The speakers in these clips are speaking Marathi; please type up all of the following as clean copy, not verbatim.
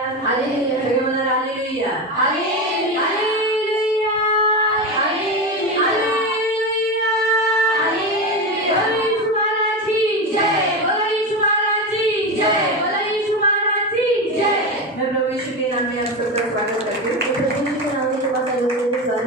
हालेलुया, सगळे म्हणा hallelujah, hallelujah, hallelujah, hallelujah, hallelujah, बोलो यीशु महाराज की जय, बोलो यीशु महाराज की जय, बोलो यीशु महाराज की जय। मैं प्रभु यीशु के नाम में आप सबका स्वागत करती हूँ। प्रभु यीशु के नाम में तुम्हारा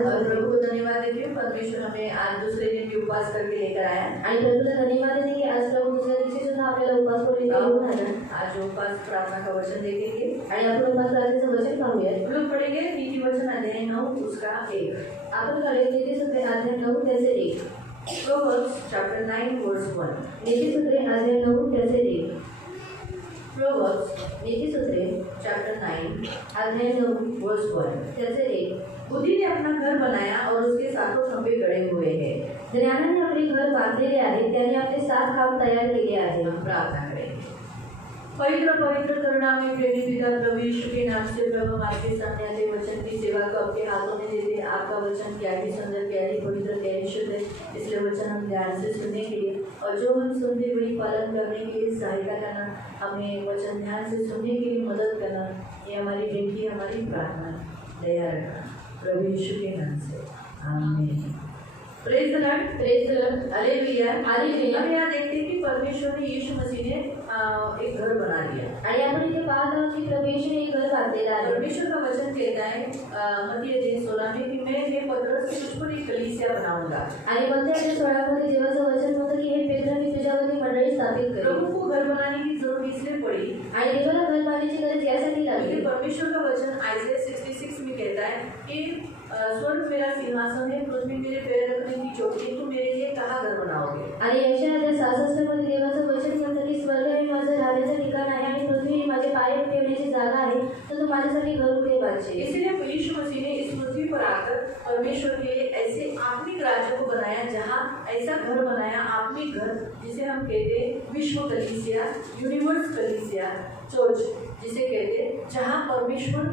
और प्रभु को धन्यवाद देती हूँ। परमेश्वर हमें आज दूसरे दिन की उपवास करके लेकर आया आणि प्रभूला धन्यवाद देते की आज प्रभू दुसऱ्या दिवशी सुद्धा आपल्याला उपवास करून घेऊन आला। आज उपवास प्रार्थना का वचन देखेंगे आणि आपण उपवास प्रार्थनेचं वचन पाहूया। हम लोग पढ़ेंगे नीति वचन अध्याय 9 उसका 1। आपण काढले नीतिसूत्रे अध्याय 9 त्याचे 1। Proverbs chapter 9 verse 1। नीतिसूत्रे अध्याय 9 त्याचे 1। Proverbs नीतिसूत्रे chapter 9 अध्याय 9 verse 1 त्याचे 1। बुद्धि ने अपना घर बनाया और उसके सातों खंभे गड़े हुए हैं। ज्ञानाने अपने घर बांधलेले आहे, त्याने आपले 7 खांब तयार केले आहे। हम प्रार्थना करेंगे। पवित्र पवित्र करुणामय प्रेमी पिता प्रभु यीशु के नाम से प्रभु आपके सामने आते वचन की सेवा को आपके हाथों में देते। आपका वचन क्या ही सुंदर, क्या ही पवित्र, क्या ही शुद्ध है, इसलिए वचन हम ध्यान से सुनने के लिए और जो हम सुनते वही पालन करने के लिए सहायता करना, हमें वचन ध्यान से सुनने के लिए मदद करना, ये हमारी विनती, हमारी प्रार्थना, दया रखना प्रभु यीशु के नाम से, आमीन। Praise the lord, praise the lord, hallelujah, hallelujah. हम यहाँ देखते हैं कि परमेश्वर ने यीशु मसीह ने एक घर बना दिया आणि आपण इथे पाहत आहोत की प्रभु यीशु ने एक घर बांधलेला आहे। परमेश्वर का वचन कहता है मत्ती 3:16 में कि मैं हे पतरस तुझ पर एक कलीसिया बनाऊंगा। आणि मत्ती 16 मध्ये देवाचं वचन होतं की हे पेत्र मी तुझ्यामध्ये मंडळी स्थापित करेन। प्रभु को घर बनाने की जरूरत इसलिए पड़ी आणि देवाला घर बांधण्याची गरज यासाठी लागली। परमेश्वर का वचन आयसाया 66 में कहता है कि स्वर्ग मेरा सिंहासन है, पृथ्वी मेरे पैर रखने की चौकी, तुम मेरे लिए कहाँ घर बनाओगे। आणि यशाया 66 मध्ये देवाचं वचन म्हणतं की स्वर्ग हे माझं राहण्याचं ठिकाण आहे आणि पृथ्वी ही माझे पाय ठेवण्याची जागा आहे, तर तू माझ्यासाठी घर कुठे बांधशील। इसलिए यीशु मसीह ने इस पृथ्वी पर आकर परमेश्वर के लिए ऐसे आत्मिक राज्य को बनाया, जहाँ ऐसा घर बनाया, आत्मिक घर जिसे हम कहते हैं विश्व कलीसिया, यूनिवर्स कलीसिया, चर्च जिसे कहते हैं, जहाँ परमेश्वर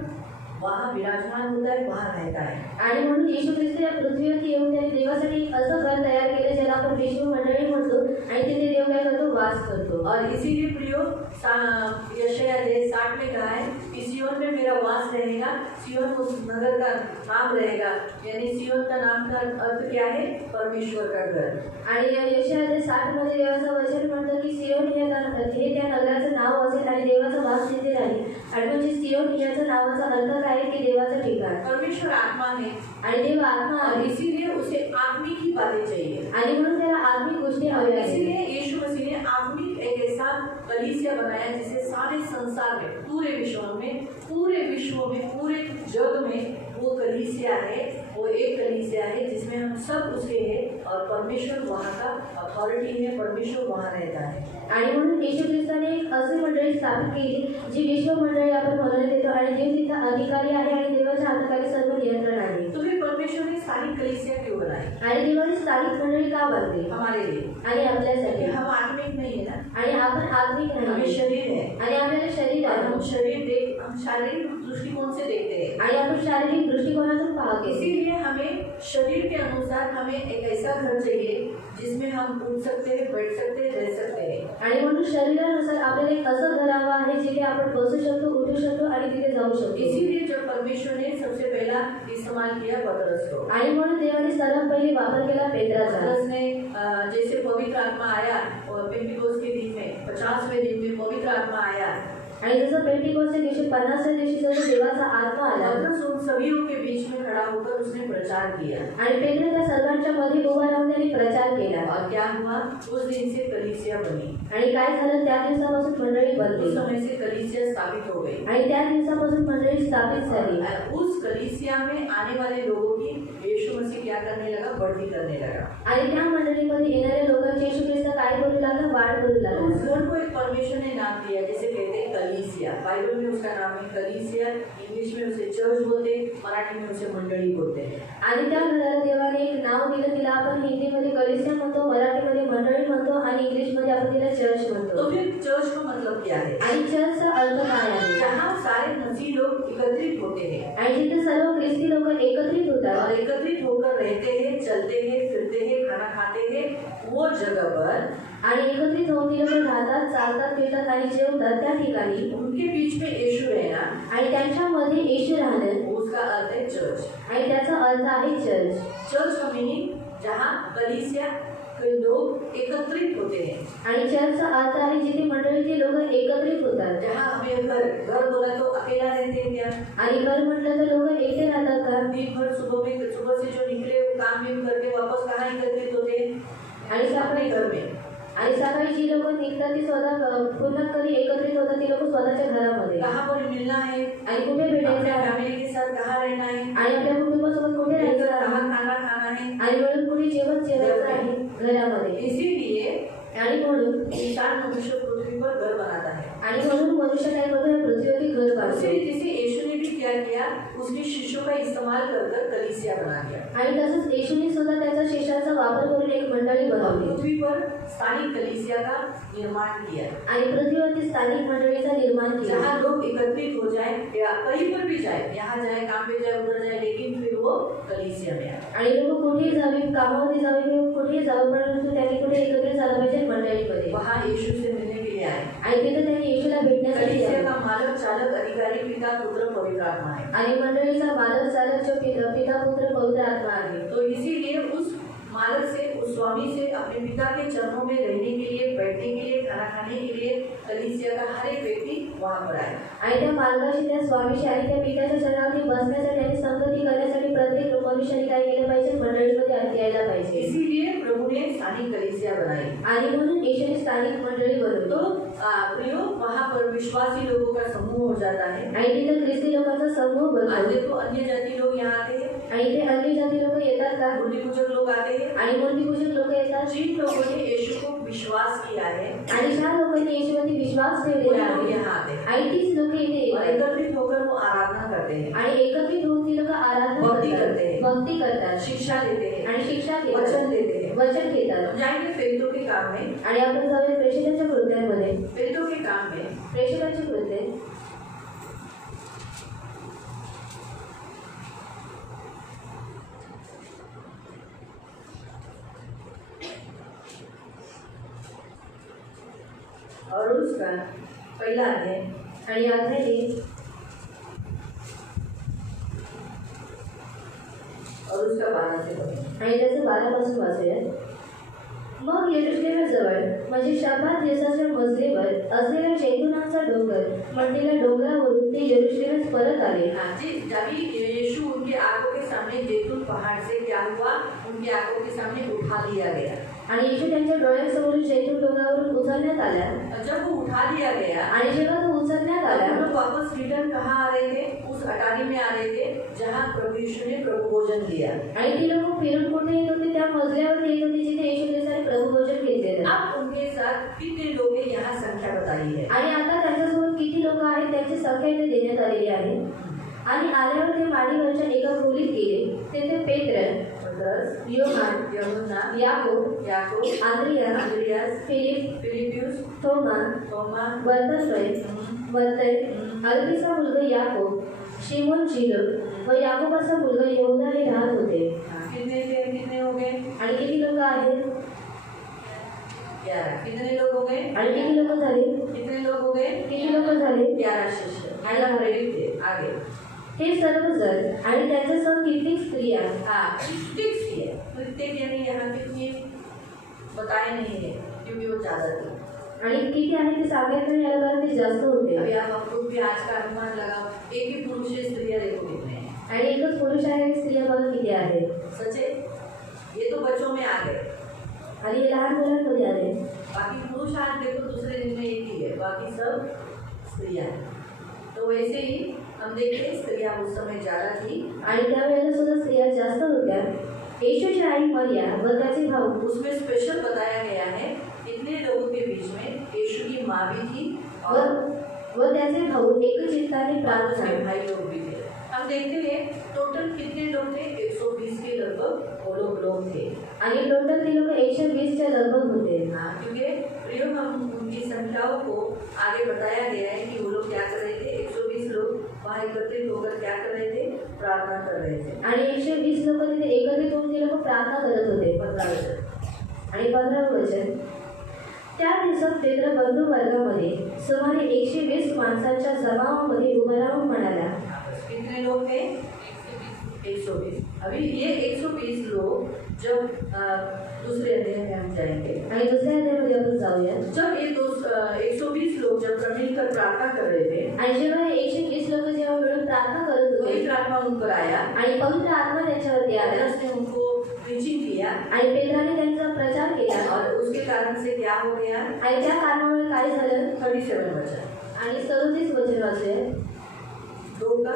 वहाँ विराजमान होता है, वहाँ रहता है। आणि म्हणून येशू ख्रिस्त या पृथ्वीवरती येऊन त्याने देवासाठी असं घर तयार केलं ज्याला आपण विश्व मंडळी म्हणतो आणि तिथे देव काय करतो, वास करतो। और इसीलिए प्रियो यशाया 60 में कहा है कि सियोन में मेरा वास रहेगा। सियोन उस नगर का नाम रहेगा, यानी सियोन का नाम का अर्थ क्या है, परमेश्वर का घर। आणि यशाया 60 मध्ये देवाचं वचन म्हणतं की सियोन हे त्या नगराचं नाव असेल आणि देवाचा वास तिथे राहील। आणि म्हणजे सियोन याचं नावाचा अर्थ है कि देवाचं ठिकाण। परमेश्वर आत्मा है आणि देव आत्मा आहे, इसीलिए उसे आत्मिक ही बातें चाहिए आणि म्हणून त्याला आत्मिक गोष्टी हव्या। इसीलिए यीशु मसीह ने आत्मिक एक ऐसा कलीसिया बनाया जिसे सारे संसार में, पूरे विश्व में, पूरे जग में वो कलीसिया है, वो एक कलीसिया है जिसमें हम सब उसके हैं और परमेश्वर वहाँ का अथॉरिटी है, परमेश्वर वहाँ रहता है। आणि म्हणून येशू ख्रिस्ताने एक अशी मंडळी स्थापित केली जी विश्व मंडळी आपण म्हणायला देतो आणि देव तिचा अधिकारी आहे आणि देवाच्या हाताखाली सर्व नियंत्रण आहे। तुम्ही परमेश्वर ने स्थानिक कलीसिया क्यों बनाई आणि देवाने स्थानिक मंडळी का बांधली, हमारे लिए आणि आपल्यासाठी। हम आत्मिक नहीं है ना, आणि आपण आत्मिक नहीं, हमें शरीर है आणि आपल्याला शरीर आहे। हम शारीरिक दृष्टिकोण से देखते हैं आणि आपण शारीरिक दृष्टिकोनातून पाहतो। इसीलिए हमें शरीर के अनुसार हमें एक ऐसा घर चाहिए जिसमें हम उठ सकते हैं, बैठ सकते हैं, रह सकते हैं। आणि म्हणून शरीरानुसार आपल्याला एक असं घर हवं आहे जिथे आपण बसू शकतो, उठू शकतो आणि तिथे जाऊ शकतो। इसीलिए जब परमेश्वर ने सबसे पहला इस्तेमाल किया पतरस को, आणि म्हणून देवाने सर्वात पहिले वापर केला पेत्राचा। पतरस ने जैसे पवित्र आत्मा आया और पेंटिकोस्त के दिन में 50वें दिन में पवित्र आत्मा आया आणि जसं पेंटिकोस्त के दिवशी 50व्या दिवशी जसं देवाचा आत्मा आला, पतरस उन सभीयों के बीच में खड़ा होकर उसने प्रचार किया आणि पेत्र त्या सर्वांच्या मध्ये उभा राहून त्याने प्रचार केला। और क्या हुआ, उस दिन से कलीसिया बनी आणि काय झालं, त्या दिवसापासून मंडळी बनली। उस समय से कलीसिया स्थापित हो गई आणि त्या दिवसापासून मंडळी स्थापित झाली। उस कलीसिया में आने वाले लोगों की यीशु मसीह क्या करने लगा, बढ़ती करने लगा आणि त्या मंडळीमध्ये येणाऱ्या लोकांची यीशु ख्रिस्त काय करू लागला, वाढ करू लागला। उस घर को एक परमेश्वर ने नाम दिया जिसे कहते हैं कलीसिया। बाइबल में उसका नाम है कलीसिया, इंग्लिश में उसे चर्च बोलते, मराठी में उसे मंडळी बोलते हैं। आणि त्या घराला देवाने एक नाव दिलं, तिला आपण हिंदीमध्ये कलीसिया म्हणतो, मराठीमध्ये मंडळी म्हणतो आणि इंग्लिशमध्ये आपण तिला चर्च म्हणतो। तो फिर चर्च का मतलब क्या है आणि चर्चचा अर्थ काय आहे, जहाँ सारे मसीही लोग एकत्रित होते हैं आणि जिथे सर्व ख्रिस्ती लोक एकत्रित होतात और एकत्रित होकर रहते हैं, चलते हैं, फिरते हैं, खाना खाते हैं, वो जगह पर आणि एकत्रित होऊन ती लोक राहतात, चालतात, फिरतात आणि जेवतात, त्या ठिकाणी उनके बीच में यीशु रहना आणि त्यांच्यामध्ये येशू राहणं, उसका अर्थ है चर्च। आणि त्याचा अर्थ आहे चर्च। चर्च का मीनिंग जहाँ कलीसिया के लोग एकत्रित होते हैं, आणि चर्चचा अर्थ आहे जिथे मंडळीचे लोक एकत्रित होतात। जहाँ हमें घर बोला तो अकेला रहते हैं क्या? आणि घर म्हटलं तर लोक एकटे राहतात का? दिन भर सुबह से जो निकले काम भी करके वापस कहाँ एकत्रित होते हैं? आणि अपने घर में। आणि सकाळी जी लोक निघतात ती स्वतः पुन्हा कधी एकत्रित होतात ती लोक स्वतःच्या घरामध्ये। कहाँ पर मिलना है आणि कुठे भेटायचं आहे, फैमिली के साथ कहाँ रहना है, आणि आपल्या कुटुंबासोबत कुठे राहायचं कहाँ आहे, खाना खाना है। आणि म्हणून कुठे जेवण जेवायचं आहे घरामध्ये। इसीलिए आणि म्हणून इंसान मनुष्य पृथ्वी पर घर बनाता है। आणि म्हणून मनुष्य काय करतो, या पृथ्वीवरती घर बांधतो। उसी रीति से यीशु ने भी क्या किया, उसके शिष्यों का इस्तेमाल कर कलीसिया बना दिया। आणि तसंच येशूने सुद्धा त्याच्या शिष्याचा वापर करून एक मंडळी बनवली पृथ्वी पर स्थानिक कलीसिया का निर्माण किया, आणि पृथ्वीवरती स्थानिक मंडळीचा निर्माण केला। जहाँ लोग एकत्रित हो जाए या कहीं पर भी जाए, यहाँ जाए, काम पे जाए, उधर जाए, लेकिन फिर वो कलीसिया में आए। आणि लोक कुठेही जावे, कामामध्ये जावे किंवा कुठेही जावं, परंतु त्यांनी कुठे एकत्रित झालं पाहिजे मंडळीमध्ये। वहाँ यीशु से मिलने के लिए आए। आणि तिथे त्यांनी येशूला भेटण्यासाठी कलीसिया आले। का मालक, चालक, अधिकारी पिता, पुत्र, पवित्र आत्मा है। आणि मंडळीचा मालक, चालक जो पिता, पुत्र, पवित्र आत्मा आहे। तो इसीलिए उस मालक से, उस स्वामी से अपने पिता के चरणों में रहने के लिए, बैठने के लिए, खाना खाने के लिए कलीसिया का हर एक व्यक्ति वहाँ पर आए। आणि त्या मालकाशी, त्या स्वामीशी आणि त्या पित्याच्या चरणावरती बसण्यासाठी आणि संगती करण्यासाठी प्रत्येक मनुष्याने काय केलं पाहिजे, मंडळीमध्ये यायला पाहिजे। इसीलिए प्रभु ने स्थानिक कलीसिया बनाई। आणि म्हणून येशूने स्थानिक मंडळी बनवली। तो प्रियो, वहाँ पर विश्वासी लोगों का समूह हो जाता है। आणि तिथे ख्रिस्ती लोकांचा समूह बनतो। आज तो अन्य जाति लोग यहाँ आते हैं, आणि इथे अन्य जाती लोक येतात का? मूर्ति पूजक लोग आते हैं। आणि मूर्तिपूजक लोक येतात। जिन लोगों ने यीशु को विश्वास किया है, आणि ज्या लोकांनी येशूवरती विश्वास ठेवलेला वो आहे, यहाँ आते हैं आणि तीच लोक इथे और येतात। एकत्रित होकर वो आराधना करते हैं, आणि एकत्रित होऊन ती लोक आराधना भक्ति करतात, करते हैं, भक्ती करतात, शिक्षा देते हैं, आणि शिक्षा घेतात, वचन देते हैं। वचन घेतात। जाएंगे प्रेरितों के काम में। आणि आपण जाऊया प्रेषितांच्या कृत्यांमध्ये। प्रेरितों के काम में प्रेषितांची कृत्ये और उसका पहला अध्याय आणि अध्याय 1 और उसका 12 से पढ़ें। आणि त्याचं 12 पासून वाचूया। मग यरुशलेमाजवळ म्हणजे शब्बात दिवसाच्या मजलेवर असलेला जैतुनाचा डोंगर म्हणलेल्या डोंगरावरून ते यरुशलेमात परत आले। हाँ जी, जब यीशु उनके आंखों के सामने जैतून पहाड़ से क्या हुआ, उनके आंखों के सामने उठा लिया गया। आणि येशू त्यांच्या डोळ्यासमोरून जैतून डोंगरावरून उचलण्यात आला। और जब वो उठा लिया गया, आणि जेव्हा तो उचलण्यात आला, हम लोग वापस रिटर्न कहाँ आ रहे थे? उस अटारी में आ रहे थे जहाँ प्रभु यीशु ने प्रभु भोजन दिया। आणि ती लोक फिरून कुठे येत होते? त्या मजल्यावर येत होते जिथे येशू ख्रिस्ताने प्रभू भोजन घेतलेलं। अब उनके साथ कितने लोग हैं, यहाँ संख्या बताई है। आणि आता त्यांच्यासोबत किती लोक आहेत त्याची संख्या इथे देण्यात आलेली आहे। आणि आल्यावर ते माडीवरच्या एका खोलीत गेले। तेथे पेत्र, योहान, यूहन्ना, याकूब, आंद्रियास, फिलिप्पियुस, थोमा, बर्तलोय, अल्फीचा मुलगा याकूब, शिमोन झिलोट व याकोबाचा मुलगा यहूदा हे राहत होते। कितने हो गए? आणि किती लोक आहेत? 11। कितने लोग हो गए? आणि किती लोक झाले? कितने लोग हो गए? किती लोक झाले? 11 शिष्य। आणि प्रेरित थे। आगे हे सर्व जण आणि त्यांच्या संग कित्येक स्त्रिया। कितनी सी है, प्रत्येक यानी यहाँ कितनी बताए नहीं है क्योंकि वो ज्यादा थी। आणि किती आहे ते सांगत नाही याला, कारण ते जास्त होते। अभी आप खुद भी आज का अनुमान लगाओ, एक ही पुरुष है, स्त्रियाँ देखो कितने हैं। आणि एकच पुरुष आहे आणि स्त्रिया बघा किती आहे। सच है, ये तो बच्चों में आ गए आणि हे लहान मुलांमध्ये आले। बाकी पुरुष आज देखो दूसरे दिन में एक ही है, बाकी सब स्त्रियाँ हैं। तो वैसे ही हम देखते स्त्रियाँ उस समय ज्यादा थी। आणि त्यावेळेला सुद्धा स्त्रिया जास्त होत्या। येशूची आई मरिया व त्याचे भाऊ, उसमें स्पेशल बताया गया है इतने लोगों के बीच में यीशु की माँ भी थी व त्याचे भाऊ एकचित्ताने प्रार्थना उसके भाई लोग भी थे। हम देखते हैं टोटल कितने लोग थे, 120 के लगभग वो लोग थे। आणि टोटल ते लोक 120च्या लगभग होते। हाँ, क्योंकि प्रियो हम उनकी संख्याओं को आगे बताया गया है कि वो लोग क्या कर रहे थे। 120 लोग वहाँ एकत्रित होकर क्या कर रहे थे, प्रार्थना कर रहे थे। आणि 120 लोक तिथे एकत्रित होऊन ते लोक प्रार्थना करत होते। 15 वचन आणि 15 वचन, त्या दिवसात पेत्र बंधू वर्गामध्ये सुमारे 120 माणसांच्या जमावामध्ये उभा राहून म्हणाला, कितने लोग थे? 120। अभी ये 120 लोग जब दूसरे अध्याय में हम जाएंगे, आणि दुसऱ्या अध्यायामध्ये आपण जाऊया। जब ये 120 लोग जब मिलकर प्रार्थना कर रहे थे, आणि जेव्हा 120 लोक जेव्हा मिळून प्रार्थना करत होते पवित्र आत्मा उन पर आया, आणि पवित्र आत्मा त्यांच्यावरती आला उसने उनको प्रीचिंग किया, आणि पेत्राने त्यांचा प्रचार केला और उसके कारण से क्या हो गया? आणि त्या कारणामुळे काय झालं 37 वचन आणि 37 वचन वाचले 2 का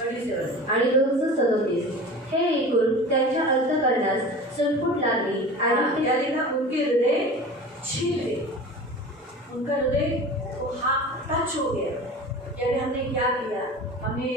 37 आणि 2:37 हे ऐकून त्यांच्या अंतःकरणास चुटपुट लागली आणि ते क्या लिखा? उनके हृदय छीन गए, उनका हृदय वो टच हो गया। यानी हमने क्या किया? हमने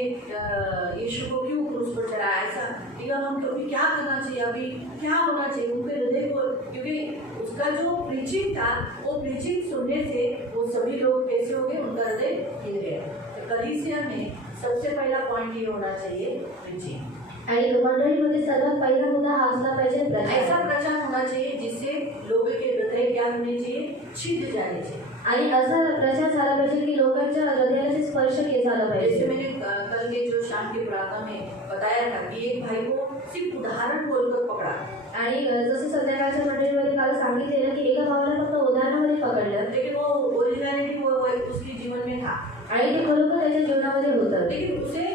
यीशु को क्यों क्रूस पर चढ़ाया? ऐसा इवन हम अभी क्या करना चाहिए, अभी क्या होना चाहिए उनके हृदय को? क्योंकि उसका जो प्रीचिंग था, वो प्रीचिंग सुनने से वो सभी लोग कैसे हो गए? उनका हृदय हिल गया। तो कलीसिया में सबसे पहला पॉइंट ये होना चाहिए, प्रीचिंग। आणि मंडळीमध्ये सर्वात पहिला मुद्दा हा असला पाहिजे ऐसा प्रचार। प्रचार होना चाहिए जिससे लोगों के हृदय क्या होने चाहिए? छिद जाने चाहिए। आणि असा प्रचार झाला पाहिजे की लोकांच्या हृदयाला ते स्पर्श केला झाला जैसे पाहिजे। मैंने कल के जो शाम की प्रार्थना में बताया था कि एक भाई को सिर्फ उदाहरण बोलकर पकड़ा, आणि जसं संध्याकाळच्या मंडळीमध्ये काल सांगितलेलं की एका भावाला फक्त उदाहरणामध्ये पकडलं लेकिन वो ओरिजिनलिटी वो उसके जीवन में था, आणि ते खरोखर त्याच्या जीवनामध्ये होतं, लेकिन उसे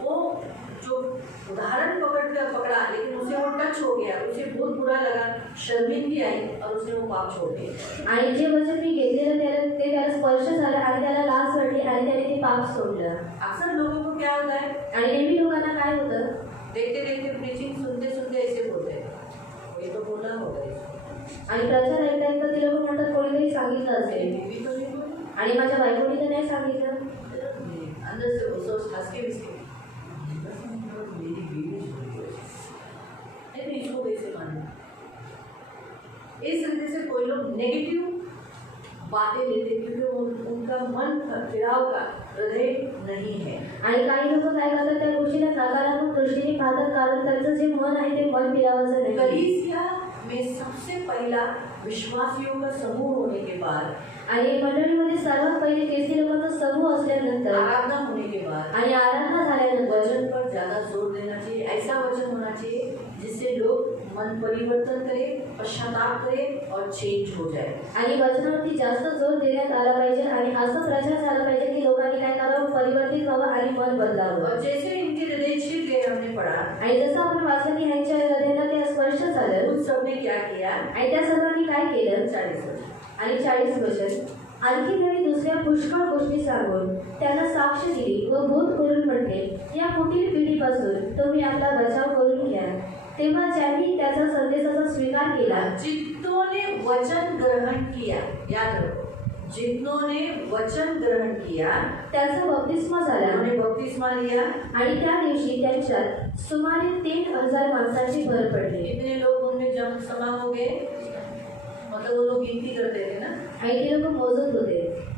वो जो उदाहरण पकड़ा, लेकिन उसे वो टच हो गया, उसे बहुत बुरा लगा, शर्मिंदगी आई और उसने वो पाप छोड़ दिया। आणि जे वचन मी घेतलेलं त्याला स्पर्श झाला आणि त्याला लाज वाटली आणि त्याने ते पाप सोडलं। अक्सर लोगों को क्या होता है? आणि नेहमी लोकांना काय होतं, देखते देखते प्रीचिंग सुनते सुनते ऐसे बोलते हैं, ये तो बोला होगा आणि प्रचार ऐकता ऐकता ते लोक म्हणतात कोणीतरी सांगितलं असेल बीवी तो नहीं बोली, आणि माझ्या बायकोनी तर नाही सांगितलं। अंदर से वो सोच हंस के विस्के मेरी बीवी नहीं, इसको कैसे मानना? इस रीति से कोई लोग नेगेटिव बातें लेते क्योंकि उनका मन फिराव का हृदय नहीं है। आणि काही लोक काय करतात त्या गोष्टीला नकारात्मक दृष्टीने पाहतात कारण त्यांचं जे मन आहे ते मन फिरावाचं नाही। कलीसिया में सबसे पहला विश्वासियों का समूह होने के बाद, आणि मंडळीमध्ये सर्वात पहिले ख्रिस्ती लोकांचा समूह असल्यानंतर आराधना होने के बाद आणि आराधना झाल्यानंतर वचन पर ज्यादा जोर देना चाहिए। ऐसा वचन होना चाहिए जिससे लोग मन परिवर्तन करे, पश्चाताप करे और चेंज हो जाए। आणि वचनावरती जास्त जोर देण्यात आला पाहिजे आणि असं प्रचार झाला पाहिजे की लोकांनी काय करावं, परिवर्तित व्हावं आणि मन बदलावं। और जैसे इनके हृदय छिद गए हमने पढ़ा, आणि जसं आपण वाचलं की ह्यांच्या हृदयाला ते स्पर्श झालं उन सब ने क्या किया? आणि त्या सर्वांनी काय केलं 40 वचन आणि 40 वचन आणखी त्यांनी दुसऱ्या पुष्कळ गोष्टी सांगून त्यांना साक्ष दिली व बोध करून म्हटले, या कुटील पिढीपासून तुम्ही आपला बचाव करून घ्या। तेव्हा ज्यांनी त्याचा संदेशाचा स्वीकार केला, जितनों ने वचन ग्रहण किया, याद रखो, जितनों ने वचन ग्रहण किया त्यांचा बपतिस्मा झाला उन्होंने बपतिस्मा लिया। आणि त्या दिवशी त्यांच्यात सुमारे 3000 माणसांची भर पडली। कितने लोग उनमें जमा हो गए? मतलब वो लोग गिनती करते थे ना, आणि ते लोक मोजत होते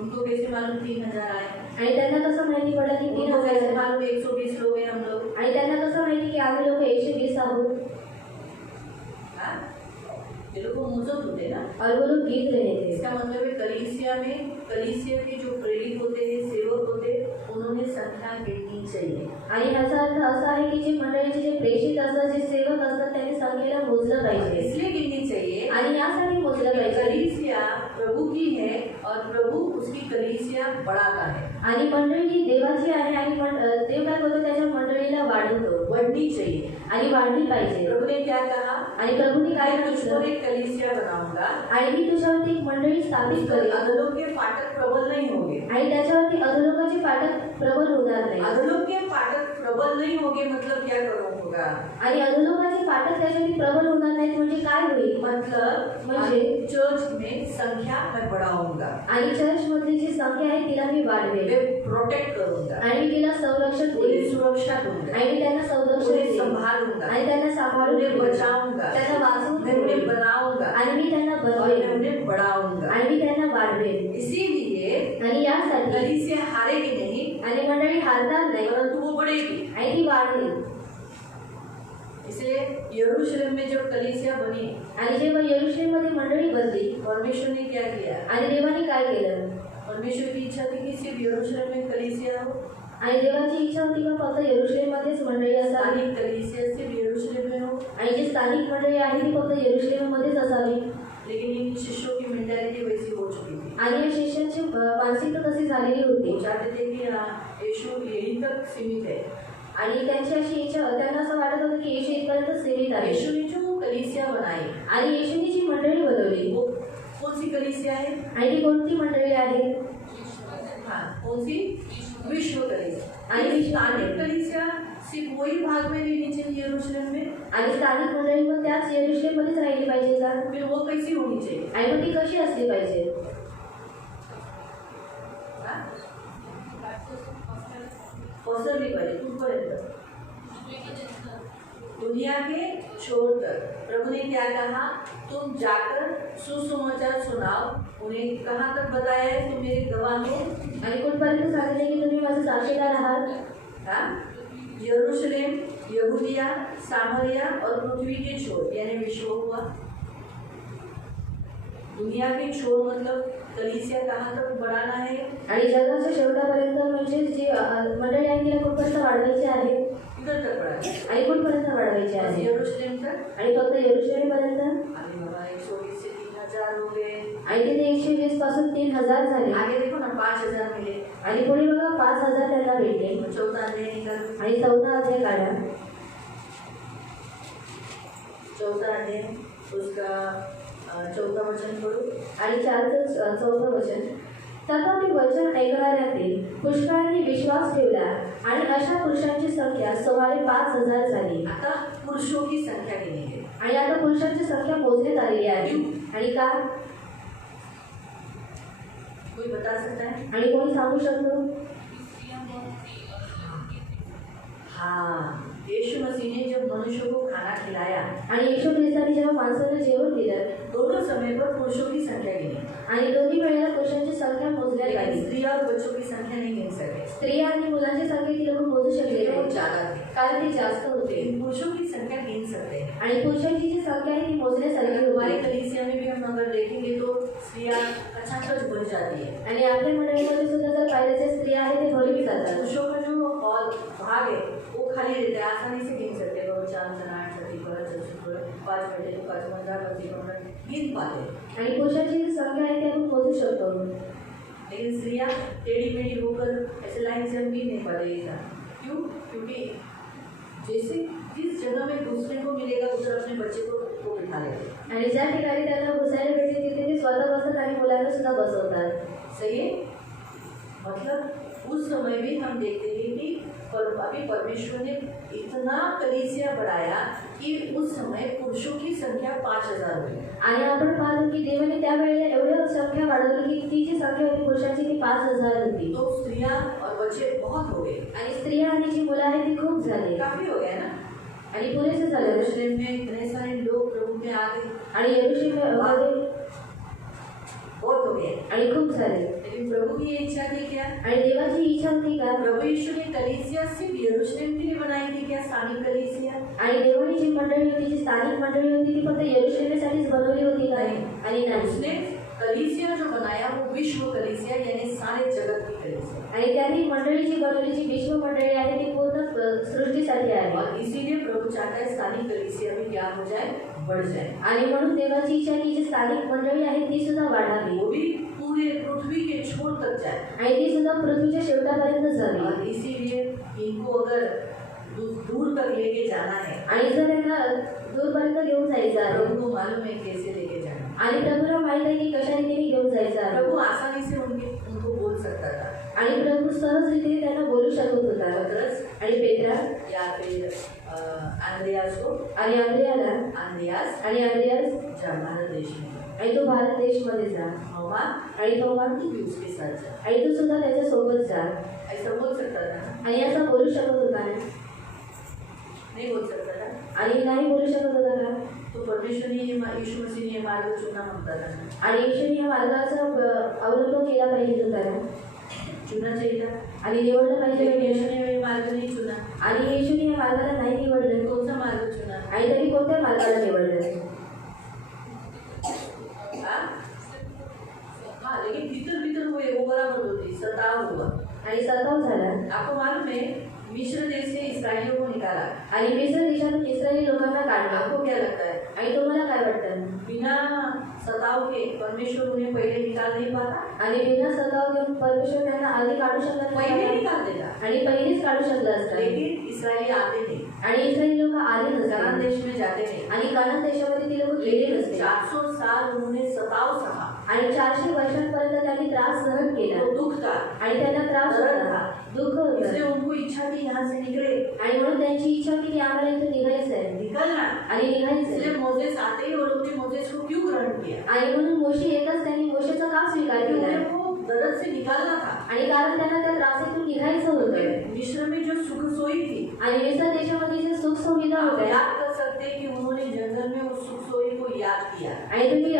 उनको कैसे मालूम 3000 आए? आणि त्यांना कसं माहिती पडलं की उनको कैसे 3000 मालूम 120 लोग हैं हम लोग? आणि त्यांना कसं माहिती की आम्ही लोक 120 आहोत हाँ? ये लोग मोजत होते ना। और वो लोग गीत रहे थे। इसका मतलब है कलीसिया के जो प्रेरित होते हैं, सेवक होते हैं, उन्होंने संख्या गिननी चाहिए। आणि ह्याचा अर्थ असा आहे की जे मंडळीचे जे प्रेषित असतात, जे सेवक असतात, त्यांनी संख्येला मोजलं पाहिजे इसलिए गिननी चाहिए आणि यासाठी मोजलं पाहिजे। कलीसिया प्रभु की है और प्रभु उसकी कलीसिया बढ़ाता है। आणि मंडळी ही देवाची आहे आणि देव काय करतो, त्याच्या मंडळीला वाढवतो बढ़नी चाहिए आणि वाढली पाहिजे। प्रभु ने क्या कहा? आणि प्रभूने काय मैं तुझ पर म्हटलं, एक कलीसिया बनाऊंगा आणि मी तुझ्यावरती एक मंडळी स्थापित करेन अधलोक के फाटक प्रबल नहीं होंगे। आणि त्याच्यावरती अधोलोकाचे फाटक प्रबल होणार नाही। अधलोक के फाटक प्रबल नहीं होंगे मतलब क्या करो होगा? आणि अधोलोकाचे फाटक त्याच्यावरती प्रबल होणार नाहीत म्हणजे काय होईल, मतलब म्हणजे चर्च में संख्या मैं बढ़ाऊंगा, आणि चर्च मधली जी संख्या आहे तिला मी वाढवेन मैं प्रोटेक्ट करूंगा, आणि मी तिला संरक्षण उन्हें देईन सुरक्षा दूंगा, आणि मी त्यांना संरक्षण उन्हें देईन संभालूंगा, आणि त्यांना सांभाळून उन्हें ठेवेन, बचाऊंगा, त्यांना वाचवून मैं उन्हें ठेवेन बनाऊंगा आणि मी त्यांना और मैं बनवेन उन्हें बढ़ाऊंगा। आणि मी त्यांना वाढवेन। इसीलिए आणि यासाठी कलीसिया हारेगी नहीं, आणि मंडळी हारणार नाही परंतु वो बढ़ेगी। आणि ती वाढेल। इसलिए यरूशलेम में जब कलीसिया बनी, आणि जेव्हा यरूशलेममध्ये मंडळी बनली परमेश्वर ने क्या किया? आणि देवाने काय केलं? परमेश्वर की इच्छा थी कि सिर्फ यरूशलेम में कलीसिया हो, आणि देवाची इच्छा होती का फक्त यरूशलेममध्येच मंडळी असावी स्थानिक कलीसिया सिर्फ यरूशलेम में हो। आणि जी स्थानिक मंडळी आहे ती फक्त यरूशलेममध्येच असावी। लेकिन इन शिष्यों की मेंटालिटी वैसी हो चुकी थी। आणि या शिष्यांची मानसिकता तशी झालेली होती वो चाहते थे कि यीशु यहीं तक सीमित है। आणि त्यांची अशी इच्छा, त्यांना असं वाटत होतं की येशू इथपर्यंत सीमित आहे। यीशु ने जो कलीसिया बनाई, आणि येशूने जी मंडळी बनवली वो कौन सी कलीसिया है? आणि ती कोणती मंडळी आहे? हाँ, कौन सी? विश्व कलीसिया। आणि आणि स्थानिक कलीसिया सिर्फ वही भाग में रहनी चाहिए यरूशलेम में, आणि स्थानिक मंडळी पण त्याच यरूशलेममध्येच राहिली पाहिजे का? फिर वो कैसी होनी चाहिए? आणि मग ती कशी असली पाहिजे? हाँ? पसरली पाहिजे कुठपर्यंत? दुनिया के छोर तक। प्रभु ने क्या कहा? तुम जाकर सुसमाचार सुनाओ। उन्हें कहाँ तक बताया है? तुम मेरे गवाह हो। आणि कुठपर्यंत सांगितले की तुम्ही माझे साक्षीदार आहात? हाँ? यरूशलेम, यहूदिया, सामरिया और पृथ्वी के छोर, यानी विश्व हुआ। दुनिया के छोर मतलब कलीसिया कहाँ तक बढ़ाना है? आणि जगाच्या शेवटापर्यंत म्हणजे जी मंडळी आहे तिला कुठपर्यंत वाढवायची आहे? इधर तक बढ़ाना है। आणि कुठपर्यंत वाढवायची बस आहे? यरूशलेम तक। आणि फक्त यरूशलेमपर्यंत? अरे बाबा, 120 से 3000 हो गए। आणि तिथे 120 पासून 3000 झाले। आगे देखो ना, 5000 मिले। आणि पुढे बघा 5000 त्यांना भेटले। चौथा अध्याय निकाल। आणि 14 अध्याय काढा। चौथा अध्याय उसका 14 वचन पढ़ो। आणि 4चं वचन, तथापि वचन ऐकणाऱ्यांनी पुष्कळांनी विश्वास ठेवला आणि अशा पुरुषांची संख्या सुमारे 5000 झाली। आता पुरुषों की संख्या गिनी गई। आणि आता पुरुषांची संख्या मोजण्यात आलेली आहे। आणि का? कोई बता सकता है? आणि कोणी सांगू शकतो? हाँ, यीशु मसीह ने जब मनुष्य को खाना खिलाया, आणि येशू ख्रिस्ताने जेव्हा माणसाला जेवण दिलं, दोनों समय पर पुरुषों की संख्या गिनी, आणि दोन्ही वेळेला पुरुषांची संख्या मोजण्यात लेकिन आली। स्त्री और बच्चों की संख्या नहीं गिन सके, स्त्रिया आणि मुलांची संख्या ती लोक मोजू शकले क्योंकि वो नाही, ज्यादा थे। कारण ती जास्त होते। लेकिन पुरुषों की संख्या गिन सकते हैं। आणि पुरुषांची जी संख्या आहे ती मोजण्यासारखी अगर हमारे होती। कलीसिया में भी हम अगर देखेंगे तो स्त्रियां अचानक बढ़ जाती है। आणि आपल्या मंडळीमध्ये सुद्धा जर पाहिलं तर स्त्रिया आहे ते भरली जातात। पुरुषों का जो हॉल भाग है वो खाली रहता है, आसानी से गिन सकते हैं। 4 जना 8 30 5 बजे तो 5 15 25 गिन पाते हैं। आणि पुरुषांची जी संख्या आहे ती आपण मोजू शकतो। लेकिन स्त्रियां टेढ़ी मेढ़ी होकर ऐसे लाइन से हम गिन नहीं पाते ऐसा। क्यों? क्योंकि जैसे जिस जगह में दूसरे को मिलेगा उधर अपने बच्चे को बिठा लेते हैं। आणि ज्या ठिकाणी त्यांना बसायला भेटते तिथे ते स्वतः बसतात आणि मुलांना सुद्धा बसवतात। सही है? मतलब उस समय भी हम देखते हैं कि अभी परमेश्वर ने इतना कलीसिया बढ़ाया कि उस समय पुरुषों की संख्या 5000 हुई। आणि आपण पाहतो की देवाने त्यावेळेला एवढी संख्या वाढवली की ती जी संख्या होती पुरुषांची ती 5000 होती। तो स्त्रियां और बच्चे बहुत हो गए, आणि स्त्रिया आणि जी मुलं आहेत ती खूप झाली काफी हो गए ना। आणि पुरेसे झाले। यरूशलेम में इतने सारे लोग प्रभु में आ गए, आणि यरूशलेममध्ये बहुत हो गए। आणि खूप झाले। लेकिन प्रभु की ये इच्छा थी क्या? आणि देवाची इच्छा होती का? प्रभु यीशु ने कलीसिया सिर्फ यरूशलेम के लिए बनाई थी क्या? स्थानिक कलीसिया? आणि देवानी जी मंडळी होती, जी स्थानिक मंडळी होती ती फक्त यरूशलेमसाठीच बनवली होती का? आणि नाही, उसने कलीसिया जो बनाया वो विश्व कलीसिया यानी सारे जगत की कलीसिया। आणि त्यांनी मंडळी जी बनवली, जी विश्व मंडळी आहे ती पूर्ण सृष्टीसाठी आहे। और इसीलिए प्रभु चाहता है स्थानिक कलीसिया भी क्या हो जाए? बढ़ जाए। आणि म्हणून देवाची इच्छा की जी स्थानिक मंडळी आहे ती सुद्धा वाढावी, वो भी पूरे पृथ्वी के छोर तक जाए, आणि ती सुद्धा पृथ्वीच्या शेवटापर्यंत जावी। और इसीलिए इनको अगर दूर तक लेके जाना है, आणि जर त्यांना दूरपर्यंत घेऊन जायचं आहे, प्रभु को मालूम है कैसे लेके जाना। आणि प्रभूला माहित आहे की कशा रीतीने घेऊन जायचं आहे। प्रभु आसानी से उनको बोल सकता था। आणि प्रभू सहज रीतीने त्यांना बोलू शकत होता। पतरस आणि पेत्रा या फिर अंद्रयास को, आणि अंद्रियाला, अंद्रयास आणि अंद्रियास जा भारत देश में, आणि तो भारत देशमध्ये जा, थोमा आणि थोमा तू भी उसके साथ जा। आणि तू सुद्धा त्याच्या सोबत जा। ऐसा बोल सकता था? आणि असं बोलू शकत होता ना? नहीं बोल सकता था। आणि नाही बोलू शकत होता का? तो परमेश्वर ने यीशु मसीह ने ये मार्ग चुना म्हणता था। आणि येशूने या मार्गाचा अवलंब केला पाहिजे होता ना? चुना चाहिए था। आणि निवडलं पाहिजे लेकिन होतं। यीशु ने ये मार्ग नहीं चुना। आणि येशूने या मार्गाला नाही निवडलं। कौन सा मार्ग चुना? आणि त्यांनी कोणत्या मार्गाला निवडलं? हाँ, लेकिन भीतर भीतर हुए वो बराबर होती, सताव हुआ। आणि सताव झाला आपको मालूम है मिस्र देश से इसराइलियों को निकाला आणि मिस्र देशातून इस्रायली लोकांना काढलं। आपको क्या लगता है आणि तुम्हाला काय वाटतं? बिना सताव के परमेश्वर उन्हें पहले निकाल नहीं पाता आणि बिना सताव घेऊन परमेश्वर त्यांना आधी काढू शकत पहले नाही निकाल देता आणि पहिलेच काढू शकलं असतं। लेकिन इसराइली आते नहीं आणि इस्रायली लोक आले कनान नसते देश में जाते नहीं आणि कानान देशामध्ये ती लोक गेले नसते 400 साल उन्होंने सताव सहा आणि 400 वर्षांपर्यंत त्यांनी त्रास सहन केला वो दुख था आणि त्यांना त्रास होता, दुःख इसलिए होतं उनको इच्छा थी यहाँ से निकले आणि म्हणून त्यांची इच्छा होती की आम्हाला इथून निघायचं आहे निकलना आणि निघायचं इसलिए मोजेस आते ही वो लोग ने मोजेस को क्यों ग्रहण किया आणि म्हणून मोशे येताच त्यांनी मोशेचा का स्वीकार क्योंकि केला उन्हें वो दर्द से निकालना था आणि कारण त्यांना त्या त्रासातून निघायचं होतं मिस्र में जो सुख सोई थी आणि मिस्र देशामध्ये जे सुख सुविधा आप होत्या याद कर सकते हैं कि उन्होंने जंगल में उस सुख सोई को याद किया आणि तुम्ही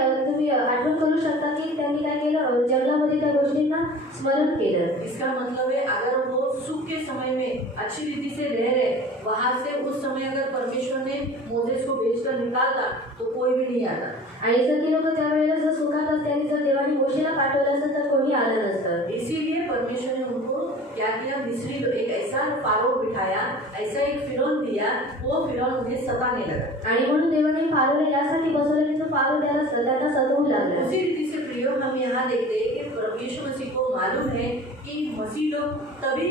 आठवण करू शकता की त्यांनी काय केलं, जंगलामध्ये त्या गोष्टींना स्मरण केलं। इसका मतलब है अगर वो सुख के समय में अच्छी रीति से रह रहे वहां से उस समय अगर परमेश्वर ने मोजेस को भेजकर निकालता तो कोई भी नहीं आता आणि जर ती लोक त्यावेळेला जर सुखात असते आणि जर देवाने मोशेला पाठवलं असतं तर कोणी आलं नसतं। इसीलिए परमेश्वर ने उनको क्या किया, मिस्री एक ऐसा फारो बिठाया, ऐसा एक फिरौन दिया, वो फिरौन उन्हें सताने लगा आणि म्हणून देवाने फारोला यासाठी बसवलं की तो फारो त्यांना सतवू लागला। उसी रीति से प्रियो हम यहाँ देखते हैं कि परमेश्वर मसीह को मालूम है कि मसीह लोग तभी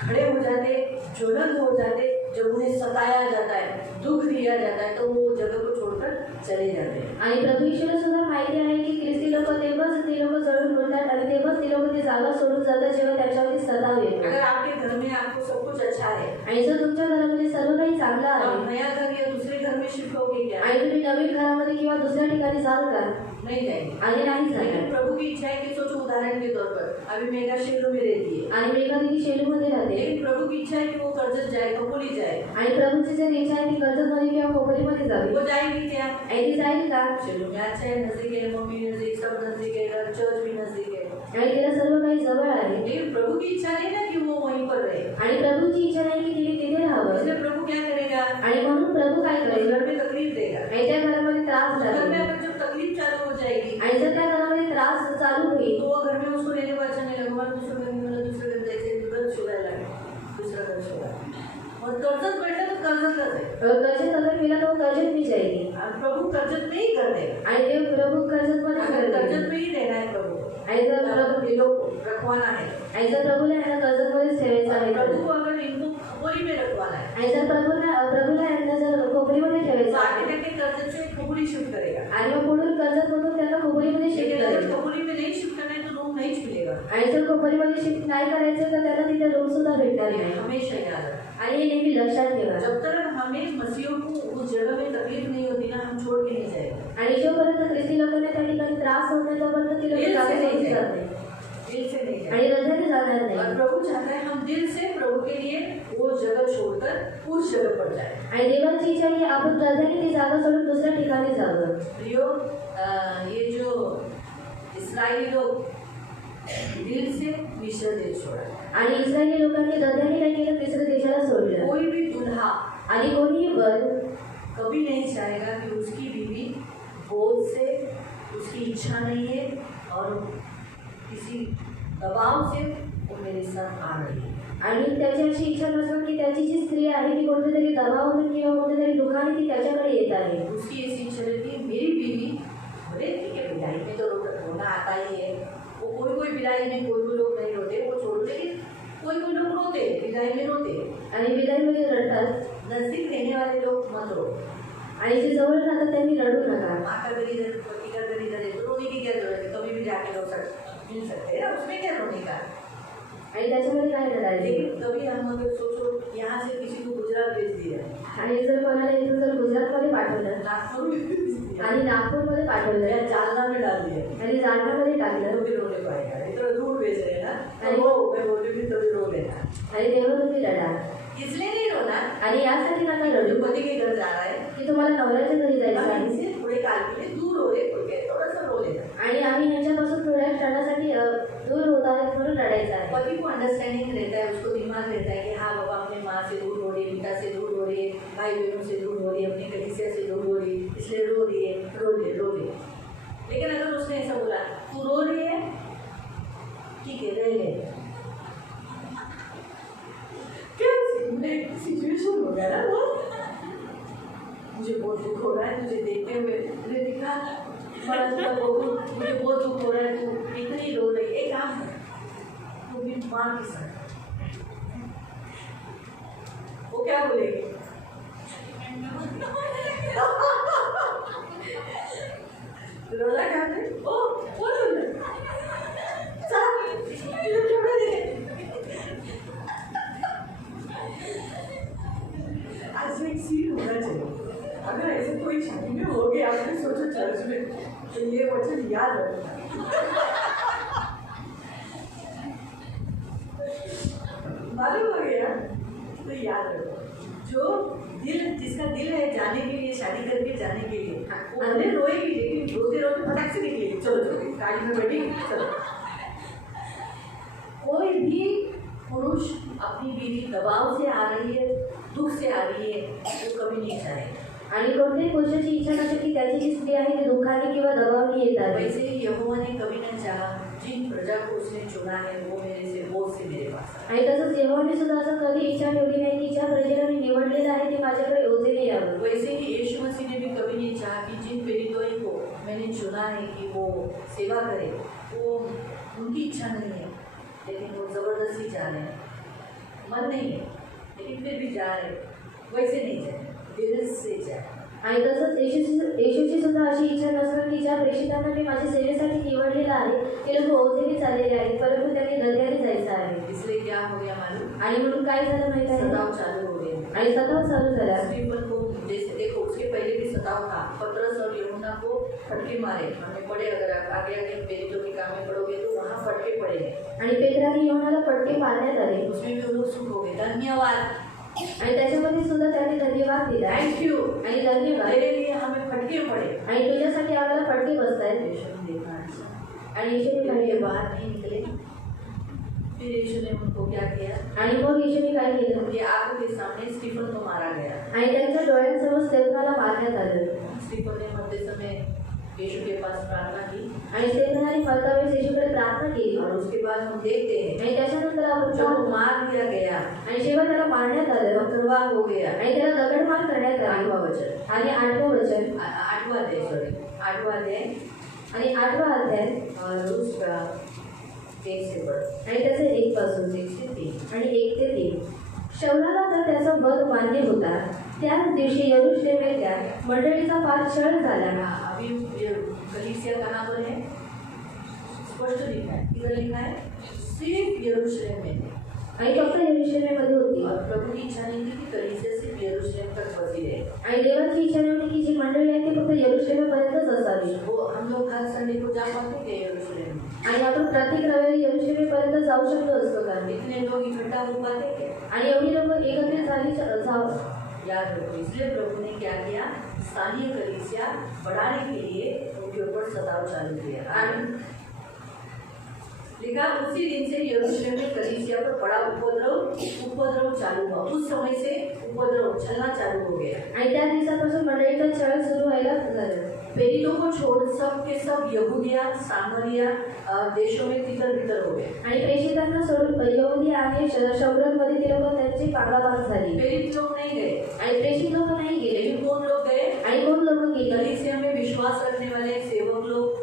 खड़े हो जाते, ज्वलन हो जाते जब उन्हें सताया जाता है, दुख दिया जाता है, तो वो जगह को छोड़कर चले जाते हैं। आणि प्रभू येशूला सुद्धा माहिती आहे की ख्रिस्ती लोक तेव्हाच ती लोक जळून बोलतात आणि तेव्हाच ती लोक ती जागा सोडून जातात जेव्हा त्यांच्यावरती सताव येतो। अगर आपके घर में आपको सब कुछ अच्छा है आणि जर तुमच्या घरामध्ये सर्व काही चांगलं आप आहे नया घर या दूसरे घर में शिफ्ट होगे क्या? आणि तुम्ही नवीन घरामध्ये किंवा दुसऱ्या ठिकाणी जाल का? नहीं जाएंगे। आणि नाही लेकिन जाणार। प्रभु की इच्छा है कि सोचो उदाहरण के तौर पर अभी मेगा शेलों में रहती है, आणि मेघा दिदी शेलूमध्ये राहते लेकिन प्रभु की इच्छा है कि वो कर्जत जाए, कपोली जाए, आणि प्रभूची जर इच्छा आहे की कर्जतमध्ये किंवा खोपरीमध्ये जावी वो जाएगी क्या? आणि ती जाईल का? शेलों में अच्छा है, नजदीक है, मम्मी नजदीक, सब नजदीक है, घर चर्च भी नजदीक है, आणि तिला सर्व काही जवळ आहे लेकिन प्रभु की इच्छा नहीं ना कि वो वहीं पर रहे। आणि प्रभूची इच्छा नाही की तिने तिथे राहावं इसलिए प्रभु क्या करेगा, आणि म्हणून प्रभू काय उस करेल, घर में तकलीफ देगा। आणि त्या घरामध्ये त्रास उस घर में झाला अगर जब तकलीफ चालू हो जाएगी आणि जर त्या घरामध्ये त्रास चालू होईल तो वो घर में उसको रहने को अच्छा नहीं लगेगा, मैं दूसरे घर में, मतलब दूसरे घर जायचे, घर शोधायला लागेल, दूसरा घर शोधा। और कर्जत बैठा तो कर्जत का जाए, कर्जत अगर केला तो कर्जत मी जाईल और प्रभु कर्जत में ही कर देगा। आणि ते प्रभू कर्जतमध्ये अगर कर्जत कर्जत में ही रहना है प्रभु, आणि जर प्रभू ये लोग रखवाना है, आणि जर प्रभूला यांना कर्जतमध्येच ठेवायचं और आहे प्रभु तर- को अगर इनको खोपड़ी में रखवाना है आणि जर प्रभूला यांना जर खोपरीमध्ये तो ठेवायचं आगे आहे जाके कर्जत से खोपड़ी शिफ्ट करेगा। आणि मग पुढून कर्जतमधून त्यांना खोपरीमध्ये शिफ्ट लेकिन अगर करेल खोपड़ी में नहीं शिफ्ट करना है तो रूम नहीं मिलेगा। आणि जर खोपरीमध्ये शिफ्ट नाही करायचं तर त्याला तिथे रूम सुद्धा भेटणार ये नाही हमेशा याद रखना। आणि हे नेहमी लक्षात ठेवा जब तक हमें मसीहों को उस जगह में तकलीफ नहीं होती ना, हम छोड़ के नहीं जाएंगे, आणि जोपर्यंत ख्रिस्ती लोकांना त्या ठिकाणी त्रास होत नाही तोपर्यंत ती लोक दिल से जागा नहीं सोडून जात जाएंगे, नाही दिल से नहीं जाएंगे। आणि हृदयाने जाणार और नाही प्रभु चाहता है हम दिल से प्रभु के लिए वो जगह छोड़कर उस जगह पर जाए। आणि देवाची इच्छा आहे की आपण हृदयाने ती जागा सोडून दुसऱ्या ठिकाणी जावं। प्रियो, ये जो इस्राएली लोग दिल से मिस्र देश छोड़ा, आणि इस्रायली लोकांनी हृदयाने काय केलं, मिस्र देशाला सोडलं कोई भी दूल्हा आणि कोणीही वर कभी नहीं चाहेगा कि उसकी बीवी बोझ से, उसकी इच्छा नहीं है और किसी दबाव से वो मेरे साथ आ रही है। आणि त्याची अशी इच्छा नसणार की त्याची जी स्त्री आहे ती कोणत्यातरी दबावातून किंवा कोणत्यातरी दुःखाने ती त्याच्याकडे येत आहे। उसकी ऐसी इच्छा रहती है मेरी बीवी, बोले ठीक है बिदाई में तो रोना आता ही है, वो कोई बिदाई में कोई लोग नहीं रोते, वो छोड़, लेकिन कोई लोग रोते, बिदाई में रोते, आणि विदाईमध्ये रडतात नजदीक रहने वाले लोग मत रो। आणि जे जवळ राहतात त्यांनी रडू नका। माँ का गली इधर, पति का गली इधर है, तो रोने की क्या जरूरत है, कभी भी जाके रो मिल सकते हैं, उसमें क्या रोने का। आणि त्याच्यामध्ये काय रडायचं। लेकिन कभी हम अगर सोचो यहाँ से किसी को गुजरात भेज दिया, आणि जर कोणाला इथून जर गुजरातमध्ये पाठवलं नागपुर में भेज दिया, आणि नागपूरमध्ये पाठवलं या जालना में डाल दिया, आणि जालन्यामध्ये तो टाकलं भी रोने पाएगा। इतना दूर भेज रहे हैं ना, तो वो मैं बोल रही हूँ तभी रो लेना, आणि तेव्हा तुम्ही रडा। इसलिए नहीं रोना आणि यासाठी नका जो रडू पति के घर जा रहा है, की तुम्हाला नवऱ्याच्या घरी जायचं हम आहे इनसे थोड़े काल के लिए दूर हो रहे, बोल के थोड़ा सा रो लेना। आणि आम्ही यांच्यापासून थोड्या क्षणासाठी दूर होत आहोत म्हणून रडायचं आहे। पति को अंडरस्टैंडिंग रहता है, उसको दिमाग रहता है कि हाँ बाबा अपने माँ से दूर हो रही है, पिता से दूर हो रही है, भाई बहनों से दूर हो रही है, रो रही है? ठीक है, रह गए। क्या सिचुएशन हो गया ना वो? मुझे बहुत दुख हो रहा है तुझे देखते हुए। मुझे दिखा मुझे बहुत दुख हो रहा है, तू इतनी रो रही है। एक काम है, तू भी माँ के साथ। वो क्या बोलेगी? रोला क्या है? ओ बोल आज एक सीन होना चाहिए। अगर ऐसे कोई शादी में हो गया, आपने सोचो चर्च में, तो ये वचन याद रखना। मालूम हो गया तो याद रखो, जिसका दिल है जाने के लिए, शादी करके जाने के लिए, अंदर रोएगी, लेकिन रोते रोते फटाक से निकलेगी। चलो गाड़ी में बैठी, चलो। कोई भी पुरुष अपनी बीवी दबाव से आ रही है, दुख से आ रही है, वो कभी नहीं चाहेगा। आणि कोणत्याही पुरुषाची इच्छा नसते की त्याची जी स्त्री आहे ती दुःखाने किंवा दबावाने येतात। वैसे ही यहोवा ने कभी न चाहा, जिन प्रजा को उसने चुना है वो मेरे से मेरे पास आए। आणि तसंच यहोवाने सुद्धा असं कधी इच्छा ठेवली नाही की ज्या प्रजेला मी निवडलेलं आहे ते माझ्याकडे ओझेले यावं। वैसे ही यीशु मसीह ने भी कभी नहीं चाहा कि जिन पीड़ितों को मैंने चुना है कि वो सेवा करे, वो उनकी इच्छा नहीं है, लेकिन वो जबरदस्ती जा रहे हैं। मन नहीं है लेकिन फिर भी जा रहे, वैसे नहीं जाए, दिल से जाए। आणि तसंच येशूची सुद्धा अशी इच्छा नसणार की ज्या प्रेषितांना मी माझ्या सेवेसाठी निवडलेलं आहे ते लोक ओझेने चाललेले आहेत, परंतु त्यांनी हृदयाने जायचं आहे। इसलिए क्या हो गया मालूम? आणि म्हणून काय झालं माहिती आहे? सताव चालू हो गया आणि सताव चालू झाला। स्टीफन को जैसे देखो, उसके पहले भी सताव था। पतरस और यूहन्ना को फटके मारे, हमें पड़े। अगर आप आगे प्रेरितों के काम में पढ़ोगे तो वहाँ फटके पड़े। आणि पेत्राने यूहन्नाला फटके मारण्यात आले, उसमें भी वो लोग सुख हो गए। धन्यवाद, आणि त्याच्यामध्ये सुद्धा त्यांनी धन्यवाद दिला। थैंक यू, आणि धन्यवाद, तेरे लिए हमें फटके पड़े। आणि तुझ्यासाठी आम्हाला फटके बसतायत। यीशु ने देखा ऐसा, आणि येशूने फिर ये काय बाहर नहीं निकले। फिर यीशु ने उनको क्या किया? आणि मग येशूने काय केलं? उनके आंखों के सामने स्टीफन को मारा गया। आणि त्यांच्या डोळ्यांसमोर स्तेफनाला मारण्यात आलं। स्टीफन ने मरते समय यीशु के पास प्रार्थना की, आणि स्तेफनाने मरता वेळेस येशूकडे प्रार्थना केली। और उसके बाद हम देखते हैं आणि त्याच्यानंतर आपण जब वो पाहतो, मार दिया गया, आणि जेव्हा त्याला मारण्यात आलं, पथरवाह हो गया। आणि त्याला दगडमार करण्यात आली। 8वां वचन, आणि 8वं वचन, 8वां अध्याय, सॉरी 8वां अध्याय आणि 8वा अध्याय और उसका 1 से पढ़, आणि त्याचे 1 पासून 1 से 3। आणि 1 ते 3। शौलाला तर त्याचा वध मान्य होता, त्याच दिवशी यरूशलेमेतल्या मंडळीचा फार छळ झाला। अभी ये कलीसिया कहाँ पर है? स्पष्ट लिखा है, किधर लिखा है? सिर्फ यरूशलेम में। आणि फक्त यरूशलेममध्ये होती। और प्रभु की इच्छा नहीं थी कि कलीसिया सिर्फ यरूशलेम तक बसी रहे। आणि देवाची इच्छा नव्हती की जी मंडळी आहे ती फक्त यरूशलेमपर्यंतच असावी। वो हम लोग हर संडे को जा पाते थे यरूशलेम में। आणि आपण प्रत्येक रविवारी यरूशलेमपर्यंत जाऊ शकलो असतो का? इतने लोग इकट्ठा हो पाते थे? आणि एवढी लोक एकत्रित झाली याद रखो, इसलिए प्रभु ने क्या किया? स्थानीय कलीसिया बढ़ाने के लिए उनके ऊपर सताव चालू किया। और लिखा, उसी दिन से यरूशलेम में कलीसिया पर बड़ा उपद्रव चालू हुआ। उस समय से उपद्रव चलना चालू हो गया। आणि त्या दिवसापासून मंडळीचा छळ सुरू व्हायला झाला। प्रेरितों को छोड़ सब के सब यहूदिया सामरिया देशों में तितर बितर हो गए। आणि प्रेषितांना सोडून यहुदी आणि शहरांमध्ये ते लोक त्यांची पांगाभाग झाली। प्रेरित लोग नहीं गए आणि प्रेषित लोक नाही गेले। लेकिन कौन लोग गए? आणि कोण लोक गेले? कलीसिया में विश्वास रखने वाले सेवक लोग,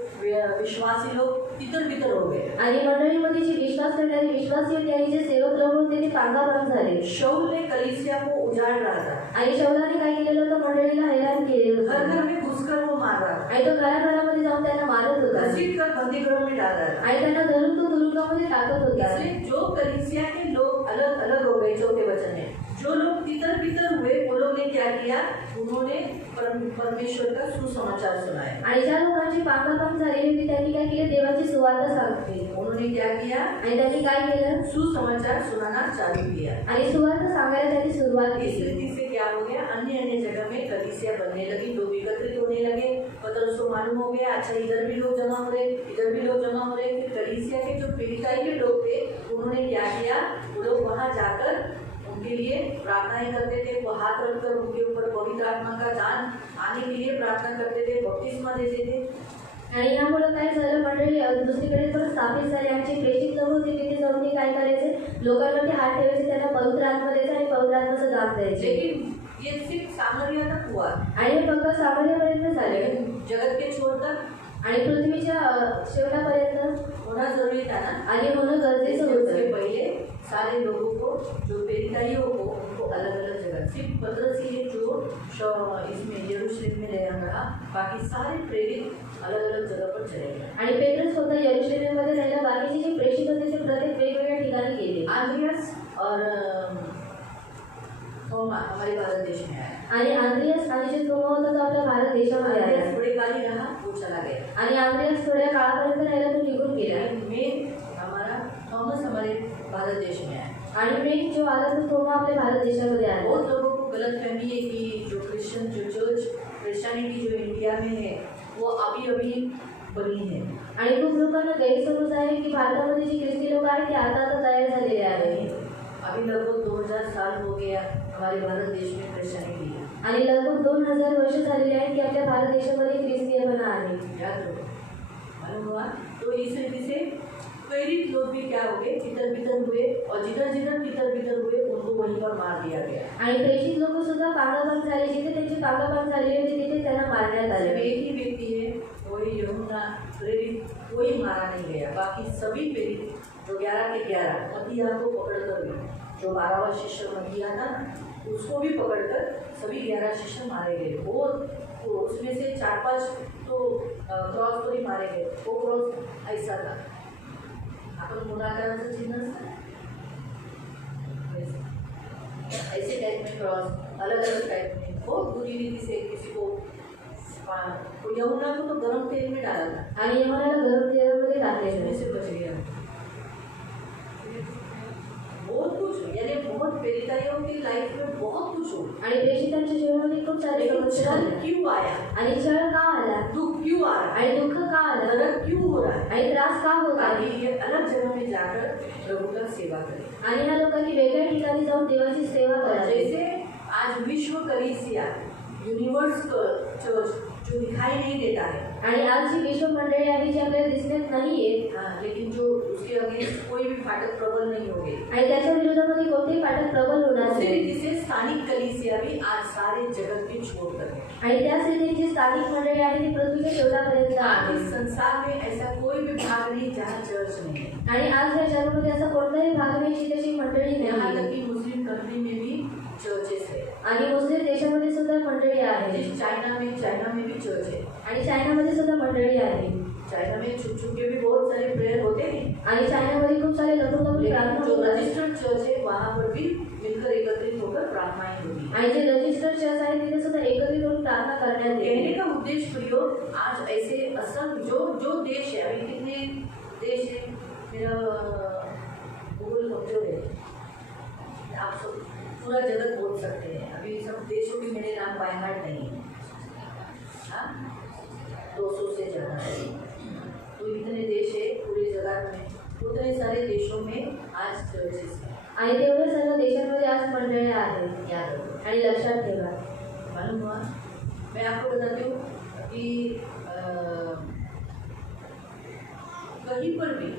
विश्वासी लोग तितर बितर हो गए। आणि मंडळीमध्ये जे विश्वास करणारे विश्वासी होते आणि जे सेवक लोक होते ते पांगाभाग झाले। शाऊल ने कलीसिया को उजाड़ रहा था। आणि शौलाने काय केलेलं होतं? मंडळीला हैराण केलेलं घर होतं। घर में घुसकर वो मार रहा था, आणि तो घराघरामध्ये जाऊन त्यांना मारत होता घसीट कर बंदीगृह में डाल रहा था। आणि त्यांना धरून तो तुरुंगामध्ये टाकत होता। इसलिए जो कलीसिया के लोग अलग अलग हो गए, चौथे वचन में जो लोग तितर बितर हुए वो लोग ने क्या किया? उन्होंने परमेश्वर का सुसमाचार सुनाया। आणि ज्या लोकांची पांगाभाग झालेली होती त्यांनी काय केले? देवाची सुवार्ता सांगितली। उन्होंने क्या किया? आणि त्यांनी काय केलं? सुसमाचार सुनाना चालू किया। आणि सुवार्ता सांगायला त्यांनी सुरुवात इस केली। रीति से क्या हो गया? अन्य अन्य जगह में कलीसिया बनने लगी, लोग एकत्रित होने लगे। पतरस को मालूम हो गया, अच्छा इधर भी लोग जमा हो रहे, इधर भी लोग जमा हो रहे। फिर कलीसिया के जो पीड़िताई के लोग थे उन्होंने क्या किया? वो लोग वहाँ जाकर उनके लिए प्रार्थनाएं करते थे। वो हाथ रखकर उनके ऊपर पवित्र आत्मा का दान आने के लिए प्रार्थना करते थे, बपतिस्मा देते थे। आणि यामुळे काय झालं मंडळी दुसरीकडे पण स्थापित झाले आणि जे प्रेषित लोक होते तिथे जाऊन ते काय करायचे लोकांवरती हात ठेवायचे त्यांना पवित्र आत्मा द्यायचा आणि पवित्र आत्माचं दाब द्यायचे लेकिन ये सिर्फ सामरिया तक हुआ, आणि हे फक्त सामान्यपर्यंत झाले लेकिन जगत के छोर तक आणि पृथ्वीच्या शेवटापर्यंत होना जरूरी था ना। आणि होणं गरजेचं उसके होतं पहले सारे लोगों को जो प्रेरिताइयों को उनको अलग अलग जगह, सिर्फ पतरस ही है जो इसमें यरूशलेम में रहा, बाकी सारे प्रेरित अलग अलग जगह पर चले गए। आणि पेट्रोस स्वतः यरूशलेममध्ये राहिला बाकीचे जे प्रेषित होते ते प्रत्येक वेगवेगळ्या ठिकाणी गेले आंद्रियास और थोमा हमारे भारत देश में आया, आणि आंद्रियास आणि जे थोमा होता तो आपल्या भारत देशामध्ये आला आंद्रियास थोड़े काल ही रहा, वो चला गया। आणि आंद्रियास थोड्या काळापर्यंत राहिला तो निघून गेला मेन हमारा थॉमस हमारे भारत देश में आया। आणि मेन जो आला तो थोमा आपल्या भारत देशामध्ये आला बहुत लोगों को गलत फहमी है कि जो क्रिश्चियन जो चर्च क्रिश्चियनिटी जो इंडिया में है वो अभी अभी बनी है, आणि खूप लोकांना गैरसमज आहे की भारतामध्ये जे ख्रिस्ती लोक आहेत ते आता आता तयार झालेले आहेत अभी लगभग 2000 साल हो गया हमारे भारत देश में क्रिश्चियनिटी है। आणि लगभग 2000 वर्ष झालेले आहेत की आपल्या भारत देशामध्ये ख्रिस्तीयपणा आहे याद रखो, मालूम हुआ? तो इस रीति से प्रेरित लोग भी क्या हो गए, तितर बितर हुए, और जिधर जिधर तितर बितर हुए उनको वहीं पर मार दिया गया। आणि प्रेषित लोक सुद्धा पांगाभाग झाले जिथे त्यांचे पांगाभाग झालेले होते तिथे त्यांना मारण्यात सिर्फ आले एक ही व्यक्ति है, वही यूहन्ना प्रेरित, कोई मारा नहीं गया, बाकी सभी प्रेरित जो 11 के 11 मत्तियाह को पकड़कर भी, जो 12वां शिष्य मत्तियाह था ना उसको भी पकड़कर सभी 11 शिष्य मारे गए। वो उसमें से 4-5 तो क्रॉस पर ही मारे गए। वो क्रॉस ऐसा था, अपन गुणाकाराचं चिन्ह असतं ना, ऐसे टाइप में क्रॉस, अलग अलग टाइप में, बहुत बुरी रीति से किसी को यूहन्ना को तो गर्म तेल में डाला था, आणि यहोवाला गरम तेलामध्ये टाकले इसमें से बच गया। बहुत कुछ, यानी बहुत प्रेरिताइयों की लाइफ में बहुत कुछ हो, आणि प्रेषितांच्या जीवनामध्ये खूप सारे लेकिन समस्या छल आल्या क्यों आया, आणि छळ का आला दुख क्यों आ रहा है, आणि दुःख का आलं दर्द क्यों हो रहा है, आणि त्रास का होत ताकि आहे ये अलग जगह में जाकर प्रभु का सेवा करें। आणि ह्या लोकांनी वेगळ्या ठिकाणी जाऊन देवाची सेवा करावी जैसे आज विश्व कलीसिया यूनिवर्स चर्च जो दिखाई नहीं देता है, आणि आज जी विश्व मंडळी आहे जी आपल्याला दिसण्यात नाहीये हाँ, लेकिन जो उसके अगेंस्ट कोई भी फाटक प्रबल नहीं हो गए, आणि त्याच्या विरोधामध्ये कोणतेही पाठक प्रबल होणार उसी नाही रीति से स्थानिक कलीसिया भी आज सारे जगत के छोड़ कर है। आणि त्याच रीतीने जी स्थानिक मंडळी आहे ती पृथ्वीच्या शेवटापर्यंत आज आहे इस संसार में ऐसा कोई भी भाग नहीं जहाँ चर्च नहीं है। आणि आज या जगामध्ये असा कोणताही भाग नाही जिथे अशी मंडळी यहाँ नाही तक कि मुस्लिम कंट्री में भी चर्चेस है, आणि मुस्लिम देशामध्ये सुद्धा मंडळी आहे जिस चाइना में भी चर्च है। आणि चायनामध्ये सुद्धा मंडळी आहे चाइना में छुप छुप के भी बहुत सारे प्रेयर होते हैं, आणि चायनामध्ये खूप सारे लपून लपून लेकिन प्रार्थना जो होतात रजिस्टर्ड चर्च है वहाँ पर भी मिलकर एकत्रित होकर प्रार्थनाएं होती हैं। आणि जे रजिस्टर चर्च आहे तिथे सुद्धा एकत्रित होऊन प्रार्थना करण्यात कहने येते का उद्देश्य प्रियो, आज ऐसे असल जो देश है, अभी कितने देश है, मेरा गूगल कमजोर है, आप सब पूरा जगत बोल सकते हैं, अभी सब देशों के मेरे नाम बाय हार्ट नहीं है, हाँ 200 से ज़्यादा है, तो इतने देश है पूरे जगत में, उतने सारे देशों में आज चर्चेस हैं। आणि तेवढ्या सर्व देशांमध्ये आज मंडळी आहेत याद रखो, आणि लक्षात ठेवा मालूम हुआ? मैं आपको बताती हूँ कि कहीं पर भी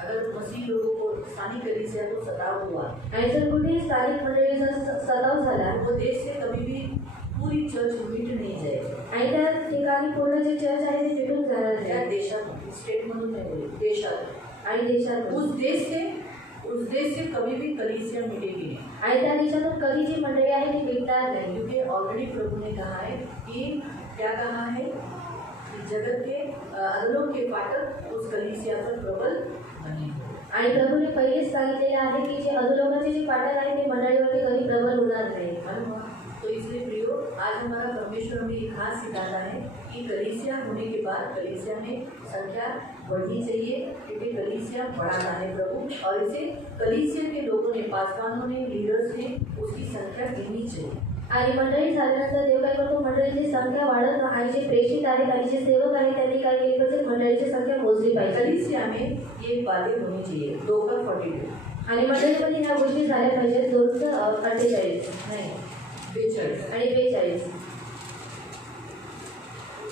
अगर मसीह लोगों को स्थानीय कलीसिया को सताव हुआ, आणि जर कुठेही स्थानिक मंडळीचा सताव झाला वो देश से कभी भी पूरी चर्च मिट नहीं जाएगी। आणि त्या ठिकाणी पूर्ण जे चर्च आहे ते पेटून जाणार त्या नाही देशात, स्टेटमधून नाही बोली, देशात, आणि देशात उस देश से कभी भी कलीसिया मिटेगी नहीं, आणि त्या देशातून कधी जी मंडळी आहे ती भेटणार नाही क्योंकि ऑलरेडी प्रभु ने कहा है कि क्या कहा है कि जगत के अधलोक के फाटक उस कलीसिया पर प्रबल नहीं हो। आणि प्रभूने पहिलेच सांगितलेले आहे की जे अधोलोकाचे जे पाठक आहे ते मंडळीवरती कधी प्रबल होणार नाही मालूम हुआ? तो इसलिए प्रियो, आज हमारा परमेश्वर हमें एक खास सिखाता है कि कलीसिया होने के बाद कलीसिया में संख्या बढ़नी चाहिए, क्योंकि कलीसिया बढ़ाना है प्रभू, और इसे कलीसिया के लोगों ने, पासवानों ने, लीडर्स ने उसकी संख्या गिननी चाहिए। आणि मंडळी झाल्यानंतर देव काय करतो, मंडळीची संख्या वाढत आणि जे प्रेषित आहेत आणि जे सेवक आहेत त्यांनी काय केले पाहिजे, मंडळीची संख्या मोजली पाहिजे कलीसिया में ये बातें होनी चाहिए। 2:42 आणि मंडळीमध्ये ह्या गोष्टी झाल्या पाहिजेत 2:48 नहीं 42 आणि 42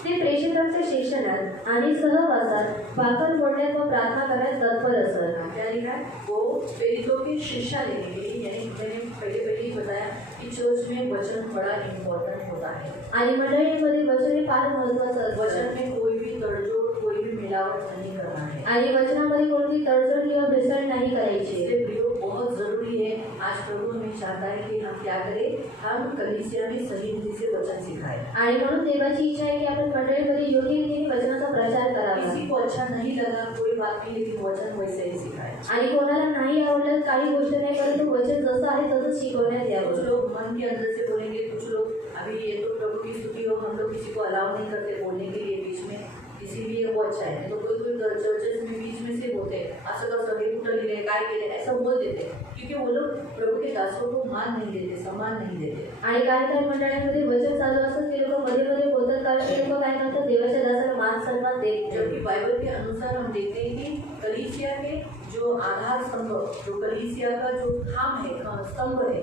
ते प्रेषितांच्या शिक्षणात आणि सहवासात भाकर फोडण्यात व प्रार्थना करण्यात तत्पर असत. क्या लिखा है? वो प्रेरितों की शिक्षा लेने के लिए, यानी मैंने पहले ही बताया कि चर्च में वचन बड़ा इम्पोर्टेंट होता है. आणि मंडळीमध्ये वचन हे फार महत्त्वाचं असतं. वचन में कोई भी तड़जोड़, कोई भी मिलावट नहीं करना है. आणि वचनामध्ये कोणती तडजोड किंवा भेसळ नाही करायची. इसलिए प्रियो बहुत जरूरी है. आज प्रभु हमें चाहता है कि हम क्या करें, हम कलीसिया में सही रीति से वचन सिखाएं. आणि म्हणून देवाची इच्छा आहे की आपण मंडळीमध्ये योग्य रीतीने वचनाचा प्रचार करावा. किसी को अच्छा नहीं लगा कोई बात नहीं, लेकिन वचन वैसे ही सिखाएं. आणि कोणाला नाही आवडलं काही गोष्ट नाही, परंतु वचन जसं आहे तसंच शिकवण्यात कुछ यावं. लोग मन के अंदर से बोलेंगे, कुछ लोग अभी ये तो प्रभु की स्तुति हो, हम लोग किसी को अलाउ नहीं करते बोलने के लिए बीच में, इसीलिए वो अच्छा है. तो कोई चर्चेस में बीच में से बोलते असं कसं हे कुठं लिहिले काय केले ऐसा बोल देते, क्योंकि वो लोग प्रभु के दासों को मान नहीं देते, सम्मान नहीं देते. आणि काही मंडळांमध्ये वचन चालू असतं ते लोक मध्ये मध्ये बोलतात, कारण ते लोक काय करतात, देवाच्या दासाला मान सन्मान देत नाही. जबकि बाइबल के अनुसार हम देखते हैं कि कलीसिया के जो आधार स्तंभ, जो कलीसिया का जो खाम है, स्तंभ है,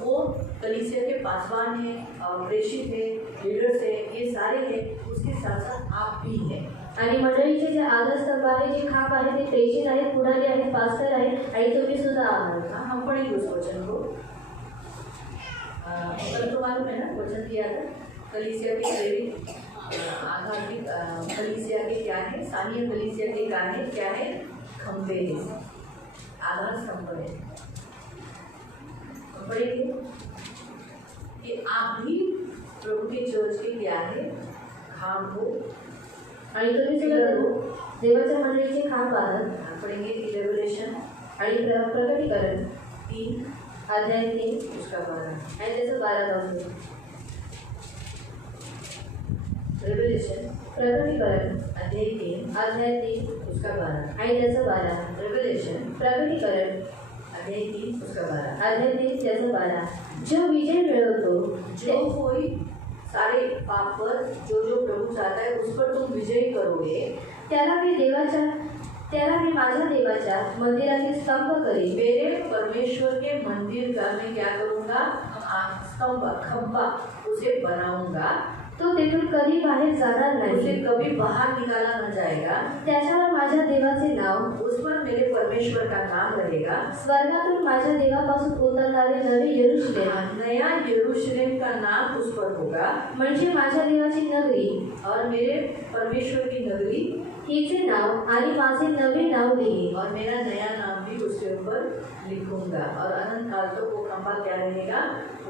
वो कलीसिया के पासवान है, प्रेषित है, लीडर्स है, ये सारे हैं. उसके साथ साथ आप भी हैं. आणि मंडळीचे जे आधारस्तंभ आहे, जे खाप आहे, ते प्रेषित आहेत, पुढारी आहेत, पास्टर आहेत आणि तुम्ही सुद्धा आहात. हम पढ़ेंगे उस वचन को. कल तो मालूम है ना वचन दिया था कलीसिया के प्रेरित आधार की, कलीसिया के क्या है, स्थानीय कलीसिया के क्या है, खंबे हैं, आधार स्तंभ है. पढ़ेंगे कि आप भी प्रभु के चर्च के क्या है, खाम हो. आणि तुम्ही सुद्धा देवाच्या मंडळीचे खाप आहात. पढ़ेंगे कि रेवलेशन आणि प्रकटीकरण 3 अध्याय 3 उसका 12. आणि त्याचं 12 रेवलेशन प्रकटीकरण अध्याय 3 उसका 12. आणि त्याचं 12. रेवलेशन प्रकटीकरण अध्याय 3 उसका 12. अध्याय 3 त्याचं 12. जो विजय मिळवतो जो कोई सारे पाप पर जो प्रभु चाहता है उस पर तुम विजय करोगे, त्याला मी माझ्या देवाच्या मंदिरातील स्तंभ करेन. मेरे परमेश्वर के मंदिर का मैं क्या करूँगा, स्तंभ खंबा उसे बनाऊंगा. तो तेथून कधी बाहेर जाणार उसे नाही. कभी बाहर निकाला न जाएगा. त्याच्यावर माझ्या देवाचे नाव, उस पर मेरे परमेश्वर का नाम रहेगा. स्वर्गातून माझ्या देवापासून उतरणारे नवे यरूशलेम, नया यरूशलेम का नाम उस पर होगा. म्हणजे माझ्या देवाची नगरी, और मेरे परमेश्वर की नगरी, हिचे नाव आणि माझे नवे नाव लिहिन. और मेरा नया नाम भी उसके ऊपर लिखूंगा. और अनंत काल तक वो खंबा क्या रहेगा,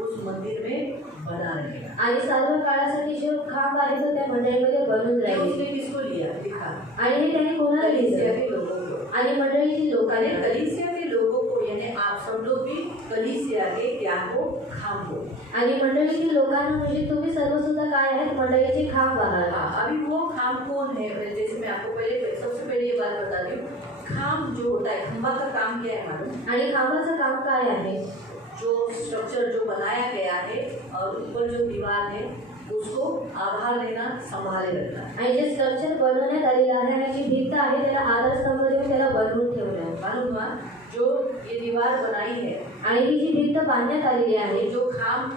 उस मंदिर में बना रहेगा. आणि सर्व काळासाठी जो खांब आहे तो त्या मंडळीमध्ये बनून ये राहील. उसने किसको लिया, दिखा, आणि हे त्याने कोणाला कलीसिया लिहिलं, के लोगों को. आणि मंडळीतील लोकांनी. कलीसिया के लोगों को, यानी आप सब लोग भी कलीसिया के क्या हो, खाम हो. आणि मंडळीतील लोकांना म्हणजे तुम्ही सर्व सुद्धा काय आहेत, मंडळीचे खांब आहात. हाँ, अभी वो खाम कौन है, जैसे मैं आपको सबसे पहले ये बात बता रही हूँ. खाम जो होता है, खंबा का काम क्या है मालूम, आणि खांबाचं काम काय आहे, जो स्ट्रक्चर जो बनाया गया है और ऊपर जो दीवार है उसको आधार देना, संभाले रखना. आणि जे स्ट्रक्चर बनवण्यात आलेलं आहे आणि जी भिंत आहे त्याला आधारस्तंभ देऊन त्याला बनवून ठेवलं. मालूम हुआ, जो ये दीवार बनाई है, आणि ही जी भिंत बांधण्यात आलेली आहे, ये जो खाम,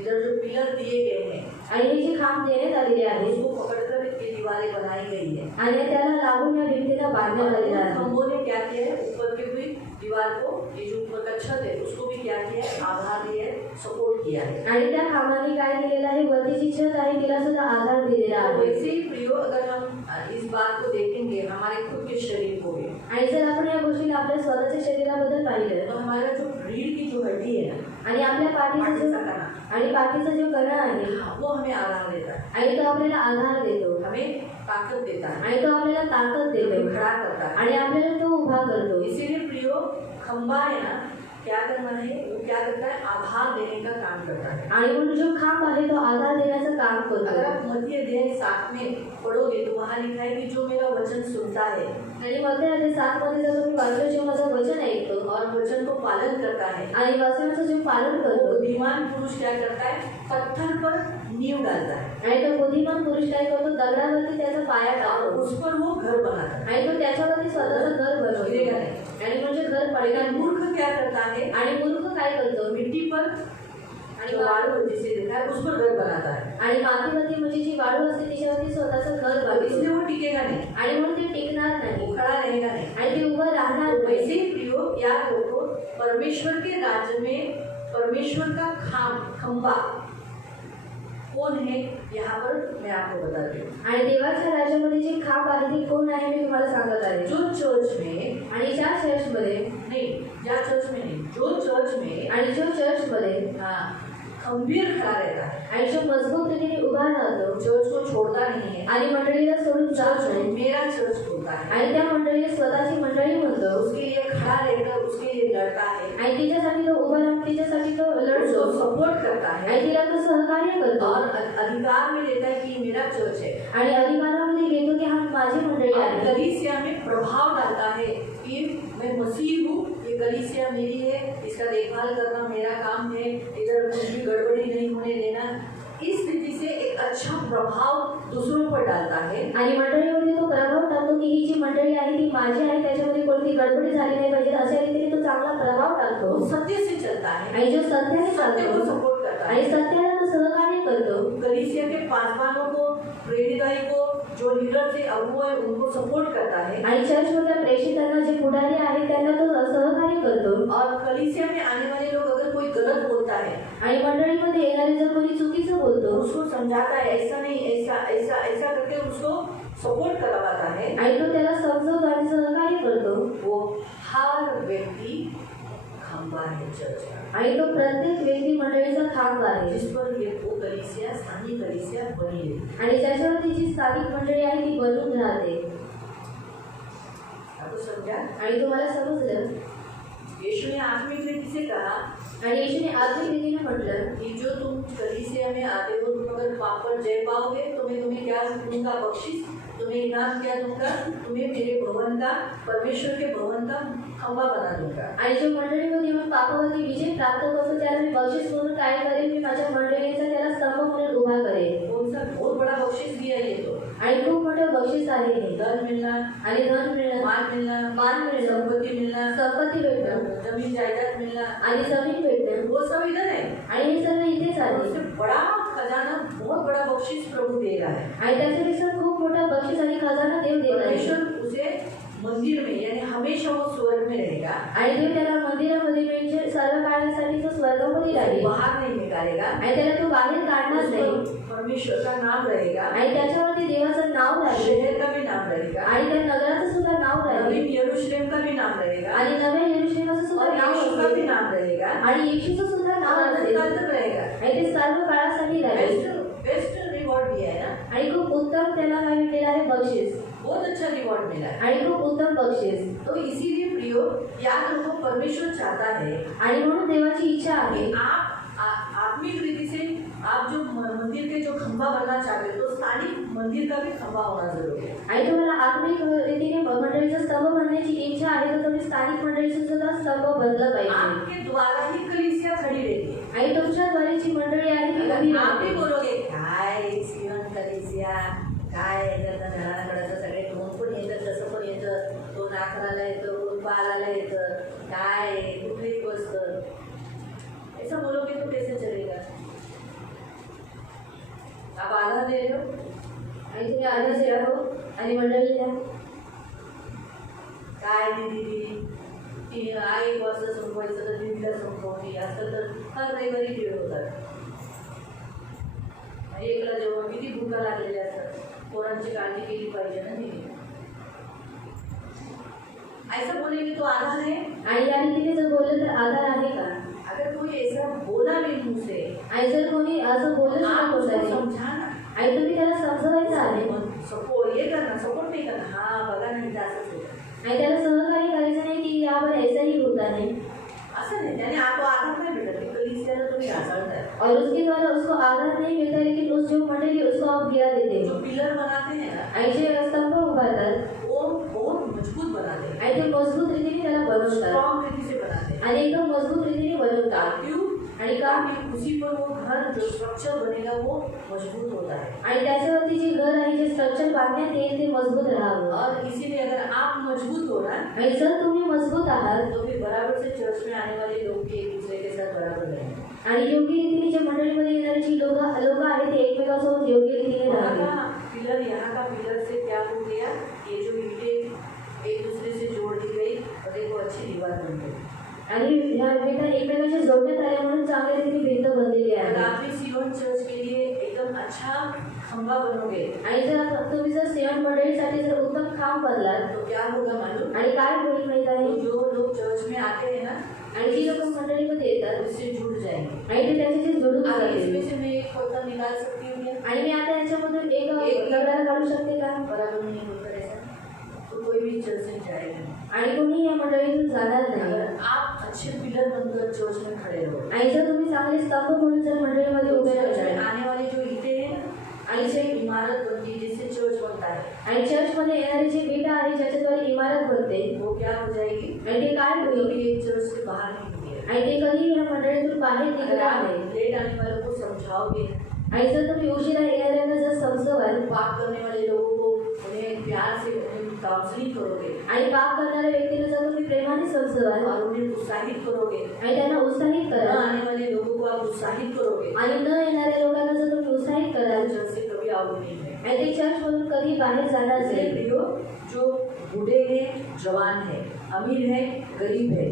इधर जो पिलर दिए गए हैं, आणि ही जी खांब देण्यात आलेली आहे, उसको पकड़कर ये दीवारें बनाई गई है. आणि त्याला लागून या भिंतीला बांधण्यात आलेलं आहे. खंभों ने क्या किया है, ऊपर की हुई दीवार को, ये जो ऊपर का छत है उसको भी क्या किया है, आधार दिया है, सपोर्ट किया है. आणि त्या खांबाने काय केलेलं आहे, वरतीची छत आहे तिला सुद्धा आधार दिलेला तो आहे. वैसे ही प्रियो, अगर हम इस बात को देखेंगे हमारे खुद के शरीर को भी, आणि जर आपण या गोष्टीला आपल्या स्वतःच्या शरीराबद्दल पाहिलं, तो हमारा जो रीढ़ की जो हड्डी है ना, आणि आपल्या पाठीचा जो कणा आहे, वो हमें आधार देता है, आणि तो आपल्याला आधार देतो, हमें ताकत देता है, आणि तो आपल्याला ताकद देतो, हमें खड़ा करता है. आणि आपल्याला तो उभा करतो. इसीलिए प्रियो, खंबा है ना, क्या करना है, वो क्या करता है, आधार देने का काम करता है. आणि म्हणून जो खांब आहे तो आधार देण्याचं काम अगर करतो. आप मध्य अध्याय 7 में पढ़ोगे तो वहाँ लिखा है कि जो मेरा वचन सुनता है आणि मध्ये अध्याय 7 मध्ये जर तुम्ही वाचलं, जो माझं वचन ऐकतो और वचन को पालन करता है, आणि वचनाचं जे पालन वो करतो, बुद्धिमान पुरुष क्या करता है, पत्थर पर नींव डालता है आणि तो बुद्धिमान पुरुष काय करतो, दगडावरती त्याचा पाया और टाकतो, उस पर वो घर बनाता है. आणि तो त्याच्यावरती स्वतःचं घर बनवतो. गिरेगा नहीं. आणि म्हणजे घर पडेगा. मूर्ख क्या करता है, आणि मूर्ख काय करतो, मिट्टी पर जो वाळू जिसे देखा है उस पर घर बनाता है आणि मातीमध्ये म्हणजे जी वाळू असते तिच्यावरती स्वतःचं घर और बांधतो इसलिए वो टिकेगा नहीं, आणि म्हणून ते टिकणार नाही वो खड़ा रहेगा नहीं। आणि ते उभं राहणार तो नाही। वैसे ही प्रियो याद रखो, परमेश्वर के राज्य में परमेश्वर का खंबा कौन है, यहाँ पर मैं आपको बताती हूँ। आणि देवाच्या राज्यामध्ये जे खांब आहे ते कोण आहे मी तुम्हाला सांगत आहे। जो चर्च में आणि ज्या चर्चमध्ये नहीं, ज्या चर्च में नहीं, जो चर्च में आणि जो चर्चमध्ये खंबीर खड़ा रहता है, आणि जो मजबूत रीतीने उभा राहतो चर्च को छोड़ता नहीं है, आणि मंडळीला सोडून जात चर्च नाही मेरा चर्च बोलता है, आणि त्या मंडळीला स्वतःची मंडळी म्हणतो उसके लिए खड़ा रहकर उसके लिए लड़ता है, आणि तिच्यासाठी तो उभा राहून तिच्यासाठी तो लढतो उसको सपोर्ट करता है आणि तिला तो सहकार्य करतो और अधिकार में लेता है कि ये मेरा चर्च है। आणि अधिकारामध्ये घेतो की हा माझी मंडळी और आहे कलीसिया में प्रभाव डालता है कि मैं मसीह हूँ, ये कलीसिया मेरी है, इसका देखभाल करना मेरा काम है, इधर कुछ भी गड़बड़ी नहीं होने देना। इस रीति से एक अच्छा प्रभाव दूसरों पर डालता है आणि मंडळीमध्ये तो प्रभाव टाकतो की ही जी मंडळी आहे ती माझी आहे, त्याच्यामध्ये कोणती गडबडी झाली नाही पाहिजे अशा रीतीने तो चांगला प्रभाव टाकतो वो सत्य से चलता है, आणि जो सत्याने सत्य को चालतो सपोर्ट करता है। आणि सत्याला तो सहकार्य करतो कलीसिया के पासवानों को, प्रेरिताई को, जो लीडर थे अगुआ है उनको सपोर्ट करता है आणि चर्चमधल्या प्रेषितांना जे पुढारी आहेत त्यांना तो सहकार्य करतो और कलीसिया में आने वाले लोग अगर कोई गलत बोलता है आणि मंडळीमध्ये येणारे जर कोणी चुकीचं तो बोलतो उसको समझाता है, ऐसा नहीं, ऐसा ऐसा ऐसा करके उसको सपोर्ट करवाता है। आणि तो त्याला समजवतो आणि सहकार्य करतो वो हर व्यक्ति खंबा है चर्च का, आणि तो प्रत्येक व्यक्ती मंडळीचा खांब आहे जिस पर ये वो कलीसिया स्थानीय कलीसिया बनी है। आणि ज्याच्यावरती जी स्थानिक मंडळी आहे ती बनून राहते। आपको समझा? आणि तुम्हाला समजलं यीशु ने आत्मिक रीति से कहा आणि येशूने आत्मिक रीतीने म्हटलं कि जो तुम कलीसिया में आते हो, तुम अगर पाप पर जय पाओगे तो मैं तुम्हें क्या दूंगा, बख्शिश, तुम्हें इनाम क्या दूंगा, तुम्हें मेरे भवन का, परमेश्वर के भवन का खंबा बना दूंगा। आणि जो मंडळीमध्ये येऊन पापावरती विजय प्राप्त करतो त्याला मी बक्षीस म्हणून काय करेन, मी माझ्या मंडळीचा त्याला स्तंभ म्हणून उभा करेन। कौन सा बहुत बड़ा बख्शिश दिया ये तो, आणि खूप मोठं बक्षीस आहे हे। धन मिलना, आणि धन मिळणं, मान मिलना, मान मिळणं, संपत्ति मिलना, संपत्ती भेटणं जमीन जायदाद मिलना, आणि जमीन भेटणं, वो सब इधर है। आणि हे सर्व इथेच और आहे। उससे बड़ा खजाना, बहुत बड़ा बख्शिश प्रभु दे रहा है। आणि त्याच्यापेक्षा खूप मोठा बक्षीस आणि खजाना देव देत आहे। परमेश्वर उसे मंदिर में, यानी हमेशा वो स्वर्ग में रहेगा, आणि देव त्याला मंदिरामध्ये म्हणजे सर्व काळासाठी तो स्वर्गामध्ये राहील बाहर नहीं निकालेगा, आणि त्याला तो बाहेर काढणार उस नाही पर परमेश्वर का नाम रहेगा, आणि त्याच्यावरती देवाचं नाव राहील शहर का भी नाम रहेगा, आणि त्या नगराचं सुद्धा नाव राहील नवीन यरूशलेम का भी नाम रहेगा, आणि नव्या यरूशलेमाचं सुद्धा और नाव यीशु का भी असेल नाम रहेगा, आणि येशूचं सुद्धा नाव अनंत असेल काल तक रहेगा। आणि ते सर्व काळासाठी राहील बेस्ट रिवॉर्ड दिया है ना, आणि खूप उत्तम त्याला काय भेटलेलं आहे बक्षीस बहुत अच्छा रिवॉर्ड मिला है। आणि खूप उत्तम बक्षीस तो इसीलिए प्रियो याद रखो, परमेश्वर चाहता है आणि म्हणून देवाची इच्छा आहे कि आप आत्मिक रीति से आप जो मंदिर के जो खंभा बनना चाहते हो, तो स्थानिक मंदिर का भी खंभा होना जरूरी है। आणि तुम्हाला आत्मिक रीतीने मंडळीचा स्तंभ बनण्याची इच्छा आहे तर तुम्ही स्थानिक मंडळीचा सुद्धा स्तंभ बनलं पाहिजे आपके द्वारा ही कलीसिया खड़ी रहती है। आणि तुमच्याद्वारे जी मंडळी आहे ती उभी अगर आप राहते भी बोलोगे काय सियन कलीसिया, काय घराकडे सगळे कोण पण येतं, तसं पण येतं, कोण अकराला येतं, कोण बाराला येतं, काय कुठेही बसतं, ऐसा बोलोगे तो कैसे चलेगा? आप आधार दे रहे हो, आणि तुम्ही आधार द्या हो आणि मंडळी द्या काय दीदी ती आई एक वाजता संपवायचं तर दीदीला संपवली, असं तर हर रविवारी वेळ होतात। एकला जेव्हा किती भूका लागलेल्या असतात, पोरांची काळजी केली पाहिजे ना तिने। ऐसा बोलेंगे तो आधार है। आणि या रीतीने जर बोललं तर आधार आहे का? अगर कोई ऐसा बोला भी मुंह से, आणि जर कोणी असं बोललं आप उसको सुद्धा समझाना, आणि तुम्ही त्याला समजवायचं आहे सपोर्ट ये करना, सपोर्ट नहीं करना, हाँ बघा नाही तर असंच होतं, आणि त्याला सहकार्य करायचं नाही की यावर ऐसाही होता नहीं असं नाही। त्याने आपको आधार नाही भेटत, कलीसियाला तुम्ही ढासळताय। और उसके द्वारा उसको आधार नहीं मिलता लेकिन उस जो मंडली उसको आप गिरा देते जो हो पिलर बनाते हैं ना, आणि जे स्तंभ उभारतात वो बहुत मजबूत बनाते हैं, आणि ते मजबूत रीतीने त्याला बनवतात स्ट्रॉन्ग रीति से बनाते हैं। आणि एकदम मजबूत रीतीने बनवतात क्यों? आणि का? ताकि उसी पर वो घर जो स्ट्रक्चर बनेगा वो मजबूत होता है। आणि त्याच्यावरती जे घर आहे जे स्ट्रक्चर बांधण्यात येईल ते मजबूत राहावं और इसीलिए अगर आप मजबूत हो ना, आणि जर तुम्ही मजबूत आहात तो फिर बराबर से चर्च में आने वाले लोग भी एक दूसरे के साथ बराबर रहेंगे। आणि योग्य रीतीने ज्या मंडळीमध्ये येणारी जी लोक आहेत ते एकमेकांसोबत योग्य रीतीने वहाँ राहतील. का पिलर, यहाँ का पिलर से क्या हो गया, ये जो ईंटें एक दूसरे से जोड़ दी गई और एक वो अच्छी दीवार बन गई. आणि ह्या विटा एकमेकांच्या जोडण्यात आल्या म्हणून चांगल्या रीतीने भिंत बनलेली और आहे. आप भी सियोन चर्च के लिए एकदम अच्छा खंभा बनोगे आणि जर तुम्ही जर सियोन मंडळीसाठी जर उत्तम खांब बनलात तो क्या होगा मालूम, आणि काय होईल माहित आहे, जो लोग चर्च में आते हैं ना आणि जी लोक मंडळीमध्ये येतात उससे जुड़ जाएंगे. आणि ते त्याच्याशी जोडून आगे जातील. इसमें से मैं एक पत्ता निकाल सकती हूँ क्या? आणि मी आता याच्यामधून एक दगडाला काढू शकते का? बराबर नहीं होता ऐसा तो कोई भी चर्च नहीं जाएगा नहीं. आणि कोणी या मंडळीतून जाणार नाही. अगर आप अच्छे पिलर बनकर चर्च में खड़े रहो, आणि जर तुम्ही चांगले स्तंभ म्हणून जर मंडळीमध्ये तो उभे चर्च में राहिला आने वाले जो ईंटें हैं ना, आणि ऐसे इमारत बनती है जिससे चर्च बनता है, आणि चर्चमध्ये येणारी जी विटा आहे ज्याच्याद्वारे इमारत बनते वो क्या हो जाएगी, आणि ते काय होईल कभी एक चर्च से बाहर नहीं निकलेगा. आणि ते कधी या मंडळीतून बाहेर अगर निघणार आप नाही. लेट आने वालों को समझाओगे, आणि जर तुम्ही उशिरा येणाऱ्यांना जर समजवाल पाप करने वाले लोगों को उन्हें प्यार से काउंसलिंग करोगे आणि पाप करणाऱ्या व्यक्तीला जर तुम्ही प्रेमाने समजवाल और उन्हें उत्साहित करोगे, आणि त्यांना उत्साहित न कराल आने वाले लोगों को आप उत्साहित करोगे, आणि न येणाऱ्या लोकांना जर तुम्ही उत्साहित कराल चर्च से कभी आओगे नहीं है. आणि ते चर्चमधून कधी बाहेर जाणार इसलिए नाही. प्रियो, जो बूढ़े हैं, जवान है, अमीर है, गरीब है,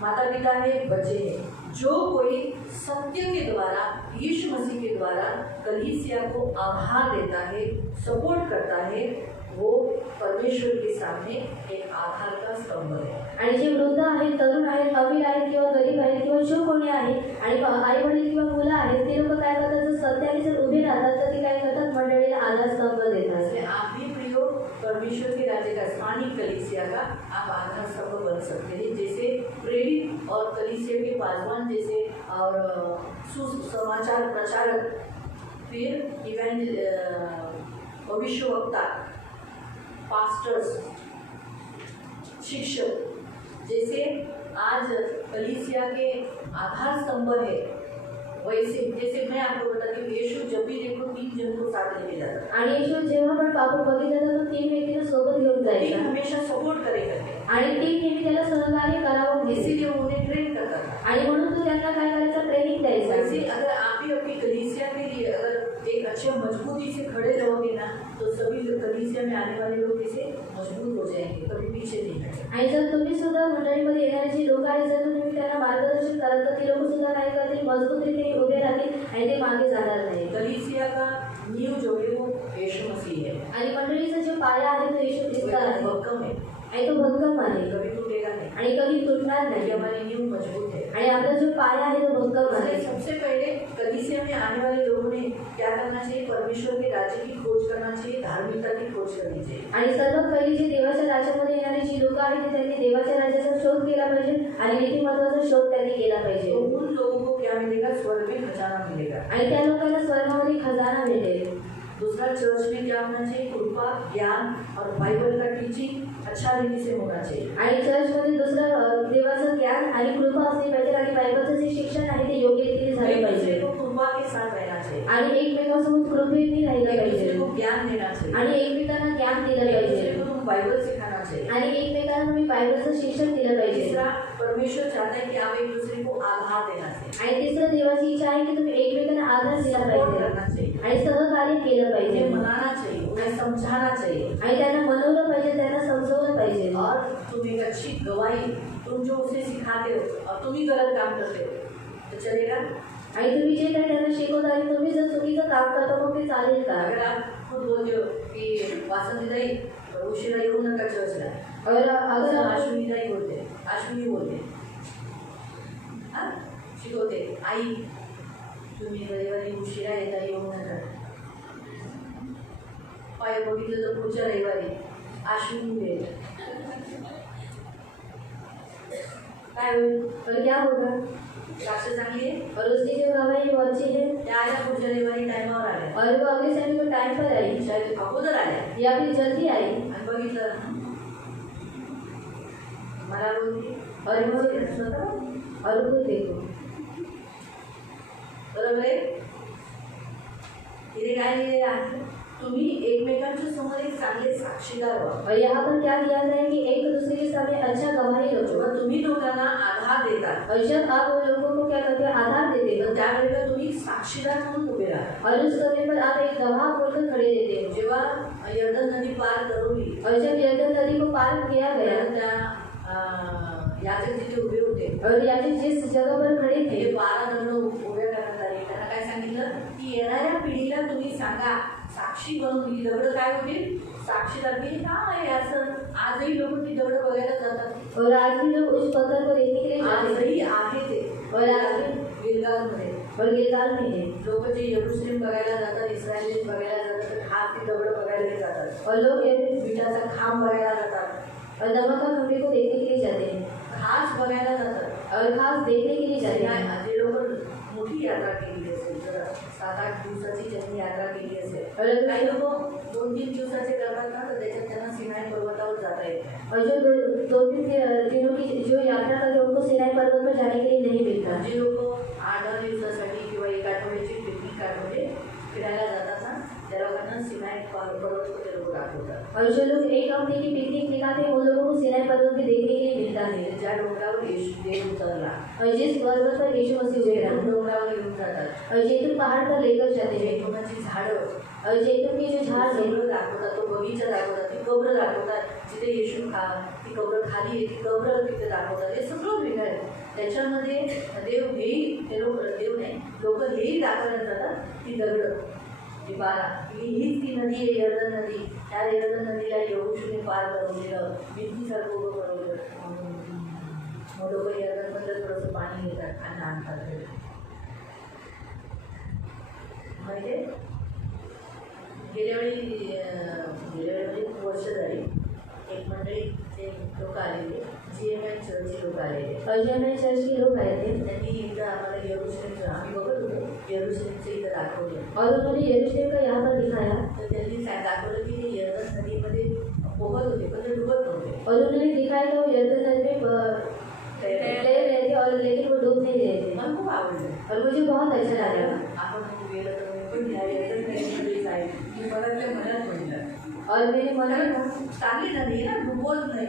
माता पिता है, बच्चे हैं, जो कोई सत्य के द्वारा, यीशु मसीह के द्वारा कलीसिया को आधार देता है, सपोर्ट करता है, वो परमेश्वर के सामने एक आधार का स्तंभ है. आणि जे वृद्ध आहेत, तरुण आहेत, अमीर आहेत किंवा गरीब आहेत किंवा जो कोणी आहे आणि आई वडील किंवा मुलं आहेत ते लोक काय करतात, जर सत्याने जर उभे राहतात तर ते काय करतात, मंडळीला आधारस्तंभ देतात. इसलिए आप भी प्रियो परमेश्वर के राज्य का स्थानिक कलीसिया का आप आधार स्तंभ बन सकते हैं, जैसे प्रेरित और कलीसिया के पासवान जैसे और सुसमाचार प्रचारक, फिर भविष्यवक्ता, पास्टर्स, शिक्षक, जैसे आज कलीसिया के आधार स्तंभ है, वैसे जैसे मैं आपको बताती हूँ, यीशु जब भी देखो 3 जन को साथ लेके जाता, आणि येशू जेव्हा पण पाप बघितलं तर तो 3 व्यक्तीला सोबत घेऊन तीन जायचा हमेशा सपोर्ट करेगा आणि ते नेहमी त्याला सहकार्य करावं म्हणून. इसीलिए वो उन्हें ट्रेन करता था. आणि म्हणून तो त्यांना काय करायचा, ट्रेनिंग द्यायचा. वैसे अगर आप भी अपनी कलीसिया के लिए अगर एक अच्छे मजबूती से खड़े रहोगे ना, तो सभी जो कलीसिया में आने वाले लोग जैसे मजबूत हो जाएंगे, कभी पीछे नहीं हटेंगे. आणि जर तुम्ही सुद्धा मंडळीमध्ये येणारे जे लोक आहेत जर तुम्ही त्यांना मार्गदर्शन कराल तर ते लोक सुद्धा काय करतील, मजबूत रीतीने उभे राहतील आणि ते मागे जाणार नाही. कलीसिया का नींव जो है वो यीशु मसीह है, आणि मंडळीचा जो पाया आहे तो येशू ख्रिस्त आहे भक्कम है, आणि तो भक्कम आहे कभी टूटेगा नहीं. आणि कधी तुटणार ये नाही. हमारी नींव मजबूत है. आणि आपला जो पाया आहे तो भक्कम आहे. इसलिए सबसे पहले कलीसिया में आने वाले लोगों ने क्या करना चाहिए, परमेश्वर के राज्य की खोज करना चाहिए, धार्मिकता की खोज करनी चाहिए. आणि सर्वात पहिली जी देवाच्या राज्यामध्ये येणारी जी लोक आहेत ते त्यांनी देवाच्या राज्याचा शोध केला पाहिजे आणि नीतिमत्वाचा शोध त्यांनी केला पाहिजे. तो उन लोगों को क्या मिलेगा, स्वर्ग में खजाना मिलेगा. आणि त्या लोकांना स्वर्गामध्ये खजाना भेटेल. दूसरा, चर्च में क्या होना चाहिए, कृपा, ज्ञान और बाइबल का टीचिंग अच्छा रीति से होना चाहिए. आणि चर्चमध्ये दुसरं देवाचं ज्ञान आणि कृपा असली पाहिजे आणि बायबलचं जे शिक्षण आहे ते योग्य रीतीने झाले एक दूसरे पाहिजे को कृपा के साथ रहना चाहिए, आणि एकमेकांसोबत कृपेने राहिलं एक दूसरे पाहिजे को ज्ञान देना चाहिए, आणि एकमेकांना ज्ञान दिलं एक दूसरे पाहिजे को तुम बाइबल सिखाना चाहिए. आणि एकमेकांना तुम्ही बायबलचं शिक्षण दिलं पाहिजे. तीसरा, परमेश्वर चाहता है कि आप एक दूसरे को आधार देना चाहिए, आणि तिसरं देवाची इच्छा आहे की तुम्ही एकमेकांना आधार दिला सपोर्ट पाहिजे करना चाहिए, आणि सहकार्य केलं पाहिजे उन्हें मनाना चाहिए, उन्हें समझाना चाहिए. आणि त्यांना मनवलं पाहिजे, त्यांना समजवलं पाहिजे. और तुम एक अच्छी गवाही, तुम जो उसे सिखाते हो और तुम ही गलत काम करते हो तो चलेगा. आणि तुम्ही जे काही त्यांना शिकवता आणि तुम्ही जर चुकीचं काम करता मग ते चालेल का. अगर आप खुद बोलते हो कि वासंतीताई उशिरा येऊ नका चर्चला, अगर अगर आपण- अश्विनीताई बोलते, अश्विनी बोलते, हां शिकवते, आई तुम्ही रविवारी उशिरा येता, येऊ नका. पाय बघितलं तर पुढच्या रविवारी अश्विनी येईल, काय होईल, तर क्या होगा. काशी चांगली आहे, और उसकी जो गवाही वो अच्छी है त्या आल्या पुढच्या रविवारी टायमावर आल्या, और वो अगले समय में टाइम पर आई शायद अगोदर आल्या या फिर जल्दी आई आणि बघितलं मला बोलते और वो और वो देखो. बरोबर आहे. तिने काय लिहिलेलं आहे, तुम्ही एकमेकांच्या समोर एक चांगले साक्षीदार व्हा. और यहाँ पर क्या किया जाए कि एक दूसरे के सामने अच्छा गवाही दो. जेव्हा तुम्ही लोकांना आधार देतात और जब आप वो लोगों को क्या करते हैं, आधार देते तर हो, त्यावेळेला तुम्ही साक्षीदार म्हणून उभे राहा. और उस समय पर आप एक गवाह बोलकर खड़े रहते हो. जेव्हा यर्दन नदी पार करवली और जब यर्दन नदी को पार किया गया, त्या याजक जिथे उभे होते और याजक जिस जगह पर खड़े ते थे, 12 दंड उभ्या करण्यात आले. त्यांना काय सांगितलं की येणाऱ्या पिढीला तुम्ही सांगा, साक्षी बनून ही दगड काय होतील, साक्षीदार की काय आहे असं. आजही लोक ती दगड बघायला जातात. और आज भी लोग उस पत्थर को देखने के लिए जाते हैं. आजही आहे ते. और आज भी गिलगालमध्ये और गिलगाल में है. लोक जे यरूशलेम बघायला जातात, इस्रायल बघायला जातात, तर खास ती दगड बघायला जातात. और लोग विटाचा खांब बघायला जातात, और नमक का खंभे को देखने के लिए जाते हैं, खास बघायला जातात. और खास देखने के लिए जाते हैं. जे लोक मोठी यात्रा केली असेल, तर 7-8 दिवसाची ज्यांनी यात्रा केली असेल, और काही लोक 2-3 दिवसाचे करतात ना, तर त्याच्यात त्यांना सिनाई पर्वतावर जाता येते. और जो दो तीन दिनों की जो यात्रा करते हैं उनको सिनाई पर्वत पर जाने के लिए नहीं मिलता. जे लोक 8-10 दिवसासाठी किंवा 1 आठवड्याची पिकनिक काढमध्ये फिरायला जातात ना, त्या लोकांना सिनाई पर्वत ते लोक दाखवतात. और जो लोग एक हफ्ते की पिकनिक निकालते हैं उन लोगों को सिनाई पर्वत भी देखने के लिए मिलता है. ज्या डोंगरावर येशू देव उतरला, और जिस पर्वत पर यीशु मसीह हुए त्या ना, डोंगरावर घेऊन जातात. और जैतून पहाड़ पर लेकर जाते हैं, जैतुनाची झाडं, और जैतून के जो झाड़ है, सगळं दाखवतात, तो बगीचा दाखवतात, ती कब्र दाखवतात, जिथे येशू ती कब्र खाली आहे, ती कब्र तिथे दाखवतात. हे सगळं वेगळं आहे. त्याच्यामध्ये देव हेही, ते लोक देव नाही, लोक हेही दाखवण्यात जातात, ती दगड, ती 12, हीच ती नदी आहे, यर्दन नदी. त्या यर्दन नदीला यहोशूने पार करवलेलं, भिंतीसारखं उभं करवलं. मग लोक यर्दनमधलं थोडंसं पाणी घेतात आणि आणतात. म्हणजे गेल्या वेळी म्हणजे खूप वर्ष झाली, एक मंडळी ते लोक आलेले, GMI चर्चचे लोक आलेले. और GMI चर्च के लोग आए थे. त्यांनी एकदा आम्हाला यरूशलेमचं, आम्ही बघत होतो, यरूशलेमचं इथं दाखवलं. और उन्होंने यरूशलेम का यहाँ पर दिखाया. तर त्यांनी दाखवलं की ते यर्दन नदीमध्ये पोहत होते, पण ते डुबत नव्हते. और उन्होंने दिखाया कि वो यर्दन नदी में तैर रहे थे, और लेकिन वो डूब नहीं रहे थे. मला खूप आवडलं. और मुझे बहुत अच्छा लगा. आपण गेलं तर पण ह्या यर्दन नदीमध्ये जाईल, मी मनातल्या मनात म्हणलं. और मेरे मन में चांगली नदी आहे ना, डुबवत नाही.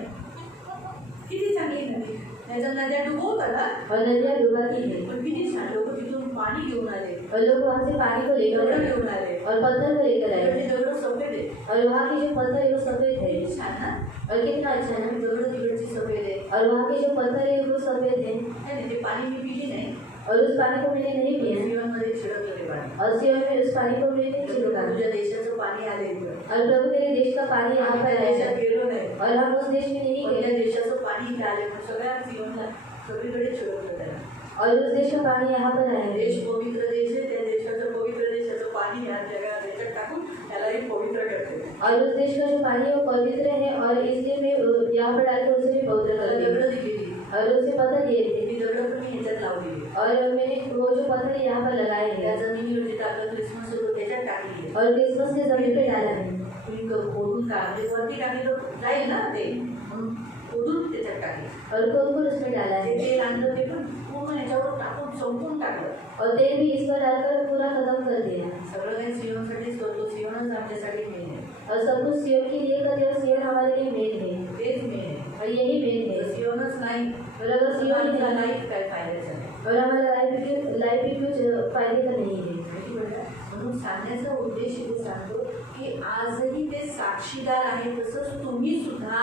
किती चांगली नदी, त्याच्या नद्या डुबवतात, और नदियाँ डुबाती है. पण किती छान लोक तिथून पाणी घेऊन आले, और लोग वहाँ से पानी को लेकर दगड आए घेऊन आले. और पत्थर को लेकर आए. तिकडचे दगड सफेद आहे. और वहाँ के जो पत्थर है वो सफेद है. किती छान ना. और कितना अच्छा है. दगड तिकडची सफेद आहे. और वहाँ के जो पत्थर है वो सफेद है. नाही, ते पाणी मी पिली नाही. और उस पानी को मैंने नहीं पिया. जीवनमध्ये छिडकलेले पाणी. और सियोन में उस पानी को मैंने नहीं छिड़का. तुझ्या देशाचं पाणी आले इकडं. और प्रभु तेरे देश का पानी यहाँ आम्ही पर त्या देशात है. गेलो नाही, और हम उस देश में नहीं पण त्या गए. देशाचं पाणी इथे आले, पण सगळ्या जीवनला सगळीकडे छिडकलं त्याला. और उस देश का पानी यहाँ पर है. देश पवित्र देश आहे, त्या देशाचं पवित्र देशाचं पाणी ह्या जगात देशात टाकून त्यालाही पवित्र करते. और उस देश का जो पानी है वो पवित्र है, और इसलिए मैं यहाँ पर डालकर उसे भी पवित्र कर दी. दगड दिलेली, और उसे पत्थर दिए थे. ती दगड पण मी ह्याच्यात लावलेली. और मैंने वो जो पत्थर है यहाँ पर लगाए त्या हैं. जमिनीवर जिथं आपला क्रिसमस होतो त्याच्यात टाकली. और क्रिसमस के जमीन पे डाला है. तुम्ही खोदून टाकले, वरती टाकले जाईल ना ते, म्हणून खोदून त्याच्यात टाकले. और खोद उसमें डाला ते है. तेल आणलं, ते पण पूर्ण ह्याच्यावर टाकून संपून टाकलं. और तेल भी इस पर डालकर पूरा खत्म कर दिया. सगळं काही सियोनसाठीच करतो, सियोनच आपल्यासाठी मेन आहे. और सब कुछ सियोन के लिए करते, और सियोन हमारे लिए मेन है. तेच मेन आहे. और यही मेन है. सियोनच नाही और अगर सियोन ही सियोनचा नहीं, लाईफ काय फायद्याचं नाही. और हमारा लाइफ भी कुछ फायदे का नहीं है. माहिती पडलं? म्हणून सांगण्याचा उद्देश इथे सांगतो की आजही ते साक्षीदार आहे, तसंच तुम्ही सुद्धा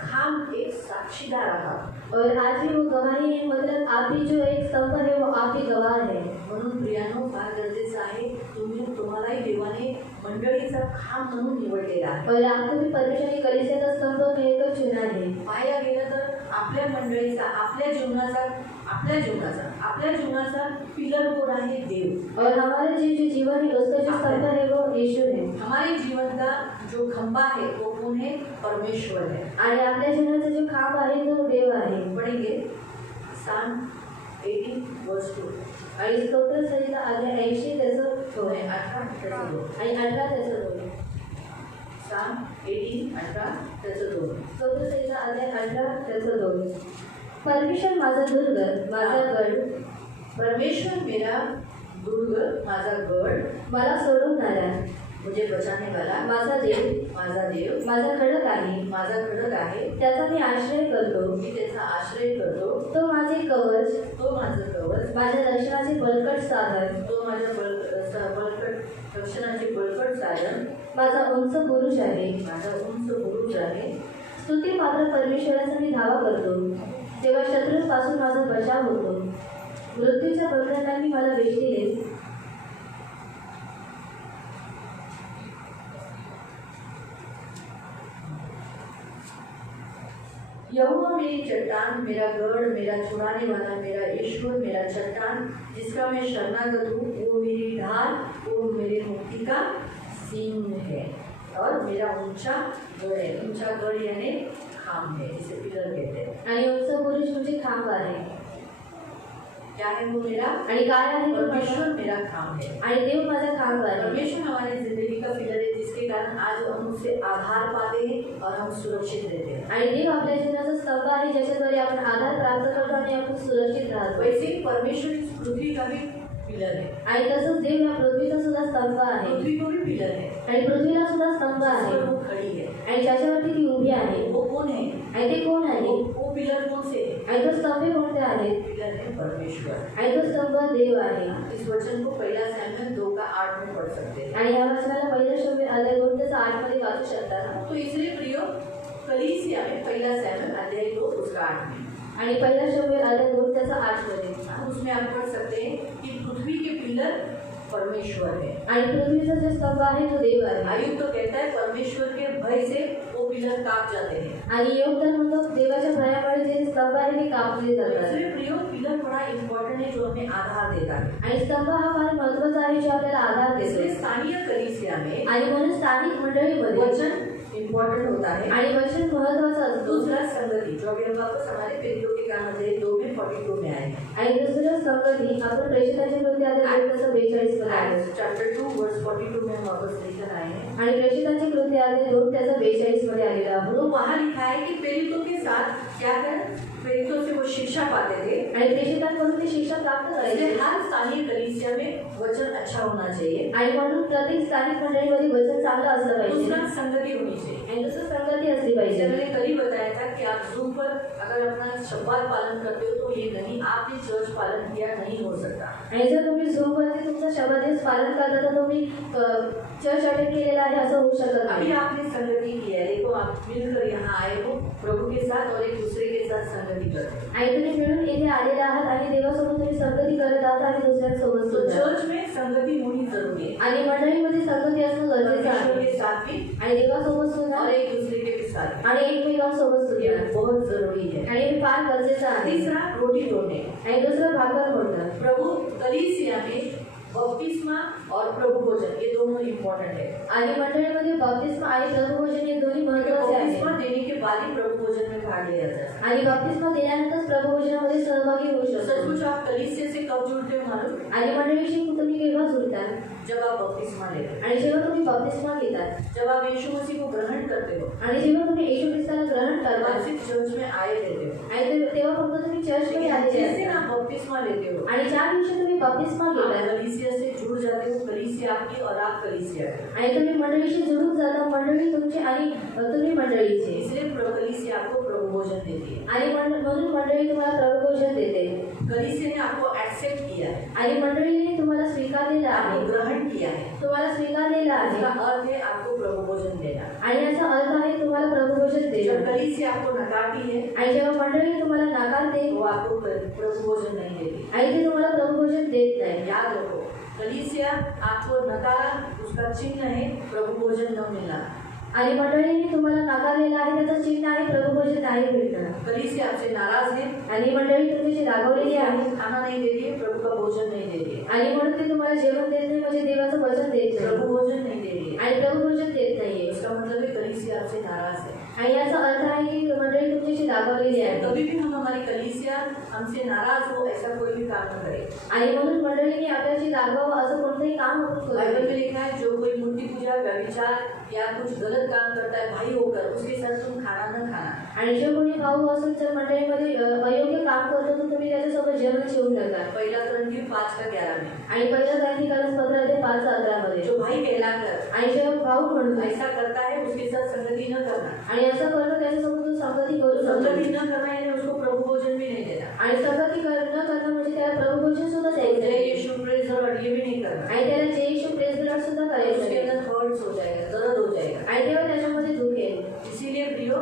खाम एक साक्षीदार आहात. और आज भी वो गवाही है, मतलब आप भी जो एक स्तंभ है वो आप ही गवाह है. म्हणून प्रियानो, फार गरजेचं आहे, तुम्हालाही देवाने मंडळीचा खांब म्हणून निवडलेला आहे. और आपको भी परमेश्वर की कलीसिया का स्तंभ कहकर चुना है. पाहायला गेलं तर आपल्या मंडळीचा, आपल्या जीवनाचा पिलर कोण आहे? देव. और हमारे जो जीवन है उसका जो स्तंभ है वो यीशु है. हमारे जीवन का जो खंबा है वो कौन है? परमेश्वर है. आणि आपल्या जीवनाचा जो खांब आहे तो देव आहे. पढेंगे Psalm 80 verse 2. आणि स्तोत्र संहिता अध्याय 80 त्याचं 2 आणि 18 त्याचं 2. आणि 18 त्याचं 2. Psalm 80 18 त्याचं 2. स्तोत्र संहिता अध्याय 18 त्याचं 2. परमेश्वर माझा दुर्ग, माझा गड, परमेश्वर मेरा दुर्ग, माझा गड, मला सोडवणारा, मुझे बचाने वाला माझा देव माझा खडक आहे. त्याचा मी आश्रय करतो. मी त्याचा आश्रय करतो. तो माझे कवच, माझ्या रक्षणाचे बळकट साधन. तो माझ्या बळकट रक्षणाचे बळकट साधन. माझा उंच पुरुष आहे. स्तुती पात्र परमेश्वराचा मी धावा करतो. तेव्हा शत्रूंपासून माझा बचाव होतो. मृत्यूच्या बंधनांनी मला वेचले. यहोवा मेरी चट्टान, मेरा गढ़, मेरा छुड़ाने वाला, मेरा ईश्वर, मेरा चट्टान, जिसका मैं शरणागत हूँ, वो मेरी ढाल, वो मेरे मुक्ति का सिंह है और मेरा ऊंचा गढ़ यानी खाम है, जिसे पिलर कहते हैं. आणि उंच पुरुष म्हणजे खांब आहे. क्या है वो मेरा? आणि काय आहे? परमेश्वर मेरा खाम है. आणि देव माझा खांब आहे. परमेश्वर हमारी जिंदगी का पिलर है, जिसके कारण आज हम उससे आधार पाते हैं और हम सुरक्षित रहते हैं. आणि देव आपल्या जीवनाचा स्तंभ आहे, ज्याच्याद्वारे आपण आधार प्राप्त करतो आणि आपण सुरक्षित राहतो. वैसे ही परमेश्वर इस पृथ्वी का भी पिलर है. आणि तसंच देव या पृथ्वीचा सुद्धा स्तंभ आहे. पृथ्वी को भी पिलर है. आणि पृथ्वीला सुद्धा स्तंभ आहे. वो खड़ी है. आणि ज्याच्यावरती ती उभी आहे. वो कौन है? आणि ते कोण आहे? वो पिलर कौन से है? आणि तो स्तंभ कोणते आहेत? पिलर है परमेश्वर. आणि तो स्तंभ देव आहे. इस वचन को पहला सैमुएल 2:8 में पढ़ सकते हैं. आणि या वचनाला पहिल्या शब्द अध्याय 2:8 मध्ये वाचू शकता. तो इसलिए प्रियो, कलीसिया में पहला सैमुएल अध्याय 2 उसका 8 में, आणि पहिला शब्द अध्याय 2:8 मध्ये उसमें आप पढ़ सकते हैं कि पृथ्वी के पिलर परमेश्वर है. आणि पृथ्वीचा जो स्तंभ आहे तो देव आहे. आयुब तो कहता है परमेश्वर के भय से वो पिलर कांप जाते हैं. आणि योगदान म्हणतो देवाच्या भयामुळे जे स्तंभ आहे ते कापले जातात. इसलिए प्रियो, पिलर बड़ा इम्पोर्टेंट है, जो हमें आधार देता है. आणि स्तंभ हा फार महत्त्वाचा आहे, जो आपल्याला आधार देतो. इसलिए स्थानीय कलीसिया में आणि म्हणून स्थानिक मंडळीमध्ये वचन इम्पोर्टेंट होता है. आणि वचन महत्त्वाचं असतो. दूसरा संगति, जो अभी हम वापस हमारे प्रेरितों के काम अध्याय 2 में 42 में आए. आणि दुसरं संगती आपण प्रेषितांच्या कृती अध्याय 2:42 मध्ये आहे. चैप्टर 2 वर्स 42 में हम वापस लेकर आए हैं. आणि प्रेषितांची कृती अध्याय 2:42 मध्ये आलेला आहोत. तो वहाँ लिखा है कि प्रेरितों के साथ क्या कर, प्रेरितों से वो शिक्षा पाते थे. आणि प्रेषितांकडून ते शिक्षा प्राप्त करायचे. इसलिए हर स्थानीय कलीसिया में वचन अच्छा होना चाहिए. आणि म्हणून प्रत्येक स्थानिक मंडळीमध्ये वचन चांगलं असलं पाहिजे. दूसरा संगति होनी चाहिए. आणि दुसरं संगती असली पाहिजे. मैंने कल ही बताया था कि आप जूम पर अगर अपना शब्बात पालन करते हो तो ये नहीं, आपने चर्च पालन किया नहीं हो सकता. आणि जर तुम्ही झूमवरती तुमचा शब्दादेश पालन करता तर तुम्ही चर्च अटेंड केलेला आहे असं होऊ शकत अभी नाही. आपने संगति की है. देखो, आप मिलकर यहाँ आए हो प्रभु के साथ और एक दूसरे के साथ संगति करते हो. आणि तुम्ही मिळून इथे आलेले आहात आणि देवासोबत तुम्ही संगती करत आहात आणि दुसऱ्यांसोबत तो सुद्धा. चर्च में संगति होनी जरूरी है. आणि मंडळीमध्ये संगती असणं गरजेचं परमेश्वर आहे. के साथ भी आणि देवासोबत सुद्धा और एक दूसरे के भी साथ. आणि एकमेकांसोबत ये सुद्धा. बहुत जरूरी है. आणि हे फार गरजेचं आहे. तीसरा, रोटी तोड़ने. आणि दुसरं भाकर फोडणं. प्रभु कलीसिया में बपतिस्मा और प्रभु भोजन ये दोनों इम्पोर्टेंट है. आणि मंडळीमध्ये बप्तिस्मा आणि प्रभुभोजन हे दोन्ही महत्त्वाचे आहेत. बपतिस्मा देने के बाद ही प्रभु भोजन में भाग लिया जाता है. आणि बप्तिस्मा दिल्यानंतर प्रभुभोजनामध्ये सहभागी होऊ शकतो. सचमुच आप कलीसिया से कब जुड़ते हो मालूम? आणि मंडळीशी तुम्ही केव्हा जुळता? जब आप बपतिस्मा लेते हो. आणि जेव्हा तुम्ही बप्तिस्मा घेतात जब आप यीशु मसीह को ग्रहण करते हो. आणि जेव्हा तुम्ही येशू ख्रिस्ताला ग्रहण करता आप सिर्फ चर्च में आए रहते हो. आणि तेव्हा फक्त तुम्ही चर्चमध्ये आलेले जिस दिन असता. आप बपतिस्मा लेते हो, आणि ज्या दिवशी तुम्ही बप्तिस्मा आप घेता कलीसिया से जुड़ जाते हो. कलीसिया आपकी और आप कलीसिया की. आणि तुम्ही मंडळीशी जुळून जाता, मंडळी तुमची आणि तुम्ही मंडळीचे. इसलिए कलीसिया आपको प्रभु भोजन देती है. आणि म्हणून मंडळी तुम्हाला प्रभुभोजन देते. कलीसिया ने आपको एक्सेप्ट किया है. आणि मंडळीने तुम्हाला स्वीकारलेलं आहे. आपको ग्रहण किया है. तुम्हाला स्वीकारलेलं आहे. इसका अर्थ है आपको प्रभु भोजन देना. आणि याचा अर्थ आहे तुम्हाला प्रभुभोजन जब देणं. कलीसिया आपको नकारती है, आणि जेव्हा मंडळी तुम्हाला नाकारते वो आपको प्रभु भोजन नहीं देती. आणि ते तुम्हाला प्रभुभोजन देत नाही. याद रखो, कलीसिया आपको नकारा, उसका चिन्ह है प्रभु भोजन न मिलना. आणि मंडळीने तुम्हाला नाकारलेलं आहे, त्याचं चिन्ह आहे प्रभुभोजन नाही भेटणं. कलीसिया आपसे नाराज है. आणि मंडळी तुमची रागवलेली आहे खाना नहीं देती है, प्रभु का भोजन नहीं देती है. आणि म्हणून ते तुम्हाला जेवण देत नाही, म्हणजे देवाचं वचन देत प्रभु नाही भोजन नहीं दे रही है. आणि प्रभुभोजन देत नाहीये. इसका मतलब है कलीसिया आपसे नाराज है. आणि याचा अर्थ आहे की मंडळी तुमच्याशी दाखवलेली आहे कभी भी हम हमारी कलीसिया हमसे नाराज हो ऐसा कोई भी काम न करे। आणि म्हणून मंडळींनी आपल्याशी दाखवावं असं कोणतंही काम आपण करू बाइबल नये. में लिखा है जो कोई मूर्ति पूजा व्यभिचार या कुछ गलत काम करता है भाई होकर उसके साथ तुम खाना न खाना। आणि जो कोणी भाऊ असेल तर मंडळीमध्ये अयोग्य काम करतो तर तुम्ही त्याच्यासोबत जेवण जेवू नका. पहला कुरिन्थियों 5:11 में आणि पहिलं ग्रंथीकरण 15:5-11 मध्ये जो भाई कहलाकर आणि जो भाऊ म्हणून ऐसा करता है उसके साथ संगति न करना। आणि असं करणं त्याच्यासोबत तू संगती करू संगति शकतो. न करना यानी उसको प्रभु भोजन भी नहीं देना। आणि संगती न करणं म्हणजे त्याला प्रभुभोजन सुद्धा द्यायचं जय नाही. यीशु प्रेज लॉर्ड ये भी नहीं करना। आणि त्याला जय येशू प्रेज द लॉर्ड सुद्धा करायचं उसके नाही. अंदर हर्ट्स हो जाएगा, दर्द हो जाएगा। आणि तेव्हा त्याच्यामध्ये दुःख येईल. इसीलिए प्रियो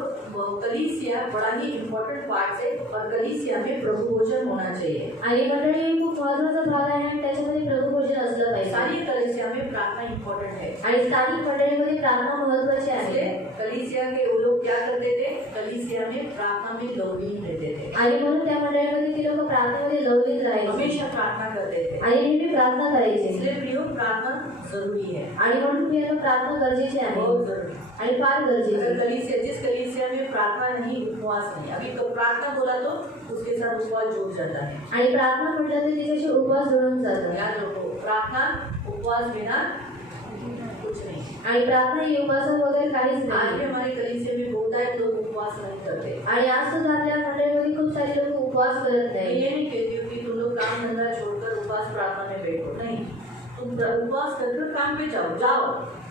कलीसिया बड़ा ही इम्पोर्टेंट पार्ट है और कलीसिया में प्रभु भोजन होना चाहिए। आणि मंडळी हे खूप महत्त्वाचा भाग आहे आणि त्याच्यामध्ये प्रभुभोजन असलं पाहिजे. सारी कलीसिया में प्रार्थना इम्पोर्टेंट है। आणि स्थानिक मंडळीमध्ये प्रार्थना महत्त्वाची आहे. इसलिए कलीसिया के वो लोग क्या करते थे, कलीसिया में प्रार्थना में लवलीन रहते थे, आणि म्हणून त्या मंडळीमध्ये ती लोक प्रार्थनेमध्ये लवलीन राहायचे हमेशा प्रार्थना करते थे। आणि नेहमी प्रार्थना करायची. इसलिए प्रियो प्रार्थना जरूरी है, आणि म्हणून प्रियांनो प्रार्थना गरजेची आहे बहुत जरूरी। आणि फार गरजेची. अगर कलीसिया जिस कलीसिया में प्रार्थना नहीं, उपवास नहीं, अभी तो प्रार्थना बोला तो उसके साथ उपवास जुड़ जाता है। आणि प्रार्थना म्हटलं तर त्याच्याशी उपवास जुळून जातो. याद रखो प्रार्थना उपवास बिना कुछ नहीं। आणि प्रार्थना ही उपवास वगैरे काहीच आज भी नाही. हमारे कलीसिया में बहुत सारे लोग उपवास नहीं करते। आणि आज सुद्धा आपल्या मंडळीमध्ये खूप सारे लोक उपवास करत मैं नाही. ये नहीं कहती हूँ कि तुम लोग काम धंधा छोड़कर उपवास प्रार्थना में बैठो, नहीं, तुम उपवास करके काम पे जाओ जाओ,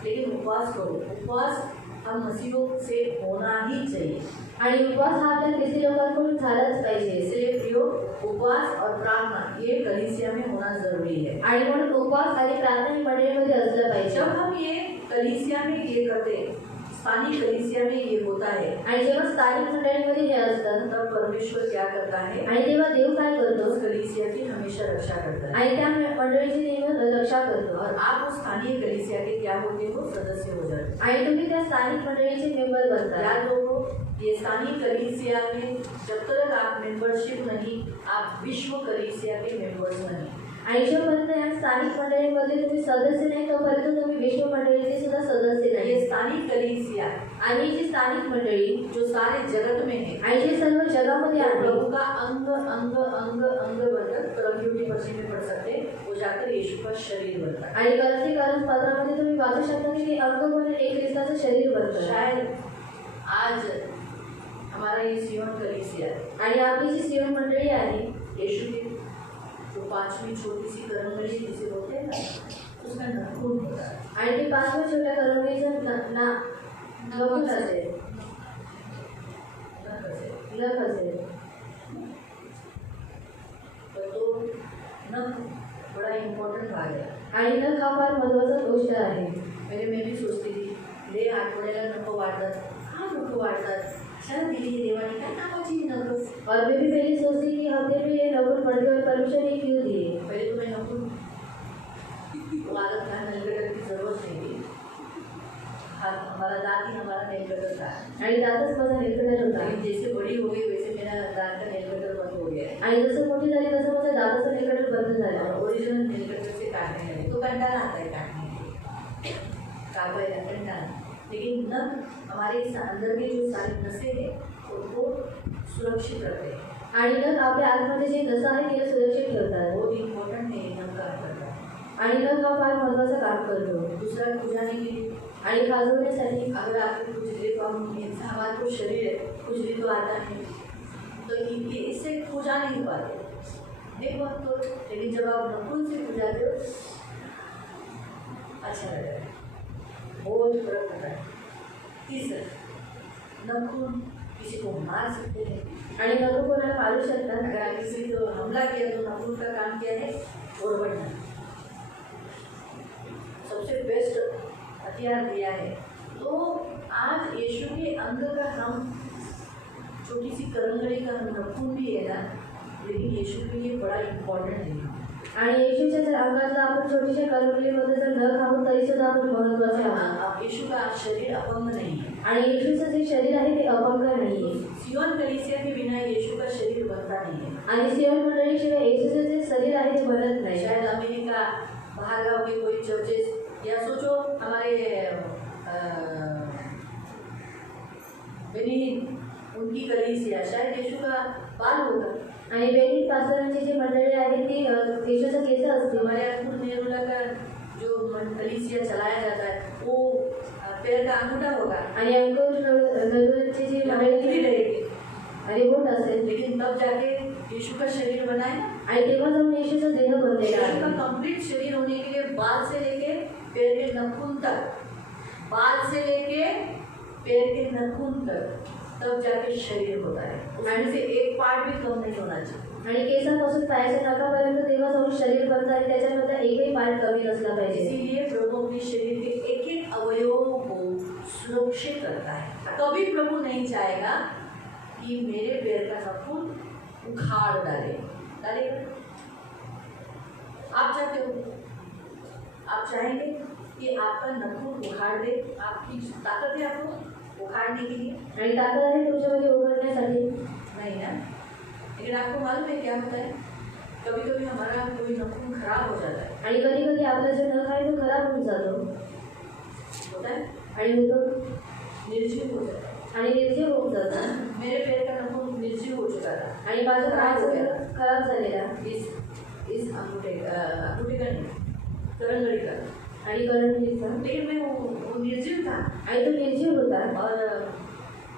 लेकिन उपवास करो। उपवास हम मसीहों से होना ही चाहिए। आणि उपवास हा आपल्या ख्रिस्ती लोकांकडून झालाच पाहिजे. इसलिए प्रियो उपवास और प्रार्थना ये कलीसिया में होना जरूरी है। आणि म्हणून उपवास आणि प्रार्थना ही मंडळीमध्ये असलं पाहिजे. जब हम ये कलीसिया में ये करते हैं, स्थानीय कलीसिया में ये होता है, आणि जेव्हा स्थानिक मंडळीमध्ये हे असतं तब परमेश्वर क्या करता है, आणि तेव्हा देव काय करतो उस कलीसिया की हमेशा रक्षा करता है। आणि त्या मंडळीची नेहमी रक्षा करतो. और आप उस स्थानीय कलीसिया के क्या होते हो, सदस्य हो जाते आणि तुम्ही त्या स्थानिक मंडळीचे मेंबर हो। बनता. याद रखो ये स्थानीय कलीसिया में जब तक आप मेंबरशिप नहीं, आप विश्व कलीसिया के मेंबर्स नहीं। आणि जोपर्यंत या स्थानिक मंडळीमध्ये तुम्ही सदस्य नाही तोपर्यंत तुम्ही विश्व मंडळीचे सुद्धा सदस्य ये नाही. स्थानीय कलीसिया आणि जी स्थानिक मंडळी जो सारे जगत में है, आणि जे सर्व जगामध्ये वो आहे प्रभु का अंग अंग अंग अंग बनकर प्रभु पश्चिम में पढ़ सकते हैं, वो जाकर यीशु का शरीर बनता है। आणि ग्रंथीकरण पत्रामध्ये तुम्ही वाचू शकता की ते अंग बनून एक ख्रिस्ताचं शरीर बनतं. शायद आज हमारा ये सियोन कलीसिया है, आणि आपली जी सियोन मंडळी आहे यीशु की जो 5वीं छोटी सी करमली जिसे बोलते हैं ना, उसका नखून होता है। आणि ते 5व्या छोट्या करमणीचं नख असेल नख असेल। नख असेल तो नख बड़ा इम्पोर्टेंट भाग है। आणि नख हा फार महत्त्वाचा गोष्ट आहे. पहले मैं भी सोचती थी ले आठवड्याला नको वाढतात, का नको वाढतात, कशाला दिली ही देवाने, काय नावाची ही नख। और मैं भी पहले सोचती कि हफ्ते में ये नखून पड़ते हुए परमेश्वर ने क्यों दिए. पहले तो मैं नखून वालत का नेल कटर की जरूरत नहीं थी। हमारा दांत ही हमारा नेल कटर था, आणि दातच माझा नेलकटर होता. लेकिन जैसे बड़ी हो गई वैसे मेरा दांत का नेल कटर बंद हो गया है आणि जसं मोठी झाली तसं माझा दाताचा नेलकटर बंद झाला. और ओरिजिनल नेल कटर से काटने लगे तो कंटाला आता है काटने के लिए, कापायला कंटाला। लेकिन नख हमारे अंदर के जो सारी नसें हैं उनको सुरक्षित रखते हैं। आणि नख आपल्या आतमध्ये जे नस आहे तिला सुरक्षित ठेवतात. बहुत इम्पोर्टेंट है नख काम करता है। आणि नख हा फार महत्त्वाचं काम करतो. दूसरा खुजाने के लिए, आणि खाजवण्यासाठी अगर आपको खुजली को हम इंसान हमारा तो शरीर है, खुजली तो आता है, तो ये इससे खुजा नहीं पाते एक वक्त तो, लेकिन जब आप नखून से खुजाते हो अच्छा लगता है, बहुत फर्क पड़ता है। तीसरा नखून किसी को मार सकते हैं, आणि नख कोणाला मारू शकतात. अगर आप किसी को हमला किया तो नखून का काम क्या है, ओरबड़ना। सबसे बेस्ट हथियार दिया है। तो आज यीशु के अंग का हम छोटी सी करंगड़ी का नखून भी है ना, लेकिन यीशु के लिए बड़ा इम्पोर्टेंट है। आणि येशूच्या जर अंगातला आपण छोटीशा करवलीमध्ये जर नख आहोत तरी सुद्धा आपण महत्त्वाचे आहोत. अब यीशु का शरीर अपंग नहीं है। आणि येशूचं जे शरीर आहे ते अपंग नाहीये. सियोन कलीसिया के बिना यीशु का शरीर बनता नहीं है। आणि सियोन मंडळीशिवाय येशूचं जे शरीर आहे ते बनत नाही. शायद अमेरिका, बाहर गाँव के कोई चर्चेस, या सोचो हमारे बेनिन उनकी कलीसिया शायद यीशु का बाल होगा। आणि बेनित पास्टरांची जी मंडळी आहे ती येशूचं केस असते. हमारे अनपुर नेरुला का जो कलीसिया चलाया जाता है वो पैर का अंगूठा होगा आणि अंकुश नवरची जी मंडळी भी रहेगी, आणि बोट असेल. लेकिन तब जाके यीशु का शरीर बना है ना। आणि तेव्हा जाऊन येशूचं देह बनलेला यीशु आहे. का कंप्लीट शरीर होने के लिए बाल से लेके पैर के नखून तक, बाल से लेके पैर के नखून तक, तब जाके शरीर होता है। उसमें से एक पार्ट भी कम नहीं होना चाहिए। आणि केसापासून पायाच्या नखापर्यंत तेव्हा जाऊन शरीर बनतं आणि त्याच्यामध्ये एकही पार्ट कमी नसला पाहिजे. इसीलिए प्रभु अपने शरीर के एक एक अवयवों को सुरक्षित रखता है। कभी प्रभु नहीं चाहेगा कि मेरे पैर का नाखून उखाड़ डालेगा। आप चाहते हो, आप चाहेंगे कि आपका नाखून उखाड़ दे? आपकी ताकत है आपको उखाड़ने के लिए? आणि ताकद आहे तुमच्यामध्ये उघडण्यासाठी? नहीं ना। लेकिन आपको मालूम है क्या होता है, कभी कभी हमारा कोई नाखून खराब हो जाता है। आणि कधी कधी आपला जो नख आहे तो खराब होऊन जातो होता है आणि होतो निर्जीव हो जाता है। आणि निर्जीव होऊन जातो. मेरे पैर का नाखून निर्जीव हो चुका था। आणि माझा पायाचा नख खराब झालेला इस अंगूठे का नहीं, करंगड़ी का। आणि करंजीचा. लेकिन मैं वो निर्जीव था आणि तो निर्जीव होता और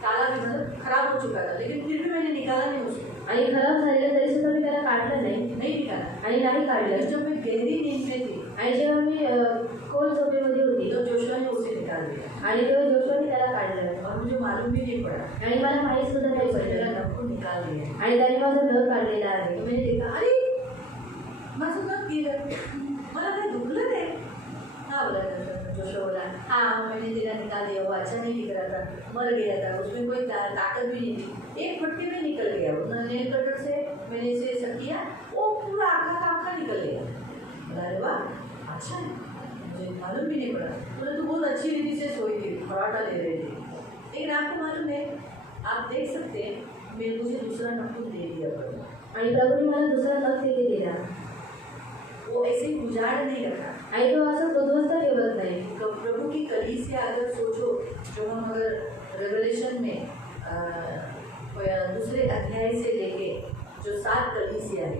काला भी मतलब खराब हो चुका था, लेकिन फिर भी मैंने निकाला नहीं उसको। आणि खराब झालेलं तरी सुद्धा मी त्याला काढलं नाही नहीं निकाला। आणि नाही काढलं. जब मैं गहरी नींद में थी आणि जेव्हा मी खोल झोपेमध्ये होती तो जोशुआ ने उसे निकाल दिया आणि तेव्हा जोशुआने त्याला काढलं और मुझे मालूम भी नहीं पड़ा। आणि मला माहीत सुद्धा नाही उसने मेरा पडलं नाखून निकाल दिया आणि त्याने माझं नख काढलेलं आहे. तो मैंने देखा, अरे माझं नख गेलं, मला काय दुखलं ते? हाँ बोला जोशुआ बोला, हाँ मैंने तेरा निकाल दिया, वो अच्छा नहीं दिख रहा था, मर गया था, उसमें कोई ताकत भी नहीं थी, एक फटके में निकल गया। वो नेल कटर से मैंने इसे ऐसा किया, वो पूरा आखा का आखा निकल गया। बोला अरे वाह अच्छा है, मुझे मालूम भी नहीं पड़ा। बोले तो बहुत अच्छी रीति से सोई थी, फराटा ले रही थी। लेकिन आपको मालूम है, आप देख सकते हैं मैं मुझे दूसरा नाखून दे दिया प्रभु, आणि प्रभूने मला दुसरा नख तिथे दिला वो ऐसे ही उजाड़ नहीं रखा। आणि तो असं उद्ध्वस्त ठेवत नाही. प्रभु की कलीसिया अगर सोचो, जो हम अगर रेवलेशन में दूसरे अध्याय से लेके जो 7 कलीसिया है,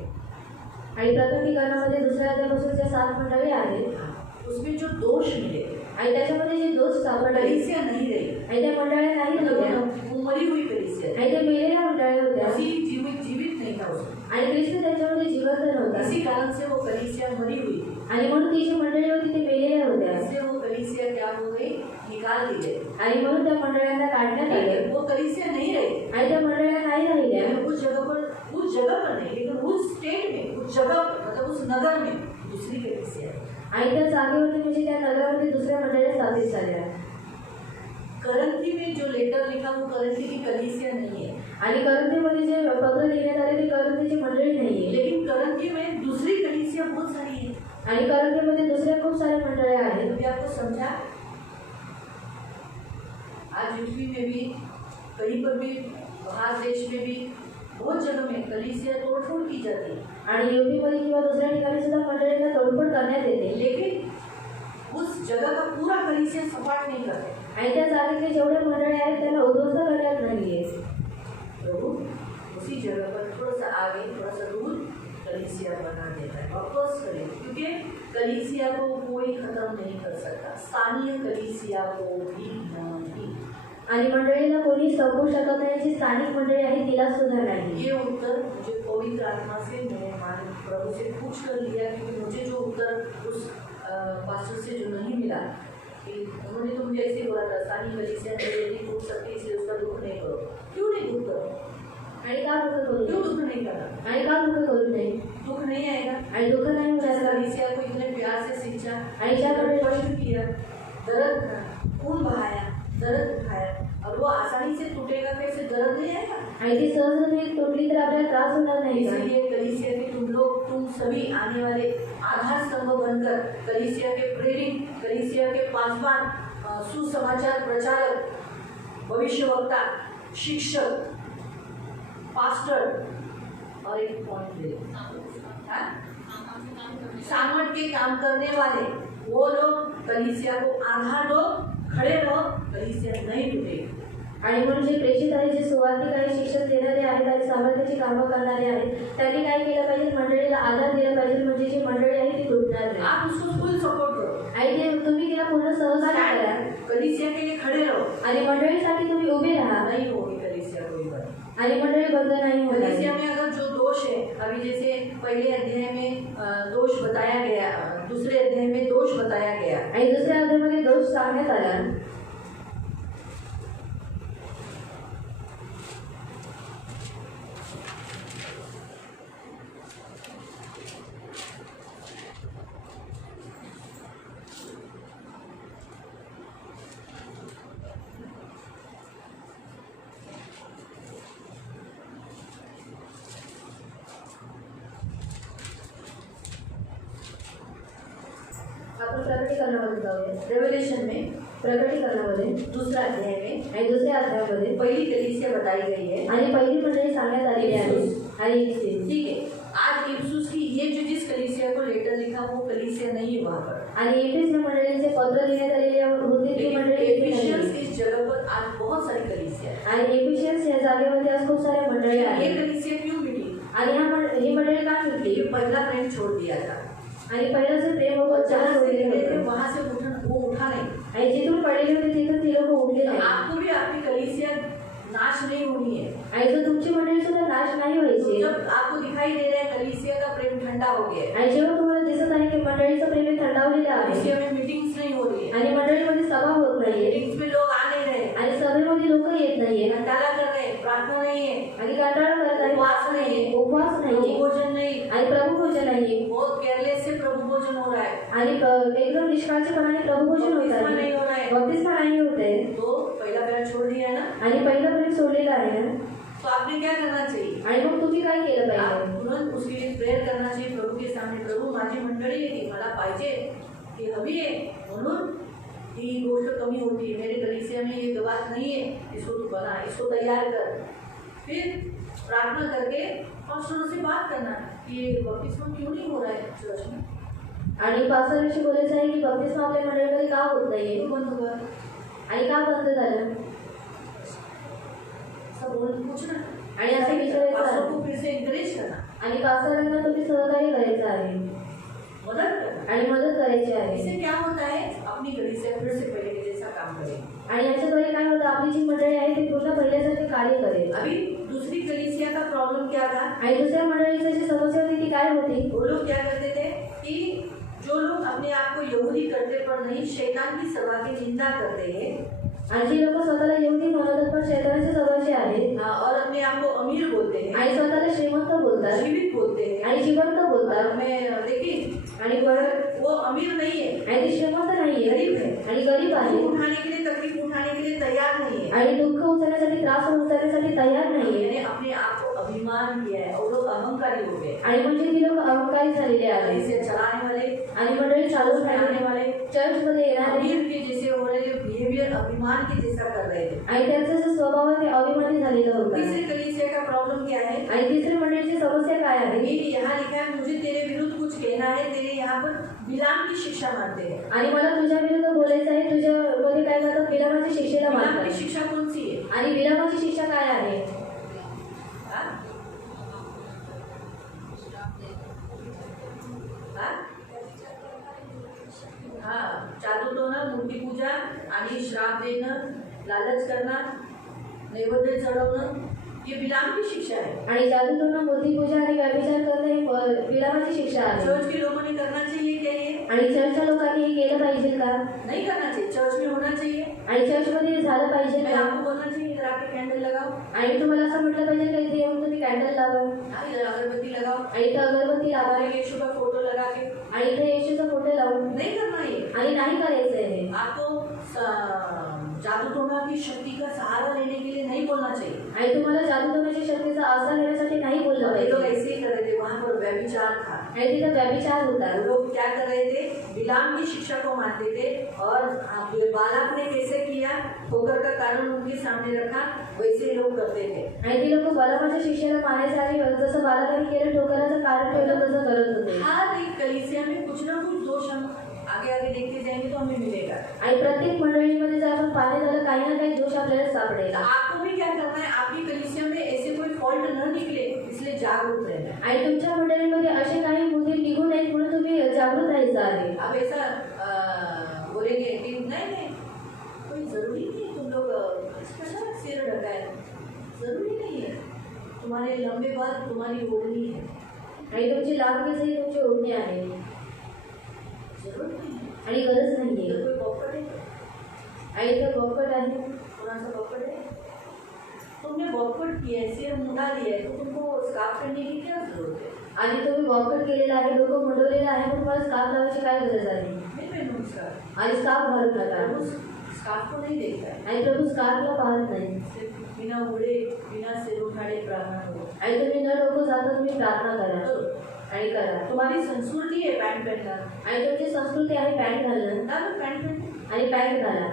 आणि प्रकटीकरणामध्ये दुसऱ्या अध्यायापासून ज्या 7 मंडळी आहेत उसमें जो दोष मिले आणि त्याच्यामध्ये जे दोष सापडले कलीसिया नहीं रही, आणि त्या मंडळ्या नाही राहिल्या वो मरी हुई कलीसिया आणि त्या मेलेल्या मंडळ्या होत्या जीवित नहीं था उसमें। आणि ख्रिस्त त्याच्यामध्ये जिवंत नव्हता इसी कारण से वो कलीसिया मरी हुई थी, आणि म्हणून ती जी मंडळी होती ती मेलेल्या होत्या इसलिए वो कलीसिया क्या हो गई, निकाल दी गई आणि म्हणून त्या मंडळांना काढण्यात आले वो कलीसिया नहीं रही। आणि त्या मंडळांना नाही राहिल्या. उस जगह पर नहीं, लेकिन उस स्टेट में, उस जगह पर, मतलब उस नगर में दूसरी कलीसिया है। आणि त्या जागेवरती म्हणजे त्या नगरावरती दुसऱ्या मंडळी स्थापित झाल्या. करंथी में जो लेटर लिखा वो करंथी की कलीसिया नहीं है, आणि करंथीमध्ये जे पत्र लिहिण्यात आले ते करंथीची मंडळी नाहीये. लेकिन करंथी में दूसरी कलीसिया बहुत सारी है। आणि करंथीमध्ये दुसऱ्या खूप साऱ्या मंडळ्या आहेत. अभी आपको समझा, आज यूपी में भी, कहीं पर भी, बाहर देश में भी बहुत जगह में कलीसिया तोड़फोड़ की जाती है, आणि यूपीमध्ये किंवा दुसऱ्या ठिकाणी सुद्धा मंडळींना तोडफोड करण्यात येते. लेकिन उस जगह का पूरा कलीसिया सपाट नहीं करते। आणि त्या जागेतले जेवढे मंडळी आहेत त्यांना उद्ध्वस्त करण्यात नाहीये. प्रभु उसी जगह पर थोड़ा सा आगे, थोड़ा सा दूर कलीसिया बना देता है, वापस करें, क्योंकि कलीसिया को कोई खत्म नहीं कर सकता, स्थानीय कलीसिया को भी नहीं। आणि मंडळीला कोणी संपू शकत नाही. जी स्थानिक मंडळी आहे तिला सुद्धा नाही. ये उत्तर मुझे पवित्र आत्मा से, मैंने मान प्रभु से पूछ कर लिया, क्योंकि मुझे जो उत्तर उस पास्टर से जो नहीं मिला, कि उन्होंने तो मुझे ऐसे बोला था, स्थानीय कलीसिया नहीं टूट सकती, इसलिए उसका दुख नहीं करो। क्यों नहीं दुख करो? आणि का दुःख करू क्यों नये? दुख नहीं करना? आणि का दुःख करू नये? दुख नहीं आएगा। आणि दुःख नाही जिस होणार. कलीसिया को इतने प्यार से सींचा, आणि ज्याकडे कष्ट किया, दर्द खून बहाया, दर्द उठाया, और वो आसानी से टूटेगा कैसे? दर्द नहीं आएगा। आणि ती सहजपणे तुटली तर आपल्याला त्रास होणार नाही का? इसलिए कलीसिया के तुम सभी आने वाले आधार स्तंभ बनकर, कलीसिया के प्रेरित, कलीसिया के पासवान, सुसमाचार प्रचारक, भविष्यवक्ता, शिक्षक, पास्टर, और एक पॉइंट ले, सामर्थ के काम करने वाले, वो लोग कलीसिया को आधार दो, खड़े रहो, कलीसिया नहीं टूटेगी। आणि म्हणून जे प्रेषित आहे, जे सुवार्तिक आहे, शिक्षण देणारे आहेत आणि सामर्थ्याची कामं करणारे आहेत, त्यांनी काय केलं पाहिजे? मंडळीला आधार दिला पाहिजे, म्हणजे जी मंडळी आहे ती तुटणार नाही. आप उसको फुल सपोर्ट करो, आणि ते तुम्ही तिला पूर्ण सहकार्य करा कलीसिया के लिए खड़े रहो. आणि मंडळीसाठी तुम्ही उभे राहा नहीं होगी कलीसिया कोई बात. आणि मंडळी बंद नाही होणार. कलीसिया में अगर जो दोष है, अभी जैसे पहले अध्याय में दोष बताया गया, दूसरे अध्याय में दोष बताया गया, आणि दुसऱ्या अध्यायामध्ये दोष सांगण्यात आला. आपण प्रकटीकरणामध्ये जाऊया. रेवलेशन में प्रकटीकरणामध्ये दूसरा अध्याय में आणि दुसऱ्या अध्यायामध्ये पहली कलीसिया बताई गई है. आणि पहिली मंडळी सांगण्यात आलेली आहे. आणि ठीक है, आज इफिसुस की ये जो जिस कलीसिया को लेटर लिखा वो कलीसिया नहीं है वहाँ पर. आणि एफिस मंडळींचे पत्र देण्यात आलेले होते ती मंडळी येथे एफिशियंस नाही. इस जगह पर आज बहुत सारी कलीसिया है. आणि एफिशियन्स या जागेवरती आज खूप साऱ्या मंडळी ये आहेत. कलीसिया क्यों मिली? आणि ही मंडळी का मिळते? ये पहला प्रेम छोड़ दिया था. आणि पहिलं जे प्रेम होतं त्याला जहाँ से सोडलेलं गिरे थे होतं. वहाँ से वो उठा नहीं. आणि जिथून पडलेले होते तिथून ती लोक उठले तो नाही. आपको भी आपकी कलीसिया नाश नहीं होनी है. आणि तो तुमची मंडळी सुद्धा नाश नाही तो व्हायची. जब आपको दिखाई दे रहा है कलीसिया का प्रेम ठंडा हो गया है, आणि जेव्हा तुम्हाला दिसत आहे की मंडळीचं प्रेम हे थंडावलेलं आहे कलीसिया में मीटिंग्स नहीं हो रही है, आणि मंडळीमध्ये सभा होत नाहीये मीटिंग्स में लोग आ नहीं रहे, आणि सभेमध्ये लोक येत नाहीये घंटाला कर रहे हैं, प्रार्थना नहीं है, आणि कंटाळा करत आहे, उपवास नाहीये, उपवास प्रभु नाहीये भोजन नहीं, आणि प्रभू भोजन नाहीये बहुत केयरलेस से प्रभु भोजन हो रहा है, आणि एकदम निष्काळजीपणाने प्रभू भोजन होत बपतिस्मा आहे. नहीं हो रहा है. बपतिस्मा नाही होत आहे तो पहला प्यार छोड़ दिया ना. आणि पहिलं प्रेम सोडलेलं आहे ना. तो आपने क्या करना चाहिए? आणि मग तुम्ही काय केलं आप पाहिजे? तुरंत उसके लिए प्रेयर करना चाहिए प्रभू के सामने. प्रभू माझी मंडळी आहे ती मला पाहिजे, ती हवी आहे, म्हणून ही गोष्ट कमी होती है. मेरे कलीसिया में ये बात नहीं है, इसको तू बना, इसको तैयार कर. फिर प्रार्थना करके पास्टरों से बात करना कि ये बपतिस्मा क्यों नहीं हो रहा है चर्च में, आणि पास्टरशी बोलायचं आहे की बपतिस्मा आपल्या मंडळीमध्ये का होत नाहीये क्यों बंद हुआ, आणि का बंद झालं. सब बोल पूछना आणि असं विचारायचं पास्टर आहे. को फिर से एनकरेज करना, आणि पास्टरांना तुम्ही सहकार्य करायचं आहे मदद करना. आणि मदत करायची आहे. इससे क्या होता है? अपनी कलीसिया फिर से पहले के जैसा काम करेगी. आणि याच्याद्वारे काय होतं? आपली जी मंडळी आहे ती पूर्ण पहिल्यासारखे कार्य करेल. अभी दूसरी कलीसिया का प्रॉब्लम क्या था? आणि दुसऱ्या मंडळीची जी समस्या होती ती काय होती? वो लोग क्या करते थे कि जो लोग अपने आप को यहूदी करते पर नहीं शैतान की सभा की निंदा करते हैं, आणि जी लोक स्वतःला यहुदी म्हणतात पण शैतानाचे सदस्य आहेत और अपने आप को अमीर बोलते हैं, आणि स्वतःला श्रीमंत बोलतात जीवित बोलते हैं, आणि जिवंत बोलतात में लेकिन आणि परत वो अमीर नहीं है, आणि ती श्रीमंत नाहीये गरीब आहे. आणि गरीब आहे दुख उठाने के लिए, तकलीफ उठाने के लिए तैयार नहीं है. आणि दुःख उचलण्यासाठी, त्रास उचलण्यासाठी तयार नाहीये. मैंने अपने आप को अभिमान किया है और लोग अहंकारी हो गए. आणि म्हणजे ती लोक अहंकारी झालेले आहेत कलीसिया चलाने वाले, आणि मंडळी चालू आने राहणे वाले चर्चमध्ये येणारे अमीर के जैसे हो रहे, जो बिहेवियर अभिमान के जैसा कर रहे थे. आणि त्यांचा जो स्वभाव आहे ते अभिमानी झालेलं होतं. तीसरी कलीसिया का प्रॉब्लम क्या है? आणि तिसरी मंडळीची समस्या काय आहे? अभी यहाँ लिखा है मुझे तेरे विरुद्ध कुछ कहना है, तेरे यहाँ पर बिलाम की शिक्षा मानते हैं. आणि मला तुझ्या विरुद्ध बोलायचं आहे. तुझ्यामध्ये काय करतात? बिलामाची शिक्षेला बिलाम की मानतात. शिक्षा कौन सी है? आणि बिलामाची शिक्षा काय आहे? हाँ? हाँ? हाँ, जादू टोणं, मूर्ती पूजा आणि श्राप देणं, लालच करणं, नैवेद्य चढवणं, ये बिलाम की शिक्षा है. आणि जादू करणं, मूर्तीपूजा आणि व्यभिचार करणं ही बिलामाची शिक्षा आहे. चर्च के लोगों ने करना चाहिए क्या ये? आणि चर्चच्या लोकांनी हे केलं पाहिजे का? नहीं करना चाहिए. चर्च में होना चाहिए. आणि चर्चमध्ये झालं पाहिजे मैं का? आपको बोलना चाहिए इधर आके कैंडल लगाओ, आणि तुम्हाला असं म्हटलं पाहिजे का इथे येऊन तुम्ही कॅन्डल लावा हाँ, इधर अगरबत्ती लगाओ, आणि इथं अगरबत्ती लावा हमारे यीशु का फोटो लगा के. आणि इथे येशूचा फोटो लावून नहीं करना ये. आणि नाही करायचं आहे. आपको जादू टोना की शक्ति का सहारा लेने के लिए नहीं बोलना चाहिए. आणि तुम्हाला जादू टोण्याच्या शक्तीचा आसरा घेण्यासाठी नाही बोललं ये लोग पाहिजे. ऐसे ही कर रहे थे. वहाँ पर व्यभिचार था. आणि तिथं व्यभिचार होता. वो लोग क्या कर रहे थे? बिलाम की शिक्षा को मानते थे और बालाक ने कैसे किया, ठोकर का कारण उनके सामने रखा, वैसे लोग करते थे. आणि ती लोक बलामाच्या शिक्षेला मानायचं आणि जसं बालकांनी केलं ठोकराचं कारण ठेवलं तसं करत होते. हर एक कलीसिया में कुछ ना कुछ दोष हम आगे आगे देखते जाएंगे तो हमें मिलेगा। आणि प्रत्येक मंडळीमध्ये जर आपण पाहणे झालं काही ना काही दोष आपल्याला सापडेल। आपको भी क्या करना है, आपकी कलीसिया में ऐसे कोई फॉल्ट न निकले, इसलिए जागरूक रहना है। आणि तुमच्या मंडळीमध्ये असे काही मुद्दे निघू नयेत म्हणून तुम्ही जागृत राहायचं आहे। अब ऐसा बोलेंगे कि नहीं कोई जरूरी नहीं तुम लोग कशाला सिर ढकाए, जरूरी नहीं है, तुम्हारे लंबे बाल तुम्हारी ओढ़नी है आणि तुमची लांब केस ही तुमची ओढणी आहे जरूर नहीं है। आणि गरज नाहीये। इधर कोई बॉकट है, आणि इथं बॉकट आहे, कोणाचा बॉकट है, तुमने बॉकट किया है, सिर मुंडा लिया है, तो तुमको स्कार्फ करने की क्या जरूरत है? आणि तुम्ही बॉकट केलेला आहे, डोकं मुंडवलेलं आहे, पण तुम्हाला स्कार्फ लावायची काय गरज आहे? नहीं पहनो स्कार्फ, आणि स्कार्फ घालू नका। प्रभु स्कार्फ को नहीं देखता है। आणि प्रभू स्कार्फला पाहत नाही। सिर्फ बिना ओढ़े बिना सिर उठाड़े प्रार्थना करो, आणि तुम्ही न डोकं जाता तुम्ही प्रार्थना करा आणि करा। तुम्हारी संस्कृति है पैंट पहनना, आणि तुमची संस्कृती आहे पॅन्ट घालणं डालो पैंट पहनो। आणि पॅन्ट घाला।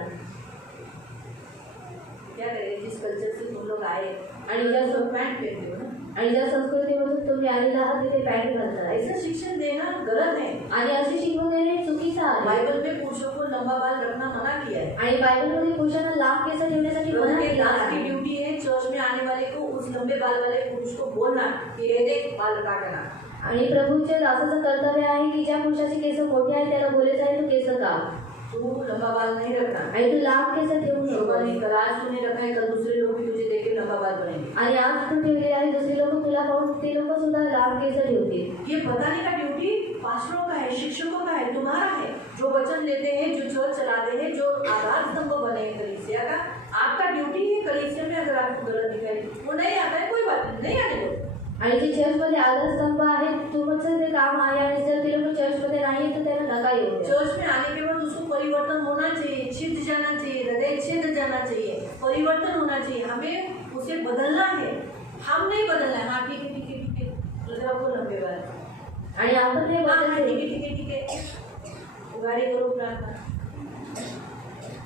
क्या करेंगे, जिस कल्चर से तुम लोग आए आणि ज्या सब पैंट पहनते हो ना, आणि ज्या संस्कृतीमधून तुम्ही आलेला आहात तिथे पॅन्ट घालता। ऐसा शिक्षण देना गलत है। आणि अशी शिकवून देणे चुकीचं आहे। बाइबल में पुरुषों को लंबा बाल रखना मना किया है। आणि बायबलमध्ये पुरुषांना लांब केस ठेवण्यासाठी प्रभु मना के केला दास की आहे। ड्यूटी है चर्च में आने वाले को उस लंबे बाल वाले पुरुष को बोलना कि ये देख बाल काटना। आणि प्रभूच्या दासाचं कर्तव्य आहे की ज्या पुरुषाची केस मोठी आहेत त्याला बोलायचं आहे तू केस काप, तू लंबा बाल नहीं रखना। आणि तू लांब केस ठेवू शोभा नको। नहीं कल आज तूने रखा है, कल दूसरे लोग भी तुझे देख के लंबा बाल बनाएंगे। आणि आज तू ठेवले आहे, दुसरे लोक तुला पाहून ते लोक सुद्धा लांब केस ठेवतील। ये बताने का ड्यूटी पास्टरों का है, शिक्षकों का है, तुम्हारा है। जो वचन लेते हैं, जो चर्च चलाते हैं, जो आधार स्तंभ बने हैं कलीसिया का, आपका ड्यूटी है कलीसिया में अगर आपको गलत दिखाई वो नहीं आता है, कोई बात नहीं आने दो। आणि जे चर्चमध्ये आधारस्तंभ आहे तुमचं ते काम आहे, आणि जर ते लोक चर्चमध्ये नाही तर त्यांना नका येऊ द्या। चर्च में आने के बाद उसको परिवर्तन होना चाहिए, छिद जाना चाहिए, हृदय छिद जाना चाहिए, परिवर्तन होना चाहिए। हमें उसे बदलना है, हम नहीं बदलना है। हाँ ठीक है ठीक है ठीक है, लग रहा को लंबे बाल, आणि आपण ते हाँ बदलतो। ठीक है ठीक है ठीक है, उगाड़े करो प्रार्थना,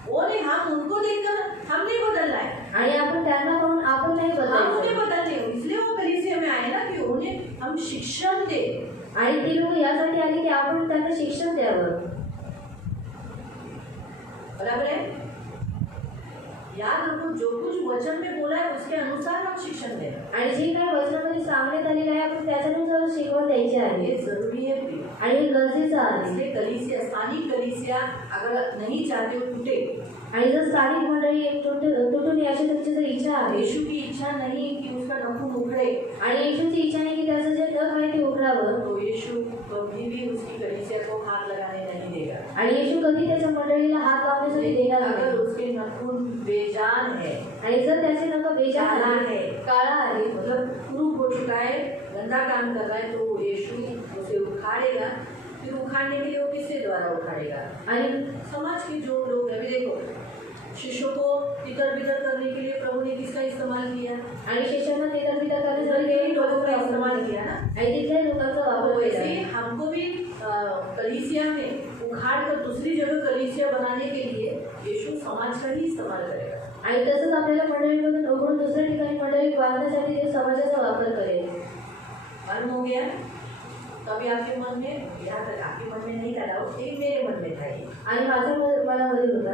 वो नहीं, हम उनको देखकर हम नहीं बदलना है। आणि आपण त्यांना पाहून आपण नाही हम उन्हें बदलायचं। बदलने हो, इसलिए वो कलीसिया में आए ना कि उन्हें हम शिक्षण दे। आणि ती लोक यासाठी आली की आपण त्यांना शिक्षण द्यावं। बराबर है, याद रखो जो कुछ वचन में बोला है उसके अनुसार हम शिक्षण दें। आणि जे काही वचनामध्ये सांगण्यात आलेलं आहे आपण त्याच्यानुसार शिकवण द्यायची आहे, ये जरूरी है प्रिय। आणि हे गरजेचं आहे। इसलिए कलीसिया, स्थानीय कलीसिया अगर नहीं चाहते हो टूटे, आणि जर स्थानिक मंडळी एक तुटून याची तुमची जर इच्छा आहे, यीशु की इच्छा नहीं कि उसका नखून उखड़े, आणि येशूची इच्छा नाही की त्याचं जे नख आहे ते उघडावं, तो यीशु कभी भी उसकी कलीसिया को हाथ लगाने नहीं देगा। आणि येशू कधी त्याच्या मंडळीला हात लावण्यासाठी देणार अगर नाही। उसके नखून बेजान है, आणि जर त्याचे नख बेजान काला आहे, है, काळा आहे, मतलब क्रूर हो चुका है, गंदा काम कर रहा है, तो यीशु उसे उखाड़ेगा। फिर उखाड़ने के लिए वो किसके द्वारा उखाड़ेगा? आणि समाज के जो लोग हैं, अभी देखो शिष्यों को तितर बितर करने के लिए प्रभु ने किसका इस्तेमाल किया? आणि शिष्यांना तेदरबितर करण्यासाठी तितरबितर लोकांचा लोगों का वापर इस्तेमाल केला। किया ना। आणि तिथल्या लोकांचा तो वापर वैसे केला। ही हमको भी कलीसिया में उखाड़ कर दूसरी जगह कलीसिया बनाने के लिए यीशु समाज का ही इस्तेमाल करेगा। आणि तसंच आपल्याला मंडळीमधून उघडून दुसऱ्या ठिकाणी मंडळी बांधण्यासाठी ते समाजाचा वापर करेल। मालूम हो गया? तो अभी आपके मन में, यहाँ तक आपके मन में नहीं डाला, एक मेरे मन में था ये। आणि माझ्या मनामध्ये होता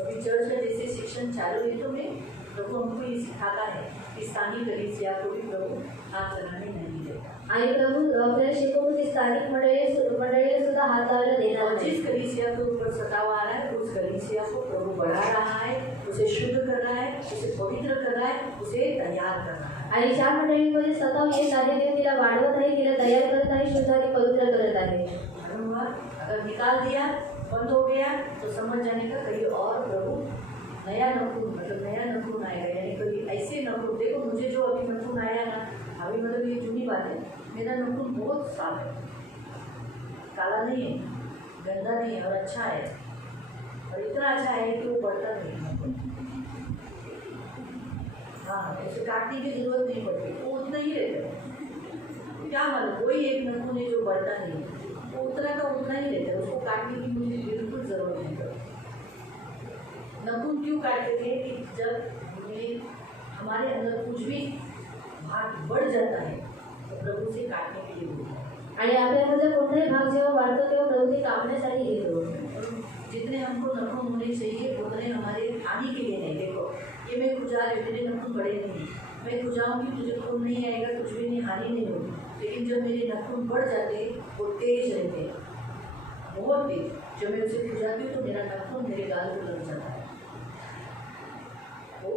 अभी चर्च का जैसे शिक्षण चालू है तो मैं प्रभु हमको ये सिखाता है कि स्थानीय कलीसिया को भी प्रभु हाथ लगाने नहीं देता। आणि प्रभू आपल्याला शिकवून की स्थानिक मंडळीला सुद्धा हात लावायला देणार और नाही। जिस कलीसिया के ऊपर सताव आ रहा है उस कलीसिया को प्रभु बढ़ा रहा है, उसे शुद्ध कर रहा है, उसे पवित्र कर रहा है, उसे तैयार कर रहा है। आणि ज्या मंडळीमध्ये सताव येत आहे ते तिला वाढवत आहे, तिला तयार करत आहे, शुद्ध आणि पवित्र करत आहे। मालूम हुआ? अगर निकाल दिया, बंद हो गया, तो समझ जाने का कहीं और प्रभु नया नखून, मतलब नया नखून आएगा। यानी कभी ऐसे नखून, देखो मुझे जो अभी नखून आया ना, अभी मतलब ये जूनी बात है, मेरा नखून बहुत साफ है, काला नहीं है, गंदा नहीं है और अच्छा है, और इतना अच्छा है कि वो बढ़ता नहीं नखून। हाँ, उसे काटने की जरूरत नहीं पड़ती, वो उतना ही रहता है। क्या मालूम, कोई एक नखून है जो बढ़ता नहीं, वो उतना का उतना ही रहता है, उसको काटने की मुझे बिल्कुल जरूरत नहीं पड़ती। नखून क्यों काटते थे कि जब हमारे अंदर कुछ भी भाग बढ़ जाता है तो प्रभु से काटने के लिए बोलता है। आणि आपल्यामध्ये कोणताही भाग जेव्हा वाढतो तेव्हा प्रभू ते कापण्यासाठी घेतो। हानि के लिए नहीं। देखो ये मैं खुजा रही हूँ, मेरे नाखून बड़े नहीं, मैं खुजाऊंगी तुझे खून नहीं आएगा, कुछ भी नहीं, हानि नहीं होगी। लेकिन जब मेरे नाखून बढ़ जाते हैं वो तेज रहते हैं, बहुत तेज, जब मैं उसे खुजाती हूँ तो मेरा नाखून मेरे गाल को लग जाता है। तो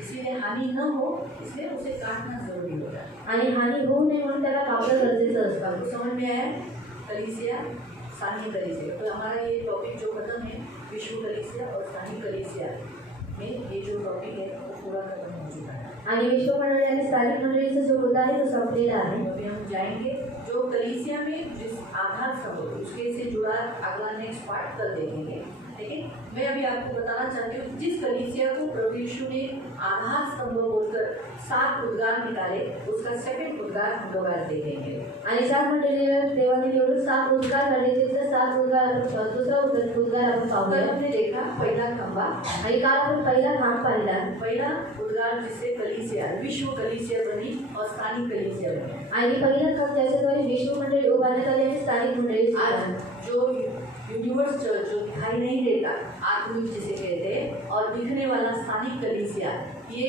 इसीलिए हानि न हो, इसलिए उसे काटना जरूरी होता है। आणि हानी होऊ नये म्हणून त्याला कापणं गरजेचं असतं। आपको समझ में आया? कलीसिया, स्थानीय कलीसिया। तो हमारा ये टॉपिक जो खत्म है, विश्व कलीसिया और स्थानीय कलीसिया में ये जो टॉपिक है वो पूरा खत्म हो चुका है। आणि विश्व मंडळी आणि स्थानिक मंडळीचा जो मुद्दा आहे तो संपलेला आहे। अभी हम जाएंगे जो कलीसिया में जिस आधार स्तंभ उसके से जुड़ा अगला नेक्स्ट पार्ट कल देखेंगे। लेकिन मैं अभी आपको बताना चाहती हूँ जिस कलीसिया को प्रभु यीशु ने आधार स्तंभ बोलकर 7 उद्गार निकाले, उसका सेकंड उद्गार हम लोग आज देखेंगे। आणि 7 मंडळीला देवाने निवडून 7 उद्गार काढले, त्याचे 7 उद्गार दुसरा उद्गार आपण कल पाहूया। हमने देखा पहला खंबा, आणि काल आपण पहिला खांब पाहिला। पहला उद्गार जिससे कलीसिया, विश्व कलीसिया बनी और स्थानीय कलीसिया बनी। आणि पहिला खांब ज्याच्याद्वारे विश्व मंडळी उभारण्यात आली आणि स्थानिक मंडळी आज जो यूनिवर्स चर्च जो दिखाई नहीं देता, आत्मिक जिसे कहते हैं, और दिखने वाला स्थानिक कलीसिया, ये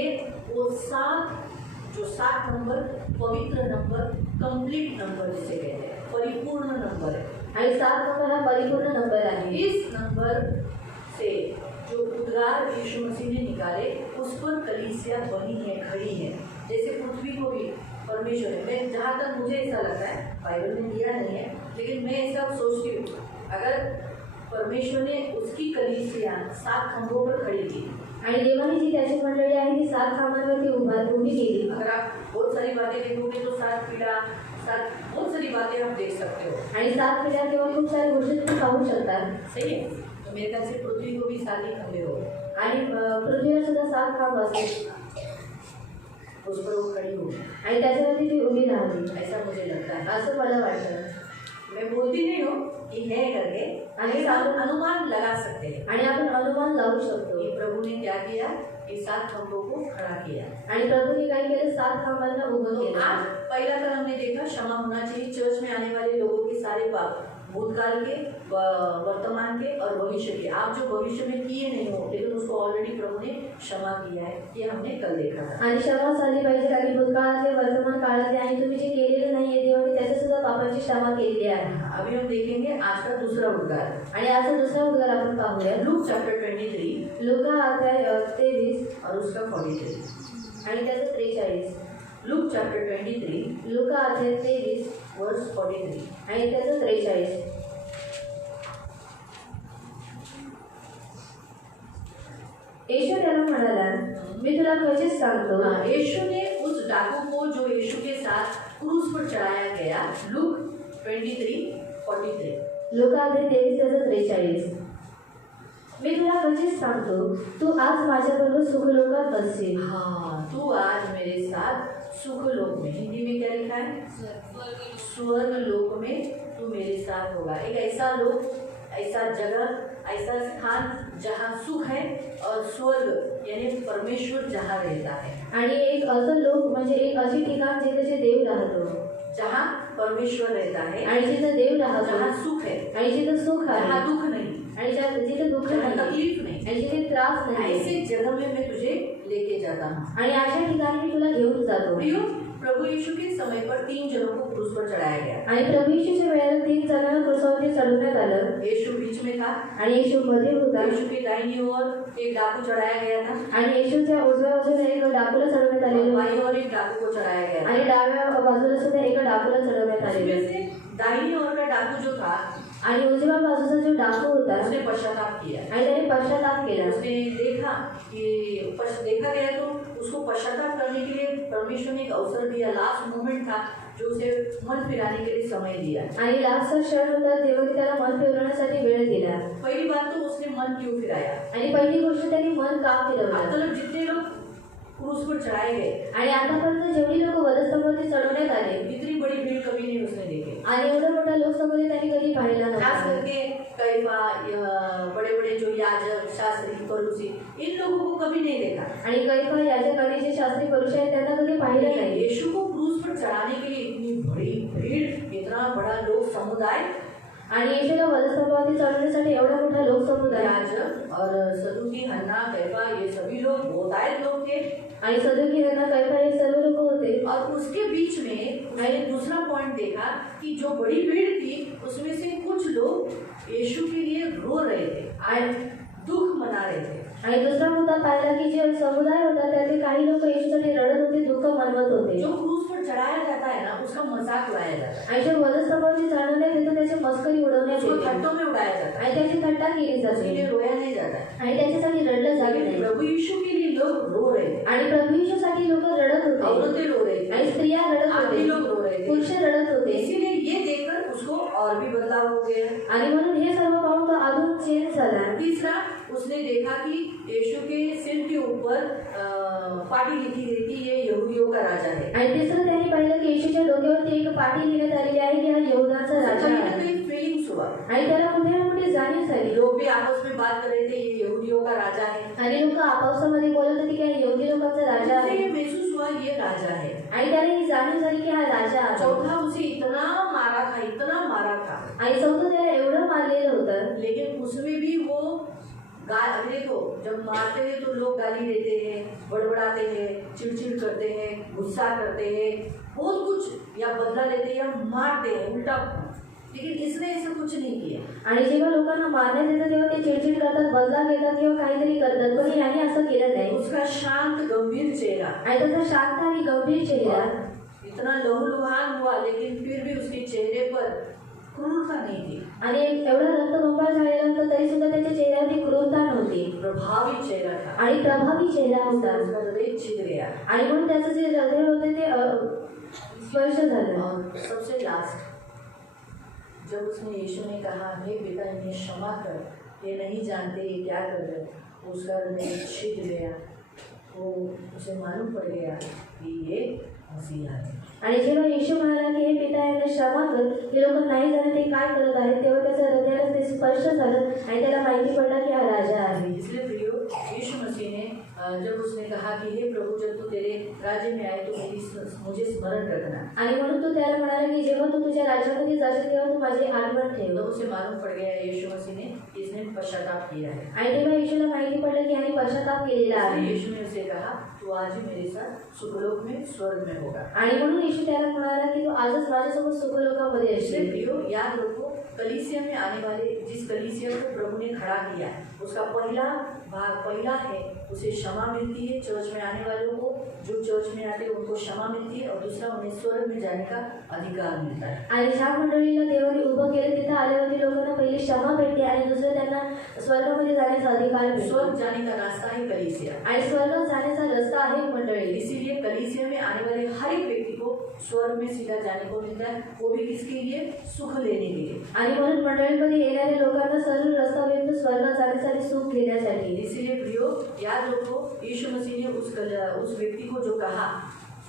वो 7 नंबर, पवित्र नंबर, कंप्लीट नंबर जिसे कहते हैं, परिपूर्ण नंबर है। आणि 7 नंबर हा परिपूर्ण नंबर आहे। इस नंबर से जो उद्गार यीशु मसीह ने निकाले उस पर कलीसिया बनी है, खड़ी है। जैसे पृथ्वी को भी परमेश्वर है, मैं जहाँ तक मुझे ऐसा लगता है, बाइबल में दिया नहीं है, लेकिन मैं ऐसा सोचती हूँ, अगर परमेश्वर ने उसकी कलीसिया 7 खंभों पर खड़ी की, आणि देवाने जी त्याची मंडळी आहे ती 7 खांबांवरती उभी केली। अगर आप बहुत सारी बातें देखोगे तो 7 पीढ़ा, 7 बहुत सारी बातें आप देख सकते हो। आणि 7 पिढ्या किंवा खूप साऱ्या गोष्टी तुम्ही पाहू शकता। सही है, तो मेरे ख्याल से पृथ्वी को भी 7 ही खंभे हो आणि पृथ्वीवर सुद्धा 7 खांब असतील, उस पर वो खड़ी होगी, आणि त्याच्यावरती ती उभी राहली, ऐसा मुझे लगता है। असं मला वाटतं। मैं बोलती नहीं हूँ कि है करके, आणि हम अनुमान लगा सकते हैं आणि आपण अनुमान लावू शकतो कि प्रभु ने क्या किया, कि 7 खंभों को खड़ा किया। आणि प्रभूने काय केलं, 7 खांबांना उभं तो केलं। आज पहला कल हमने देखा क्षमा होना चाहिए। चर्च में आने वाले लोगों के सारे पाप, भूतकाल के, वर्तमान के और भविष्य के, आप जो भविष्य में किए नहीं हो लेकिन उसको ऑलरेडी प्रभु ने क्षमा किया है, ये हमने कल देखा था। आणि क्षमा झाली पाहिजे, कारण भूतकाळातले, वर्तमान काळातले आणि तुम्ही जे केलेलं नाहीये देवाने त्याच्या सुद्धा पापाची क्षमा केलेली आहे। अभी हम देखेंगे आज का दूसरा उद्गार, आणि आजचा दुसरा उद्गार आपण पाहूया। लूक चैप्टर 23 लूका अध्याय 23 और उसका 43। आणि त्याचं 43। लूक चैप्टर 23 लूका अध्याय 23 वर्स 43 आणि त्याचं 43। येशू त्याला म्हणाला, मी तुला खरंच सांगतो। यीशु ने उस डाकू को जो यीशु के साथ क्रूस पर चढ़ाया गया, लूक 23:43। लूका अध्याय 23 त्याचं 43। मी तुला खरंच सांगतो, तू आज माझ्याबरोबर सुखलोकात असशील। हाँ, तू आज मेरे साथ सुखलोक में, हिंदी में क्या लिखा है, स्वर्ग लोक में तू मेरे साथ होगा। एक ऐसा लोक, ऐसा जगह, ऐसा स्थान जहाँ सुख है और स्वर्ग यानी परमेश्वर जहाँ रहता है। आणि एक असं लोक म्हणजे एक अशी ठिकाण जिथे जे देव राहतो, जहाँ परमेश्वर रहता है, आणि जिथं देव राहतो, जहाँ सुख है, आणि जिथं सुख आहे, जहाँ दुख नहीं, आणि जिथे दुःख जहाँ नाही, तकलीफ नहीं, आणि जिथे त्रास नाही, ऐसे जगह में मैं तुझे लेके जाता हूँ। आणि अशा ठिकाणी मी तुला घेऊन जातो। प्रियो, प्रभु यीशु के समय पर 3 जनों को क्रूस पर चढ़ाया गया। आणि प्रभू येशूच्या वेळेला 3 जणांना क्रूसावरती चढवण्यात आलं, यीशु बीच में था, आणि येशू मध्ये होता, यीशु की दाहिनी ओर एक डाकू चढ़ाया गया था, आणि येशूच्या उजव्या बाजूला एक डाकूला चढवण्यात आलेलं, बाईं ओर एक डाकू को चढ़ाया गया। आणि डाव्या बाजूला सुद्धा एका डाकूला चढवण्यात आलेलं। उसमें से दाहिनी ओर का डाकू जो था, आणि उजव्या बाजूचा जो डाकू होता, उसने पश्चाताप किया। आणि त्याने पश्चाताप केला। उसने देखा गया तो उसको पश्चाताप करने के लिए परमेश्वर ने एक अवसर दिया, लास्ट मोमेंट था जो उसे मन फिराने के लिए समय दिया। आणि लास्टचा क्षण होता, देवाने त्याला मन फिरवण्यासाठी वेळ दिला। पहली बात तो उसने मन क्यों फिराया, आणि पहिली गोष्ट त्यांनी मन का फिरवलं। मतलब जितने लोग क्रूस पर चढ़ाए गए, आणि आतापर्यंत जेवढी लोक वधस्तंभावरती चढवण्यात आले, इतनी बड़ी भीड़ कभी नहीं उसने देखी। आणि एवढा मोठा लोकसमुदाय त्यांनी कधी पाहिला खास नव्हता। करके कैफा, बड़े बड़े जो याजक, शास्त्री, फरीसी, इन लोगों को कभी नहीं देखा। आणि कैफा, याजक आणि जे शास्त्री पुरुष आहेत त्यांना कधी पाहिलं नाही। यीशु को क्रूस पर चढ़ाने के लिए इतनी बड़ी भीड़, इतना बड़ा लोक समुदाय, आणि येशूला वधस्तंभावरती चढवण्यासाठी एवढा मोठा लोकसमुदाय याजक और सदुकी, हन्ना, कैफा, ये सभी लोग बहुतायत लोग थे। आणि सदुकी, हन्ना, कैफा हे सर्व लोक होते। और उसके बीच में मैंने दूसरा पॉइंट देखा कि जो बड़ी भीड़ थी उसमें से कुछ लोग यीशु के लिए रो रहे थे और दुख मना रहे थे। आणि दुसरा मुद्दा पाहिला की जे समुदाय होता त्यातले काही लोक येशूसाठी रडत होते, दुःख मनवत होते। जो क्रूस पर चढ़ाया जाता है ना उसका मजाक उड़ाया जाता है, आणि जे वधस्तंभावरती चढवण्यात येतं त्याची मस्करी उडवण्यात उसको येते खड्डों में उड़ाया जाता है, आणि त्याची थट्टा केली उसके जाते लिए रोया नहीं जाता है। आणि त्याच्यासाठी रडलं जात लेकिन नाही। प्रभु यीशु के लिए लोग रो रहे थे, आणि प्रभू येशूसाठी लोक रडत होते, औरतें रो रही आणि थी, स्त्रिया रडत आदमी होते, लोग रो रहे थे। पुरुष रडत होते। इसीलिए ये देखकर उसको और भी बदलाव हो गया। आणि म्हणून हे सर्व पाहून तो अजून चेंज झाला। तीसरा, उसने देखा कि यीशु के सिर के ऊपर पाटी लिखी गई थी, ये यहूदियों का राजा है। आणि तिसरं त्यांनी पाहिलं की येशूच्या डोक्यावरती एक पाटी लिहिण्यात आलेली आहे की हा यहूदाचा राजा कहीं ना आहे। कहीं फीलिंग्स हुआ, आणि त्याला कुठे ना कुठे जाणीव झाली। लोग भी आपस में बात कर रहे थे ये यहूदियों का राजा है, आणि लोक आपापसामध्ये बोलत होते की हा यहूदी लोकांचा राजा उसे आहे। ये महसूस हुआ ये राजा है। आणि त्याला ही जाणीव झाली की हा राजा आहे। चौथा, उसे इतना मारा था, इतना मारा था, आणि चौथं त्याला एवढं मारलेलं होतं। लेकिन उसमें भी वो देखो जब मारते हैं तो लोग गाली देते हैं, बड़बड़ाते हैं, चिड़चिड़ करते हैं, गुस्सा करते हैं, बहुत कुछ या बदला लेते हैं या मारते हैं उल्टा। लेकिन इसने ऐसा कुछ नहीं किया। आणि जेव्हा लोकांना मारण्यात येतं तेव्हा ते चिडचिड करतात, बदला घेतात किंवा काहीतरी करतात, पण याने असं केलं नाही। उसका शांत गंभीर चेहरा, आणि त्याचा शांत आणि गंभीर चेहरा, इतना लहूलुहान हुआ लेकिन फिर भी उसके चेहरे पर क्रूरता नहीं थी, आणि एवढा रक्तबंबाळ झालेला होता तरी सुद्धा त्याच्या चेहऱ्यावरती क्रूरता नव्हती प्रभावी चेहरा था, आणि प्रभावी चेहरा होता। उसका हृदय छिद गया। आणि म्हणून त्याचं जे हृदय होते ते स्पर्श झालं। और सबसे लास्ट, जब उसने यीशु ने कहा हे पिता इन्हें क्षमा कर, ये नहीं जानते ये क्या कर रहे, उसका हृदय छिद गया। वो उसे मालूम पड़ गया कि ये मसीहा है। आणि जेव्हा येशू म्हणाला की हे पिता यांना क्षमा कर, हे लोक नाही जाणत ते काय करत आहेत, तेव्हा त्याच्या हृदयाला ते स्पर्श झालं आणि त्याला माहिती पडलं की हा राजा आहे। इसलिए प्रियो, यीशु मसीह ने जब उसने कहा कि हे प्रभु जब तू तेरे राज्य में आए तो मुझे स्मरण रखना, आणि म्हणून तो त्याला म्हणाला की जेव्हा तू तुझ्या राज्यामध्ये जाशील तेव्हा तू माझी आठवण ठेव। तो उसे मालूम पड़ गया यीशु मसीह ने इसने पश्चाताप किया है। आणि तेव्हा येशूला माहिती पडलं की याने पश्चाताप केलेला आहे। यीशु ने उसे कहा तू आज ही मेरे साथ सुखलोक में स्वर्ग में होगा। आणि म्हणून येशू त्याला म्हणाला की तू आजच माझ्यासोबत सुखलोकामध्ये इसलिए असशील। प्रियो, याद रखो कलीसिया में आने वाले जिस कलीसिया को प्रभु ने खड़ा किया उसका पहला भाग पहला है, उसे क्षमा मिलती है। चर्च में आने वालों को जो चर्च में आते हैं उनको क्षमा मिलती है, और दूसरा उन्हें स्वर्ग में जाने का अधिकार मिलता है। आणि ज्या मंडळीला देवाने उभं केलं तिथं आल्यावरती लोकांना पहिली क्षमा भेटते आणि दुसरं त्यांना स्वर्गामध्ये जाण्याचा अधिकार भेटतो। स्वर्ग जाने का रास्ता है कलीसिया, आणि स्वर्गात जाण्याचा रस्ता आहे मंडळी। इसीलिए कलीसिया में आने वाले हर एक व्यक्ति को स्वर्ग में सीधा जाने को मिलता है, वो भी किसके लिए, सुख लेने के लिए। आणि म्हणून मंडळीमध्ये येणाऱ्या लोकांना सरळ रस्ता भेटतो स्वर्गात जाण्यासाठी, सुख घेण्यासाठी। इसीलिए प्रियो, याद रखो यीशु मसीह ने उस व्यक्ति को जो कहा,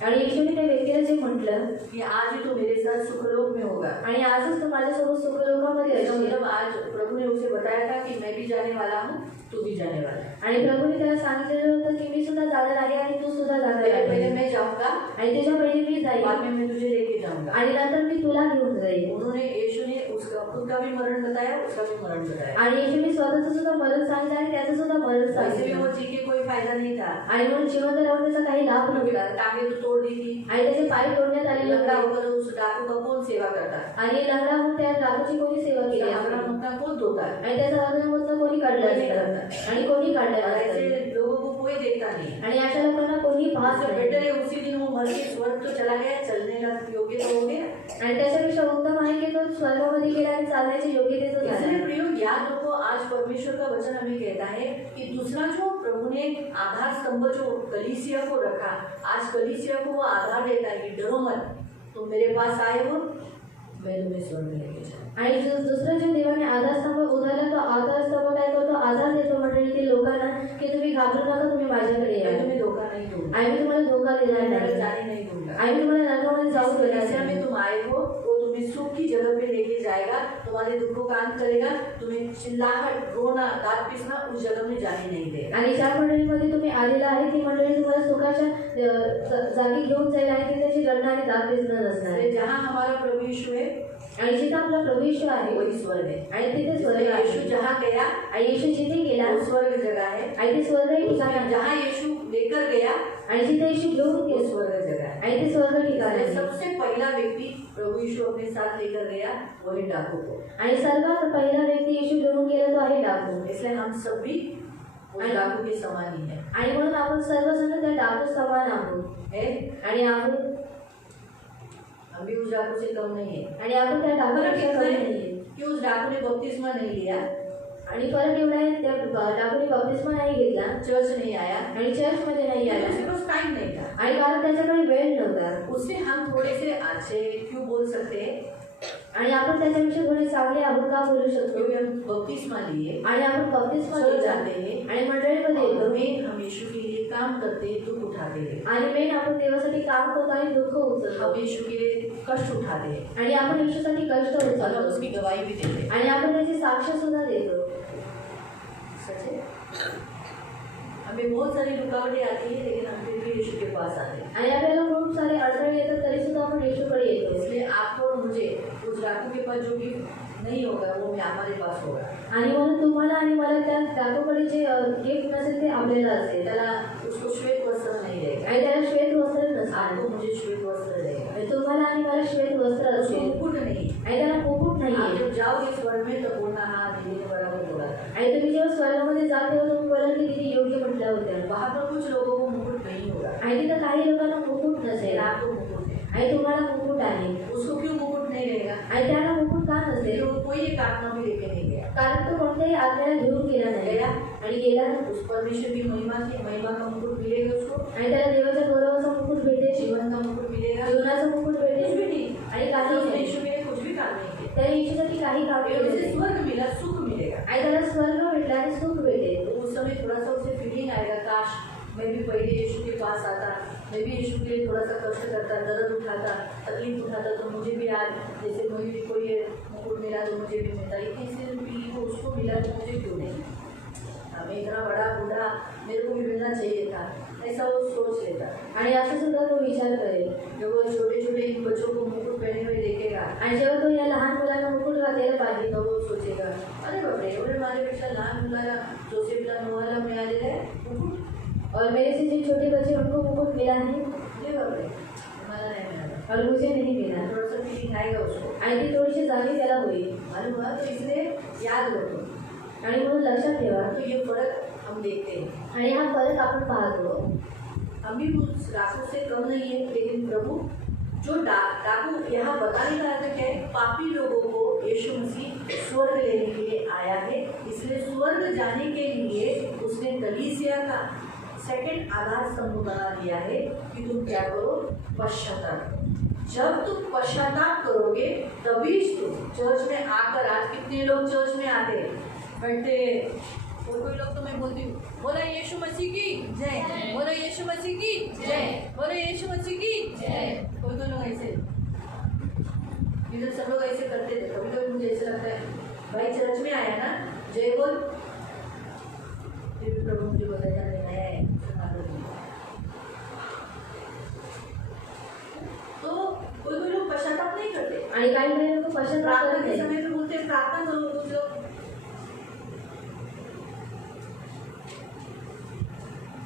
आणि येशूने त्या व्यक्तीला जे म्हटलं कि आज ही तो मेरे साथ सुखलोक में होगा, आणि आजच तू माझ्यासोबत सुखलोकामध्ये इसका असशील। मतलब आज प्रभु ने उसे बताया था कि मैं भी जाने वाला हूँ, तू भी जाने वाला है। आणि प्रभूने त्याला सांगितलेलं होतं की मी सुद्धा जाणार आहे आणि तू सुद्धा जाणार पहले आहे। मैं जाऊंगा, आणि त्याच्या पहिले मी बाद जाईल में मैं तुझे लेके जाऊंगा। आणि नंतर मी तुला घेऊन जाईल। उन्होंने यीशु ने उसका खुद का भी मरण बताया, उसका भी मरण बताया। आणि येशूने स्वतःचं सुद्धा मरण सांगितलं आणि त्याचं सुद्धा मरण वैसे भी सांगितलं। वो जी के कोई फायदा नहीं था, आणि म्हणून जिवंत राहून त्याचा काही लाभ नव्हता टांगे तो तोड़ दी थी, आणि त्याचे पाय तोडण्यात आलेले लंगड़ा होते होकर उस डाकू का कौन सेवा करता, आणि लंगडा होऊन त्या डाकूची कोणी सेवा केली उसका असती? हमारा मुक्का कौन धोता है, आणि त्याचा हृदयामधनं कोणी काढलं असतं आणि कोणी काढलं और नसतं। ऐसे लोगों को कोई देखता नहीं। आणि अशा लोकांना कोणी पाहत उससे नाही। बेटर है उसी दिन वो मर के स्वर्ग तो चला गया, चलने का योग्य तो हो गया। आणि त्याच्यापेक्षा उत्तम आहे की तो स्वर्गामध्ये गेला आणि चालण्याचे योग्यतेचं इसलिए झालं। प्रियो, याद रखो आज परमेश्वर का वचन हमें कहता है कि दूसरा जो प्रभु ने आधार स्तंभ जो कलीसिया को रखा, आज कलीसिया को वो आधार देता है कि डरो मत, तुम मेरे पास आए हो, मैं तुम्हें स्वर्ग में लेके जाऊंगा। आणि दुसरं जे देवाने आधारस्तंभ उभारला तो आधारस्तंभ काय करतो, आधार देतो मंडळीतील लोकांना की तुम्ही घाबरू नका, तुम्ही माझ्याकडे या। मैं तुम्हें धोखा नहीं दूंगा, आणि मी तुम्हाला धोका देणार मैं नाही, जाने नहीं दूंगा। आणि मी तुम्हाला नरकामध्ये जाऊ देणार कलीसिया नाही। में तुम आए हो, वो तुम्हें तुम्हें सुख की जगह पे लेके जाएगा, तुम्हारे दुखों का अंत करेगा, तुम्हें चिल्लाहट, रोना, दांत पीसना उस जगह में जाने नहीं देगा। आणि ज्या मंडळीमध्ये तुम्ही आलेला आहे ती मंडळी तुम्हाला सुखाच्या जागी घेऊन जाईल आणि ती त्याची रडणं आणि दात पिसणं नसणार आहे. जहाँ हमारा प्रभु यीशु है आणि जिथे आपला प्रभू येशू आहे वही स्वर्ग है। आणि तिथे स्वर्ग यीशु आहे. जहाँ गया आणि येशू जिथे गेला वो स्वर्ग जगह है। आणि ते स्वर्ग हे ठिकाण आहे. जहाँ यीशु लेकर गया आणि जिथे येशू घेऊन वो गेला स्वर्ग जगह है। आणि ते स्वर्ग ठिकाण आहे. सबसे पहला व्यक्ति प्रभु यीशु अपने साथ लेकर गया वही डाकू को। आणि सर्वात पहिला व्यक्ती येशू घेऊन गेला तो आहे डाकू. इसलिए हम सब भी उस डाकू के समान ही है। आणि म्हणून आपण सर्वजण त्या डाकू समान आहोत है आणि आपण हम भी उस डाकू से कम नहीं है। आणि आपण त्या डाकूपेक्षा कमी नाहीये. कि उस डाकू ने बपतिस्मा नहीं लिया, आणि फरक एवढा आहे त्या डाकूने बपतिस्मा नाही घेतला चर्च नहीं आया, आणि चर्चमध्ये नाही आला उसके पास टाइम नहीं था। आणि कारण त्याच्याकडे वेळ नव्हता. उससे हम थोड़े से अच्छे क्यों बोल सकते हैं? आणि आपण त्याच्याविषयी थोडे चांगले आहोत का बोलू शकतो? क्योंकि हम बपतिस्मा लिए, आणि आपण बपतिस्मा चर्च घेतला जाते हैं आणि मंडळीमध्ये और येतो में हम यीशु के लिए काम करते हैं, दुख उठाते हैं। आणि मेन आपण देवासाठी काम करतो आणि दुःख उचलतो हम यीशु के लिए कष्ट उठाते हैं आणि आपण येशूसाठी कष्ट और हम उचलतो उसकी गवाही भी देते हैं। आणि आपण त्याची साक्ष सुद्धा देतो. सच है। हमें बहुत सारी रुकावटें आती है लेकिन हम फिर भी यीशु के पास आते हैं। आणि आपल्याला खूप सारे अडथळे येतात तरी सुद्धा आपण येशूकडे येतो. इसलिए आपको और मुझे उस डाकू के पास जो गिफ्ट नहीं होगा वो मैं हमारे पास होगा। आणि म्हणून तुम्हाला आणि मला त्या डाकूकडे जे गिफ्ट नसेल ते आपल्याला असेल. त्याला उसको श्वेत वस्त्र नहीं रहेगा, आणि त्याला श्वेत वस्त्र नसणार. आपको मुझे श्वेत वस्त्र रहेगा। आणि तुम्हाला आणि मला श्वेत वस्त्र उसको असेल मुकुट नहीं। आणि त्याला मुकुट आप नाहीये. जब जाओगे स्वर्ग में तो बोलना हाँ दीदी ने बराबर बोला था। आणि तुम्ही जेव्हा स्वर्गामध्ये जाल तेव्हा तुम्ही बोलाल की तिथे योग्य म्हटल्या होत्या. वहाँ पर कुछ लोगों को मुकुट नहीं होगा आणि तिथं काही लोकांना मुकुट नसेल लेकिन आपको मुकुट है। आणि तुम्हाला मुकुट आहे. उसको क्यों मुकुट नहीं रहेगा? आणि त्याला मुकुट का नसेल? वो कोई एक आत्मा भी लेके नहीं गया, कारण तो कोणत्याही आज्ञाला घेऊन गेला नाही गया आणि गेला उस परमेश्वर की महिमा की महिमा का मुकुट मिलेगा उसको, आणि त्याला देवाच्या गौरवाचा मुकुट भेटेल, जीवन का मुकुट मिलेगा, जीवनाचा मुकुट कुछ भेटेल भी नहीं। आणि काही उसने नाही. यीशु के लिए कुछ भी काम नहीं किया। त्या येशूसाठी काही काम ये केलं उसे नाही. स्वर्ग मिला, सुख मिलेगा। आणि त्याला स्वर्ग भेटला आणि सुख भेटेल. तो उस समय थोड़ा सा उसे फीलिंग आएगा, काश मैं भी पहले यीशु के पास आता, मैं भी यीशु के लिए थोड़ा सा कष्ट करता, दर्द उठाता, तकलीफ उठाता, तो मुझे भी आज जैसे मुझे भी कोई ये मुकुट मिला तो मुझे भी मिलता। इतनी सी फीलिंग को उसको मिला तो मुझे क्यों नहीं? हमें इतना बड़ा बूढ़ा मेरे को भी मिलना चाहिए था, ऐसा वो सोच लेता। आणि असं सुद्धा तो विचार करेल. जब वो छोटे छोटे इन बच्चों को मुकुट पहने हुए देखेगा आणि जेव्हा तो या लहान मुलांना मुकुट घालायला पाहिजे तो वो सोचेगा, अरे बापरे एवढे माझ्यापेक्षा लहान मुलाला जोसेफला नोहाला मिळालेलं आहे मुकुट, और मेरे से जो छोटे बच्चे उनको मुकुट मिला है अरे बापरे मला नाही मिळालं। और मुझे नहीं मिला. थोड़ा सा फीलिंग आएगा उसको, आणि ती थोडीशी जाणीव त्याला होईल. मालूम हुआ, तो इसलिए याद रखो। आणि म्हणून लक्षात ठेवा तो ये फर्क हम देखते हैं। आणि हा फरक आपण पाहतो. हम भी उस डाकू से कम नहीं है, लेकिन प्रभु जो डाकू यहाँ बताने का अर्थ क्या है? पापी लोगों को यीशु मसीह स्वर्ग लेने के लिए आया है, इसलिए स्वर्ग जाने के लिए उसने कलीसिया का सेकंड आधार स्तंभ बना दिया है कि तुम क्या करो? पश्चाताप। जब तुम पश्चाताप करोगे तभी तुम चर्च में आकर, आज कितने लोग चर्च में आते बैठते, कोई लोग तो मैं बोलती हूँ बोला यीशु मसीह की जय, बोला यीशु मसीह की जय, बोला यीशु मसीह की जय। कोई लोग ऐसे, इधर सब लोग ऐसे करते थे। कभी कभी मुझे ऐसा लगता है भाई चर्च में आया ना जय बोल, फिर भी प्रभु मुझे बताया है तो कोई लोग पश्चाताप नहीं करते। आणि काही लोक पश्चाताप प्रार्थना करत के नाही. समय पे बोलते प्रार्थना करो, कुछ लोग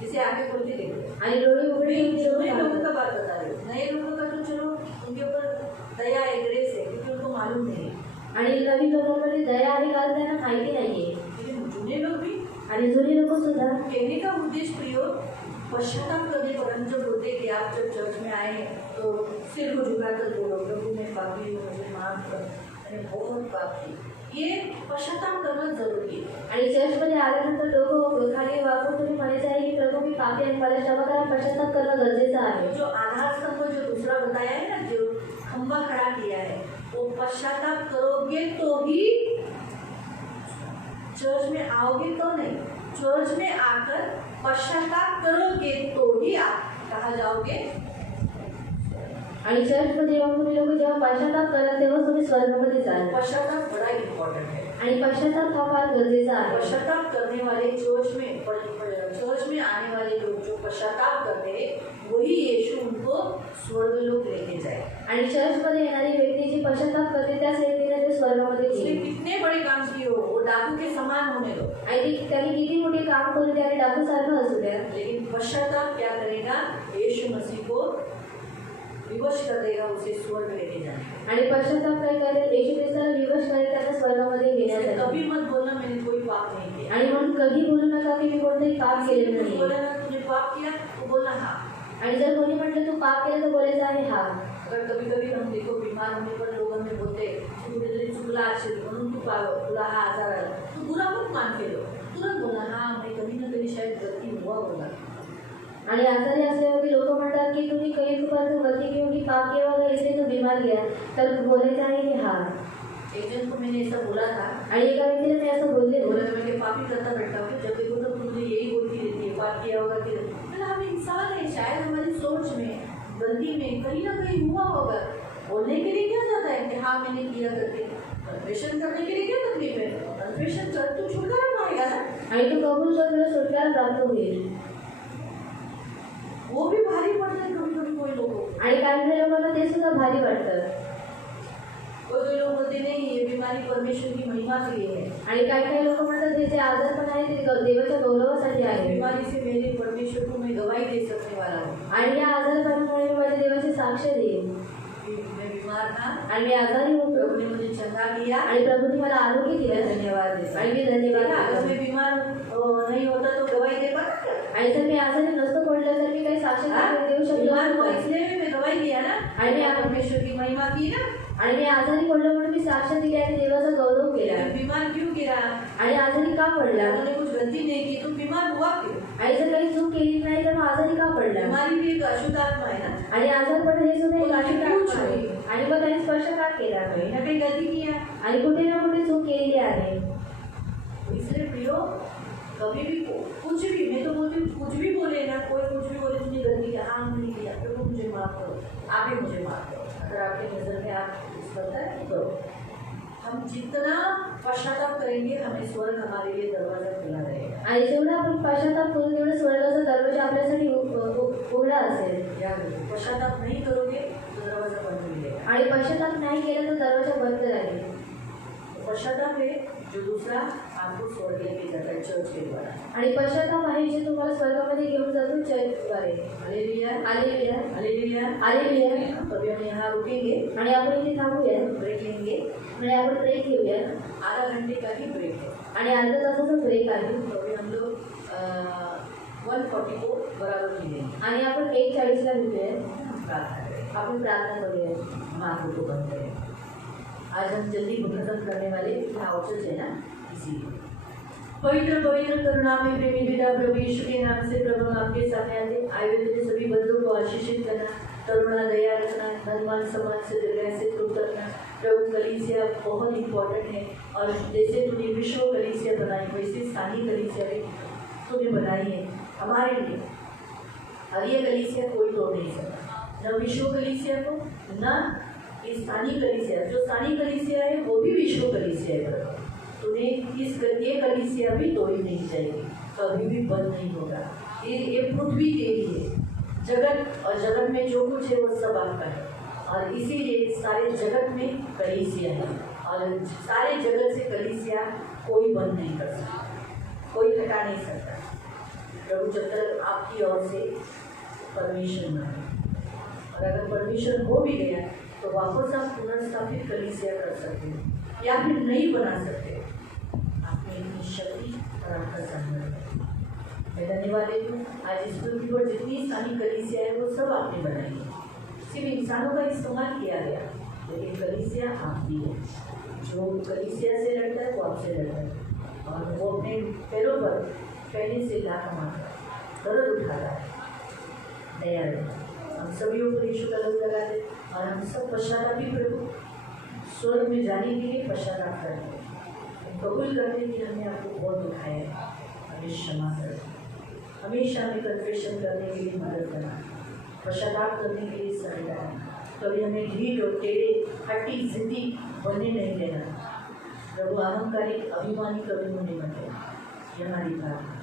जिसे आगे बोलते देखो। आणि डोळे उघडे ठेवून नए जेवण लोगों का खातात. बात बता रहे हो, नए लोगों का तो चलो उनके ऊपर दया है, ग्रेस है, क्योंकि उनको मालूम नहीं। आणि नवीन लोकांमध्ये दया आहे कारण त्यांना माहिती नाहीये. लेकिन जुने लोग भी आणि जुनी लोक सुद्धा कहने का उद्देश्य प्रियो पश्चाताप करने पर हम जब बोलते कि आप जब चर्च में आए हैं तो सिर को झुकाकर बोलो प्रभु मैं पापी हूँ, मुझे माफ कर, मैंने बहुत पाप की। ये पश्चाताप करना जरूरी है। आणि चर्चमध्ये आल्यानंतर लोक खाली वाकून तुम्ही म्हणायचं आहे की प्रभू मी पापी आहे, मला क्षमा करा. पश्चाताप करणं गरजेचं आहे. जो आधार स्तंभ जो दूसरा बताया है ना, जो खंबा खड़ा किया है, वो पश्चाताप करोगे तो ही चर्च में आओगे, तो नहीं चर्च में आकर पश्चाताप करोगे तो ही आप कहाँ जाओगे? आणि चर्चमध्ये येऊन तुम्ही लोक जेव्हा पश्चाताप कराल तेव्हा तुम्ही स्वर्गामध्ये जाल. पश्चाताप बड़ा इम्पोर्टेंट है. आणि पश्चाताप हा फार गरजेचा आहे. पश्चाताप करने वाले चर्च में आने वाले लोग जो पश्चाताप करते हैं वही यीशु उनको स्वर्ग लोग लेके जाए. आणि चर्चमध्ये येणारी व्यक्ती जी पश्चाताप करते त्याच व्यक्तीला ते स्वर्गामध्ये उसने घेईल. कितने बड़े काम किए हो, वो डाकू के समान होने दो, आणि त्यांनी किती मोठे काम करून त्याने डाकू सारखं असू द्या, लेकिन पश्चाताप क्या करेगा, यीशु मसीह को विवश कर देगा, उसे स्वर्ग लेके जाने. आणि पश्चाताप काय करेल, येशू ख्रिस्ताला विवश करेल त्याला स्वर्गामध्ये घेण्यासाठी. कभी मत बोलना मैंने कोई पाप नहीं किया. आणि म्हणून कधी बोलू नका की मी कोणतेही पाप केलेलं नाही. बोला ना तूने पाप किया तो बोलना हाँ. आणि जर कोणी म्हटलं तू पाप केलं तर बोलायचं आहे हा. अगर कभी कभी हम देखो बीमार होने पर लोग हमें बोलते कुठेतरी चुकला असेल म्हणून तुला हा आजार आला, तू बुरा मत मान के लो, तुरंत बोला हाँ मैं कभी ना कभी शायद गलती हुआ होगा. आणि आजारी असल्यावरती लोक म्हणतात की तुम्ही काही गलती की होगी, पाप किया होगा इसलिए तो बीमार गया, तर बोलायचं आहे की हा. एक जन को मैंने ऐसा बोला था, आणि एका व्यक्तीला मी असं बोलले बोला मैं पापी करता बैठा हूँ, जब देखो तो मुझे यही बोलती रहती है पाप किया होगा कि हम इंसान है, शायद हमारी सोच में गलती में कहीं ना कहीं हुआ होगा. बोलने के लिए क्या जाता है कि हाँ मैंने किया करके, कन्फेशन करने के लिए क्या तकलीफ है, कन्फेशन कर तू छुटकारा पाएगा ना. आणि तू कबूल कर तुला सुटकारा प्राप्त होईल. वो भी भारी पड़ता है कभी कभी कोई लोगों को. आणि काही लोकांना ते सुद्धा भारी वाटतं. कोई लोग बोलते नहीं ये बीमारी परमेश्वर की महिमा के लिए है. आणि काही लोक म्हणतात हे जे आजारपण आहे ते देवाच्या गौरवासाठी आहे. बीमारी से मेरे परमेश्वर को मैं गवाही दे सकने वाला हूँ. आणि या आजारपणामुळे मी माझ्या देवाची साक्ष देईन. मैं बीमार था आणि मी आजारी होतो, प्रभु ने मुझे चंगा किया आणि प्रभूने मला आरोग्य दिलं, धन्यवाद देता. आणि मी धन्यवाद अगर देतो. मैं बीमार नहीं होता तो गवाही दे पाता. आणि जर मी आजारी नसतो पडलं तर मी काही साक्ष देऊ शकलो बीमार हुआ नसतो. इसलिए मैं गवाही दिया ना, आणि मी परमेश्वर की महिमा की ना. आणि मी आजारी पडलो म्हणून मी साक्ष दिली आणि देवाचा गौरव केला. बीमार क्यों गिरा, आणि आजारी का पडला, उन्होंने कुछ गलती नहीं की तो बीमार हुआ क्यों. आणि जर काही चूक केली नाही तर मग आजारी का पडला. बीमारी भी एक अशुद्ध आत्मा है ना. आणि आजारपण हे सुद्धा एक अशुद्ध आत्मा आहे. छुई. आणि मग त्याने स्पर्श का केला, कहीं ना कहीं गलती किया. आणि कुठे ना कुठे चूक केलेली आहे. इसलिए प्रियो कभी भी कुछ भी, मैं तो बोलती हूँ कुछ भी बोले ना, कोई कुछ भी बोले तुमने गलती किया, हाँ मैंने किया, प्रभु मुझे माफ करो, आप भी मुझे माफ करो. अगर आपके नजर में आप कुछ करता है तो करो. हम जितना पश्चाताप करेंगे हमें स्वर्ग हमारे लिए दरवाजा खुला रहेगा. आणि जेवढा आपण पश्चाताप करू तेवढं स्वर्गाचा दरवाजा आपल्यासाठी उघडा असेल. याद रखो, पश्चाताप नहीं करोगे तो दरवाजा बंद मिलेगा. आणि पश्चाताप नाही केला तर दरवाजा बंद राहील. पश्चाताप है जो दूसरा आपको स्वर्ग लेके जाता है चर्च के द्वारा. आणि पश्चाताप आहे जे तुम्हाला स्वर्गामध्ये घेऊन जातो चर्चद्वारे. Hallelujah, hallelujah, hallelujah, hallelujah. तभी हम यहाँ रुकेंगे, आणि आपण इथे थांबूया, ब्रेक लेंगे. म्हणजे आपण ब्रेक घेऊया. आधा घंटे का ही ब्रेक है. आणि अर्धा तासाचा ब्रेक आहे. तो अभी हम लोग 1:40 को बराबर मिलेंगे. आणि आपण 1:40ला भेटूया. प्रार्थना करें, आपण प्रार्थना करूया. हम आंखों को बंद करें. आज हम जल्दी खत्म करने वाले आउटर्स है ना, इसीलिए. पवित्र पवित्र करुणामय प्रेमी पिता प्रभु यीशु के नाम से प्रभु हम आपके सामने आए हुए तेरे सभी बंधुओं को आशीषित करना, करुणा दया रखना, धनवान समाज से दीर्घायु से दूर करना. प्रभु कलीसिया बहुत इंपॉर्टेंट है और जैसे तूने विश्व कलीसिया बनाई वैसे स्थानीय कलीसिया भी तूने बनाई है हमारे लिए. और ये कलीसिया कोई तोड़ नहीं सकता, न विश्व कलीसिया को न स्थानीय कलीसिया. जो स्थानीय कलीसिया है वो भी विश्व कलीसिया है. तूने ये कलीसिया भी तोड़ी नहीं जाएगी, कभी भी बंद नहीं होगा. ये पृथ्वी तेरी है, जगत और जगत में जो कुछ है वो सब आपका है. और इसीलिए सारे जगत में कलीसिया है और सारे जगत से कलीसिया कोई बंद नहीं कर सकता, कोई हटा नहीं सकता. प्रभु जब तक आपकी ओर से परमिशन ना हो, और अगर परमिशन हो भी गया तो वापस आप पुनर्स्थापित कलीसिया कर सकते हो या फिर नहीं बना सकते. आपने इतनी शक्ति और आपका सामर्थ्य. मैं धन्यवाद देती हूँ. आज इस पृथ्वी पर जितनी स्थानीय कलीसिया है वो सब आपने बनाई है. सिर्फ इंसानों का इस्तेमाल किया गया, लेकिन कलीसिया आपकी है. जो कलीसिया से लड़ता है वो आपसे लड़ता है और वो अपने पैरों पर पहले से ला कमाता है, दर्द उठाता है. दया रहे. हम सभी को यीशु का लहू लगा दे और हम सब पश्चातापी प्रभु स्वर्ग में जाने के लिए पश्चाताप करते हैं. हम कबूल करते हैं कि हमने आपको बहुत दुखाया है, हमें क्षमा कर. हमेशा हमें कन्फेशन करने के लिए मदद करना, पश्चाताप करने के लिए सहायता करना. कभी हमें ढीठ और टेढ़े हट्टी जिद्दी बनने नहीं देना। प्रभु अहंकारिक अभिमानी कभी होने मत देना। ये हमारी प्रार्थना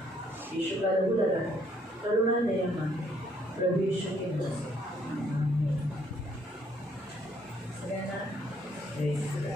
यीशु का लहू लगा है, करुणा दया मांगे प्रभु यीशु के नाम से। आमीन।